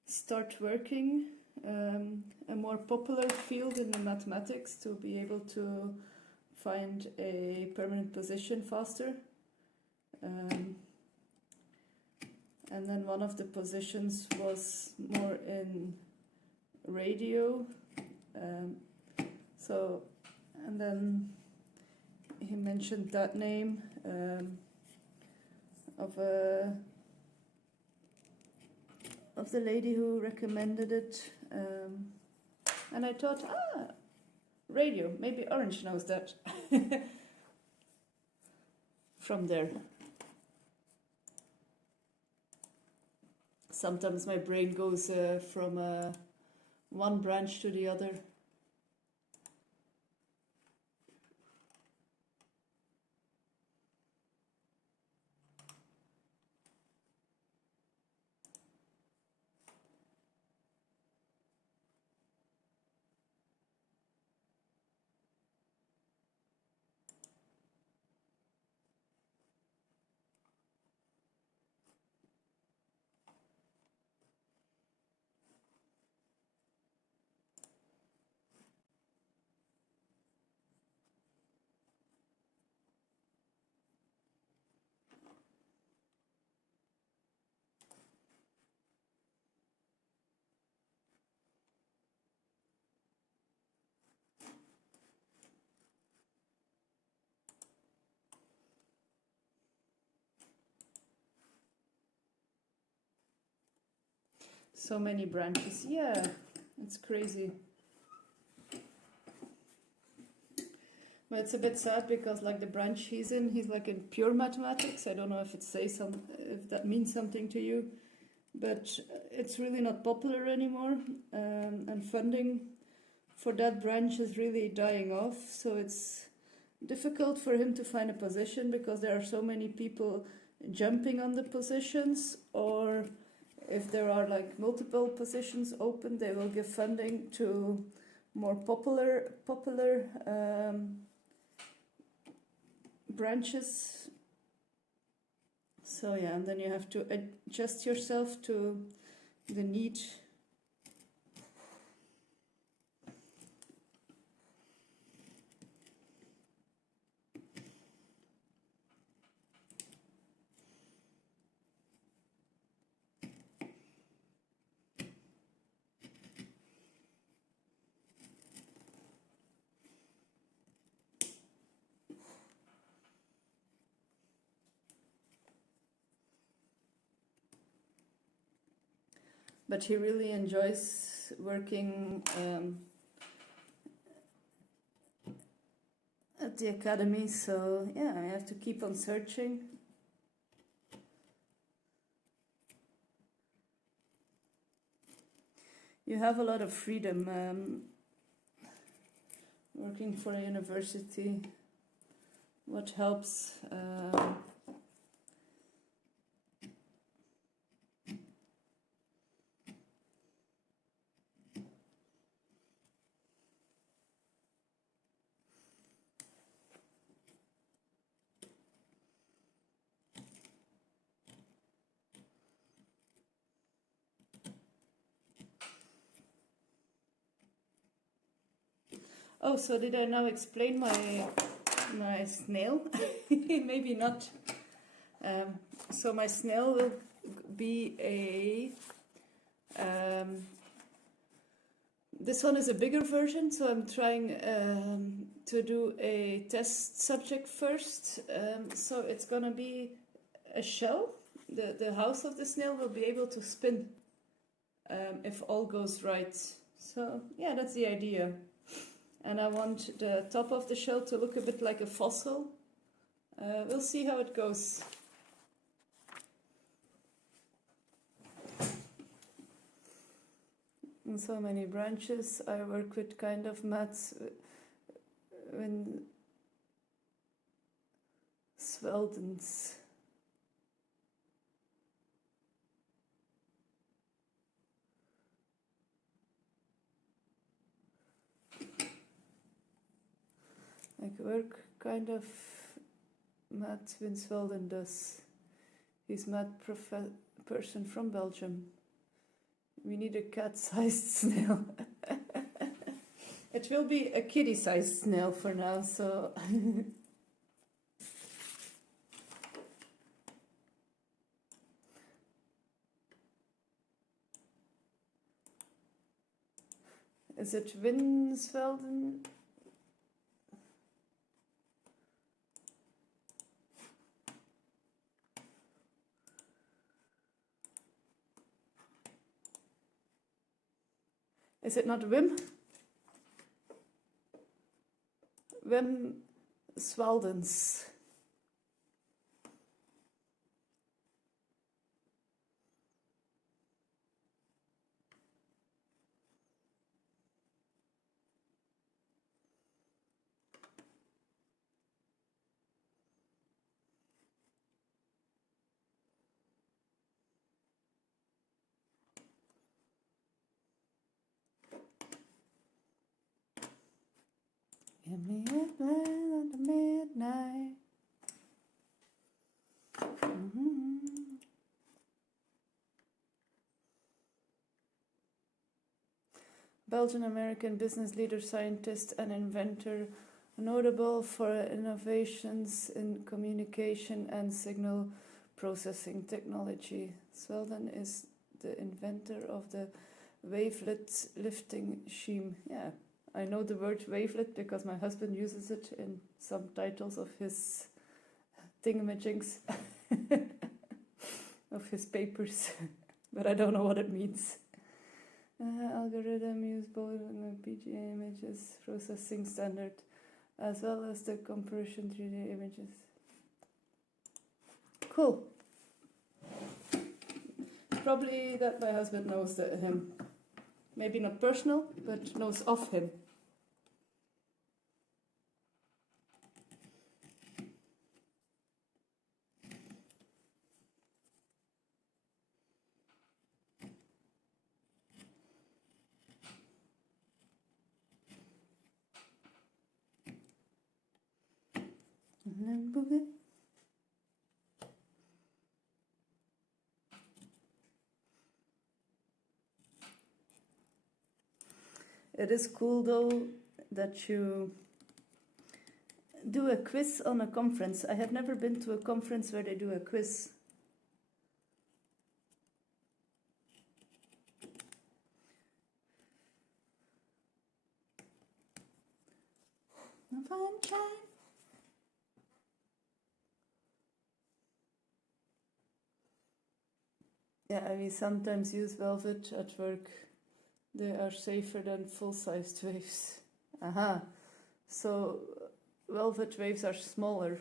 start working a more popular field in the mathematics to be able to find a permanent position faster. And then one of the positions was more in radio. And then he mentioned that name of the lady who recommended it. And I thought, radio, maybe Orange knows that. From there. Sometimes my brain goes from one branch to the other. So many branches. Yeah, it's crazy. But it's a bit sad because like the branch he's in, he's like in pure mathematics. I don't know if if that means something to you, but it's really not popular anymore, and funding for that branch is really dying off. So it's difficult for him to find a position because there are so many people jumping on the positions, or if there are like multiple positions open, they will give funding to more popular branches. So yeah, and then you have to adjust yourself to the need. But he really enjoys working at the academy, so yeah, I have to keep on searching. You have a lot of freedom working for a university. What helps? Oh, so did I now explain my snail? Maybe not. So my snail will be a... this one is a bigger version, so I'm trying to do a test subject first. So it's gonna be a shell. The house of the snail will be able to spin if all goes right. So yeah, that's the idea. And I want the top of the shell to look a bit like a fossil. We'll see how it goes. And so many branches. I work with kind of mats when Sveldens. Like work kind of Matt Winsvelden does. He's Matt person from Belgium. We need a cat-sized snail. It will be a kitty-sized snail for now, so... Is it Winsvelden? Is it not Wim? Wim Sveldens. Give me a plan at midnight. Belgian-American business leader, scientist and inventor, notable for innovations in communication and signal processing technology. Svelden is the inventor of the wavelet lifting scheme. Yeah, I know the word wavelet because my husband uses it in some titles of his thingamajigs, of his papers, but I don't know what it means. Algorithm use both the PGA images processing standard as well as the compression 3D images. Cool. Probably that my husband knows him. Maybe not personal, but knows of him. It is cool though that you do a quiz on a conference. I have never been to a conference where they do a quiz. Sunshine. Yeah, we sometimes use velvet at work. They are safer than full-sized waves. Aha. So velvet waves are smaller.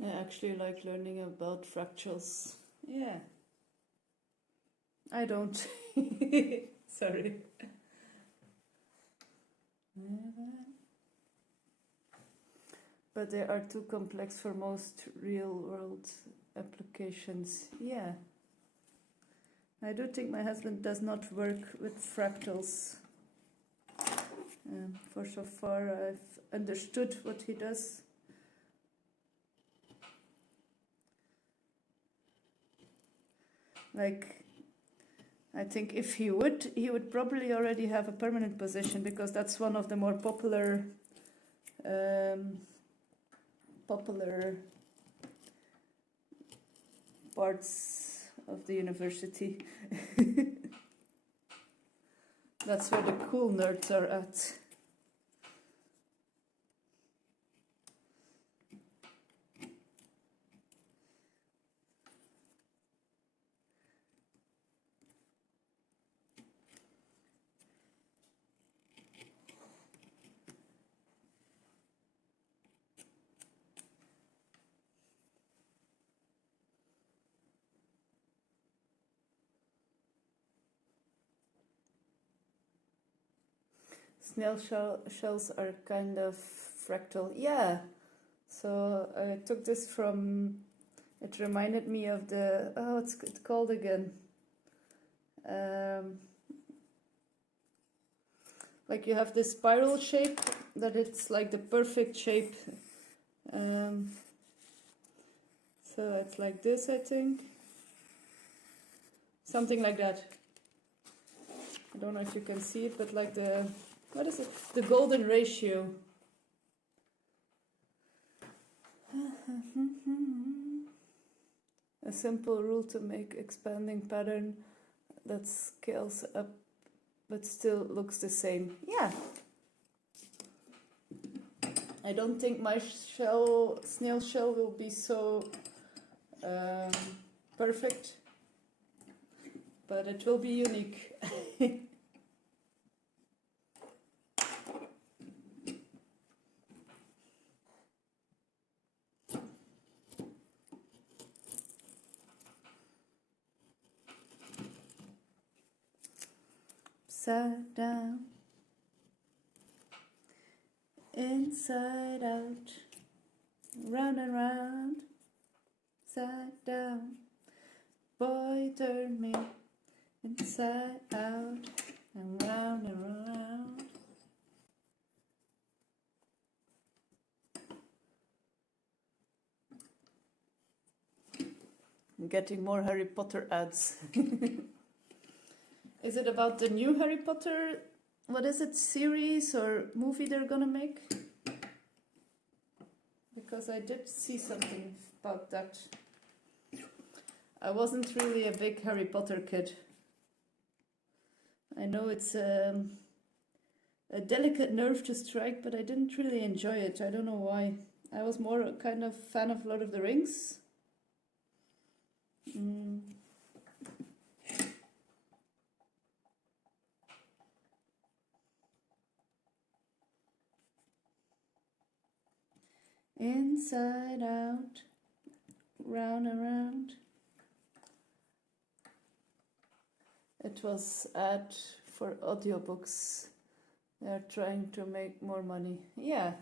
I actually like learning about fractals. Yeah. I don't. Sorry. But they are too complex for most real-world applications. Yeah. I do think my husband does not work with fractals. For so far, I've understood what he does. Like, I think if he would probably already have a permanent position, because that's one of the more popular parts of the university. That's where the cool nerds are at. Snail shells are kind of fractal. Yeah. So I took this from, it reminded me of the, what's it called again? Like you have this spiral shape, that it's like the perfect shape. So it's like this, I think. Something like that. I don't know if you can see it, but like the, what is it? The golden ratio. A simple rule to make expanding pattern that scales up but still looks the same. Yeah. I don't think my snail shell will be so perfect, but it will be unique. Upside down, inside out, round and round, side down. Boy, turn me inside out and round and round. I'm getting more Harry Potter ads. Is it about the new Harry Potter, what is it, series or movie they're gonna make? Because I did see something about that. I wasn't really a big Harry Potter kid. I know it's a delicate nerve to strike, but I didn't really enjoy it. I don't know why. I was more a kind of fan of Lord of the Rings. Inside out, round and round. It was ad for audiobooks. They're trying to make more money. Yeah.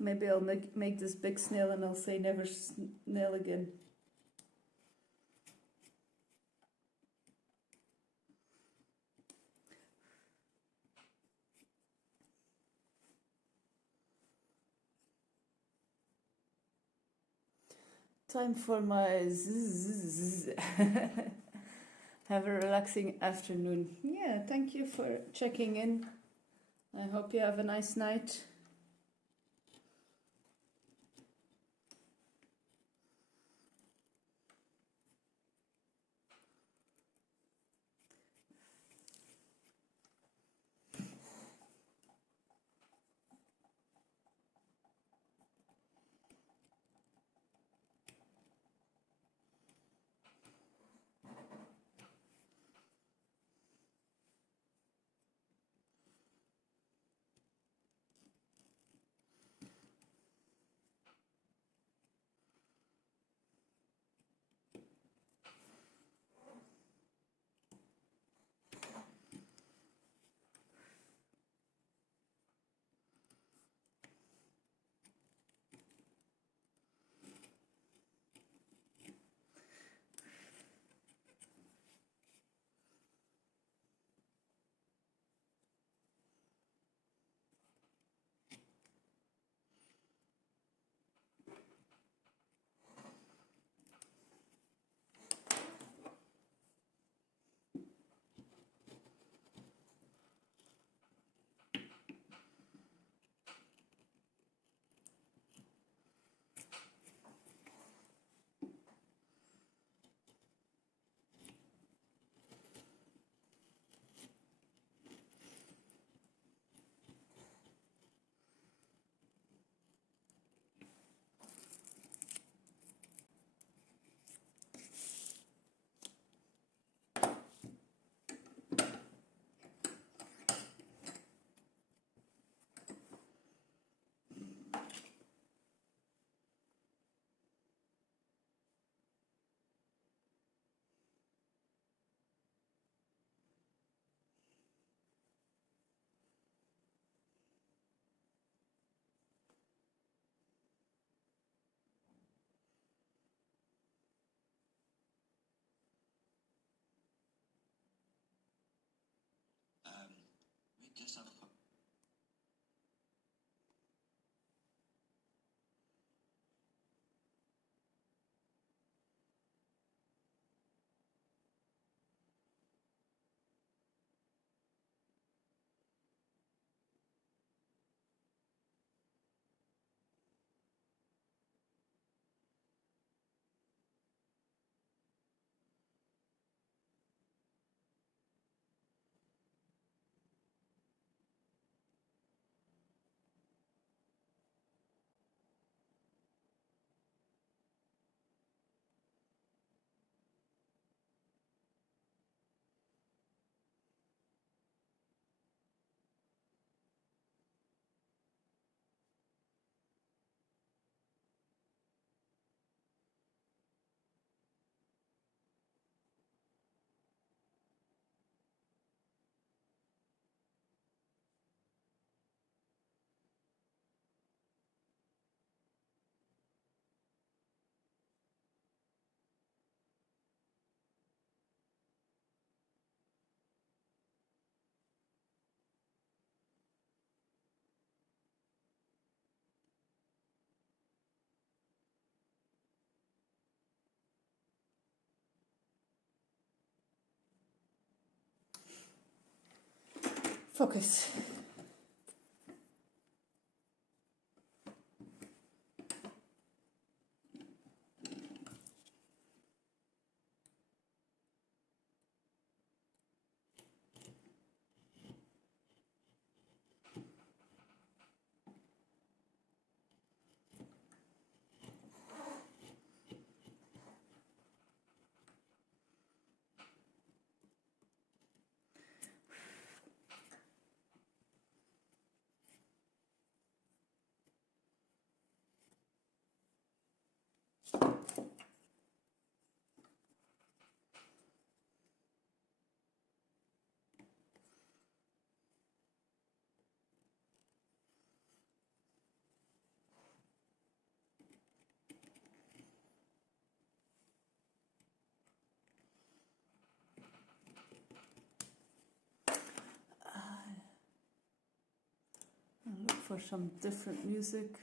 Maybe I'll make this big snail and I'll say never snail again. Time for my zzz. Have a relaxing afternoon. Yeah, thank you for checking in. I hope you have a nice night. Focus. I'll look for some different music.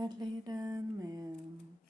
Verleden meer.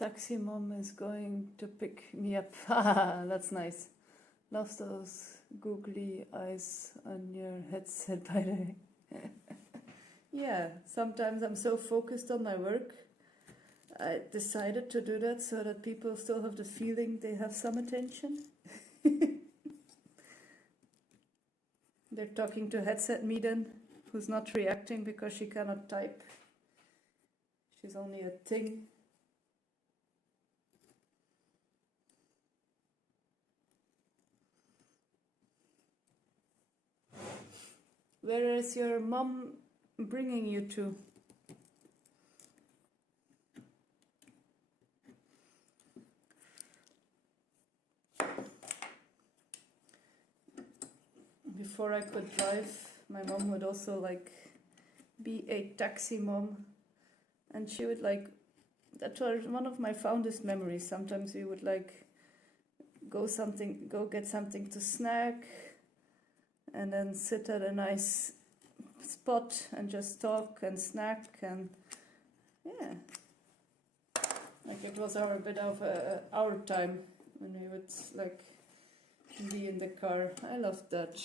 Taxi mom is going to pick me up. That's nice. Love those googly eyes on your headset, by the way. Yeah, sometimes I'm so focused on my work. I decided to do that so that people still have the feeling they have some attention. They're talking to headset Meeden, who's not reacting because she cannot type. She's only a thing. Where is your mom bringing you to? Before I could drive, my mom would also like be a taxi mom, and she would like, that was one of my fondest memories. Sometimes we would like go get something to snack, and then sit at a nice spot and just talk and snack, and yeah, like it was a bit of our time when we would like be in the car. I loved that.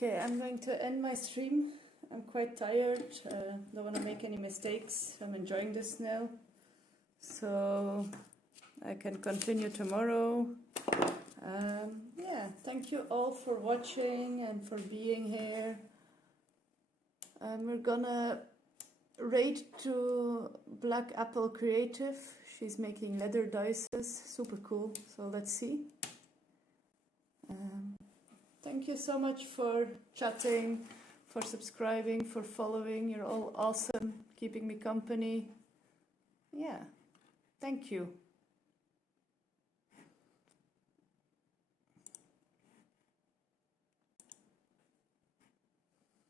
Okay, I'm going to end my stream. I'm quite tired. Don't want to make any mistakes. I'm enjoying this now. So I can continue tomorrow. Yeah, thank you all for watching and for being here. We're gonna rate to Black Apple Creative. She's making leather dices, super cool. So let's see. Thank you so much for chatting, for subscribing, for following. You're all awesome, keeping me company. Yeah, thank you.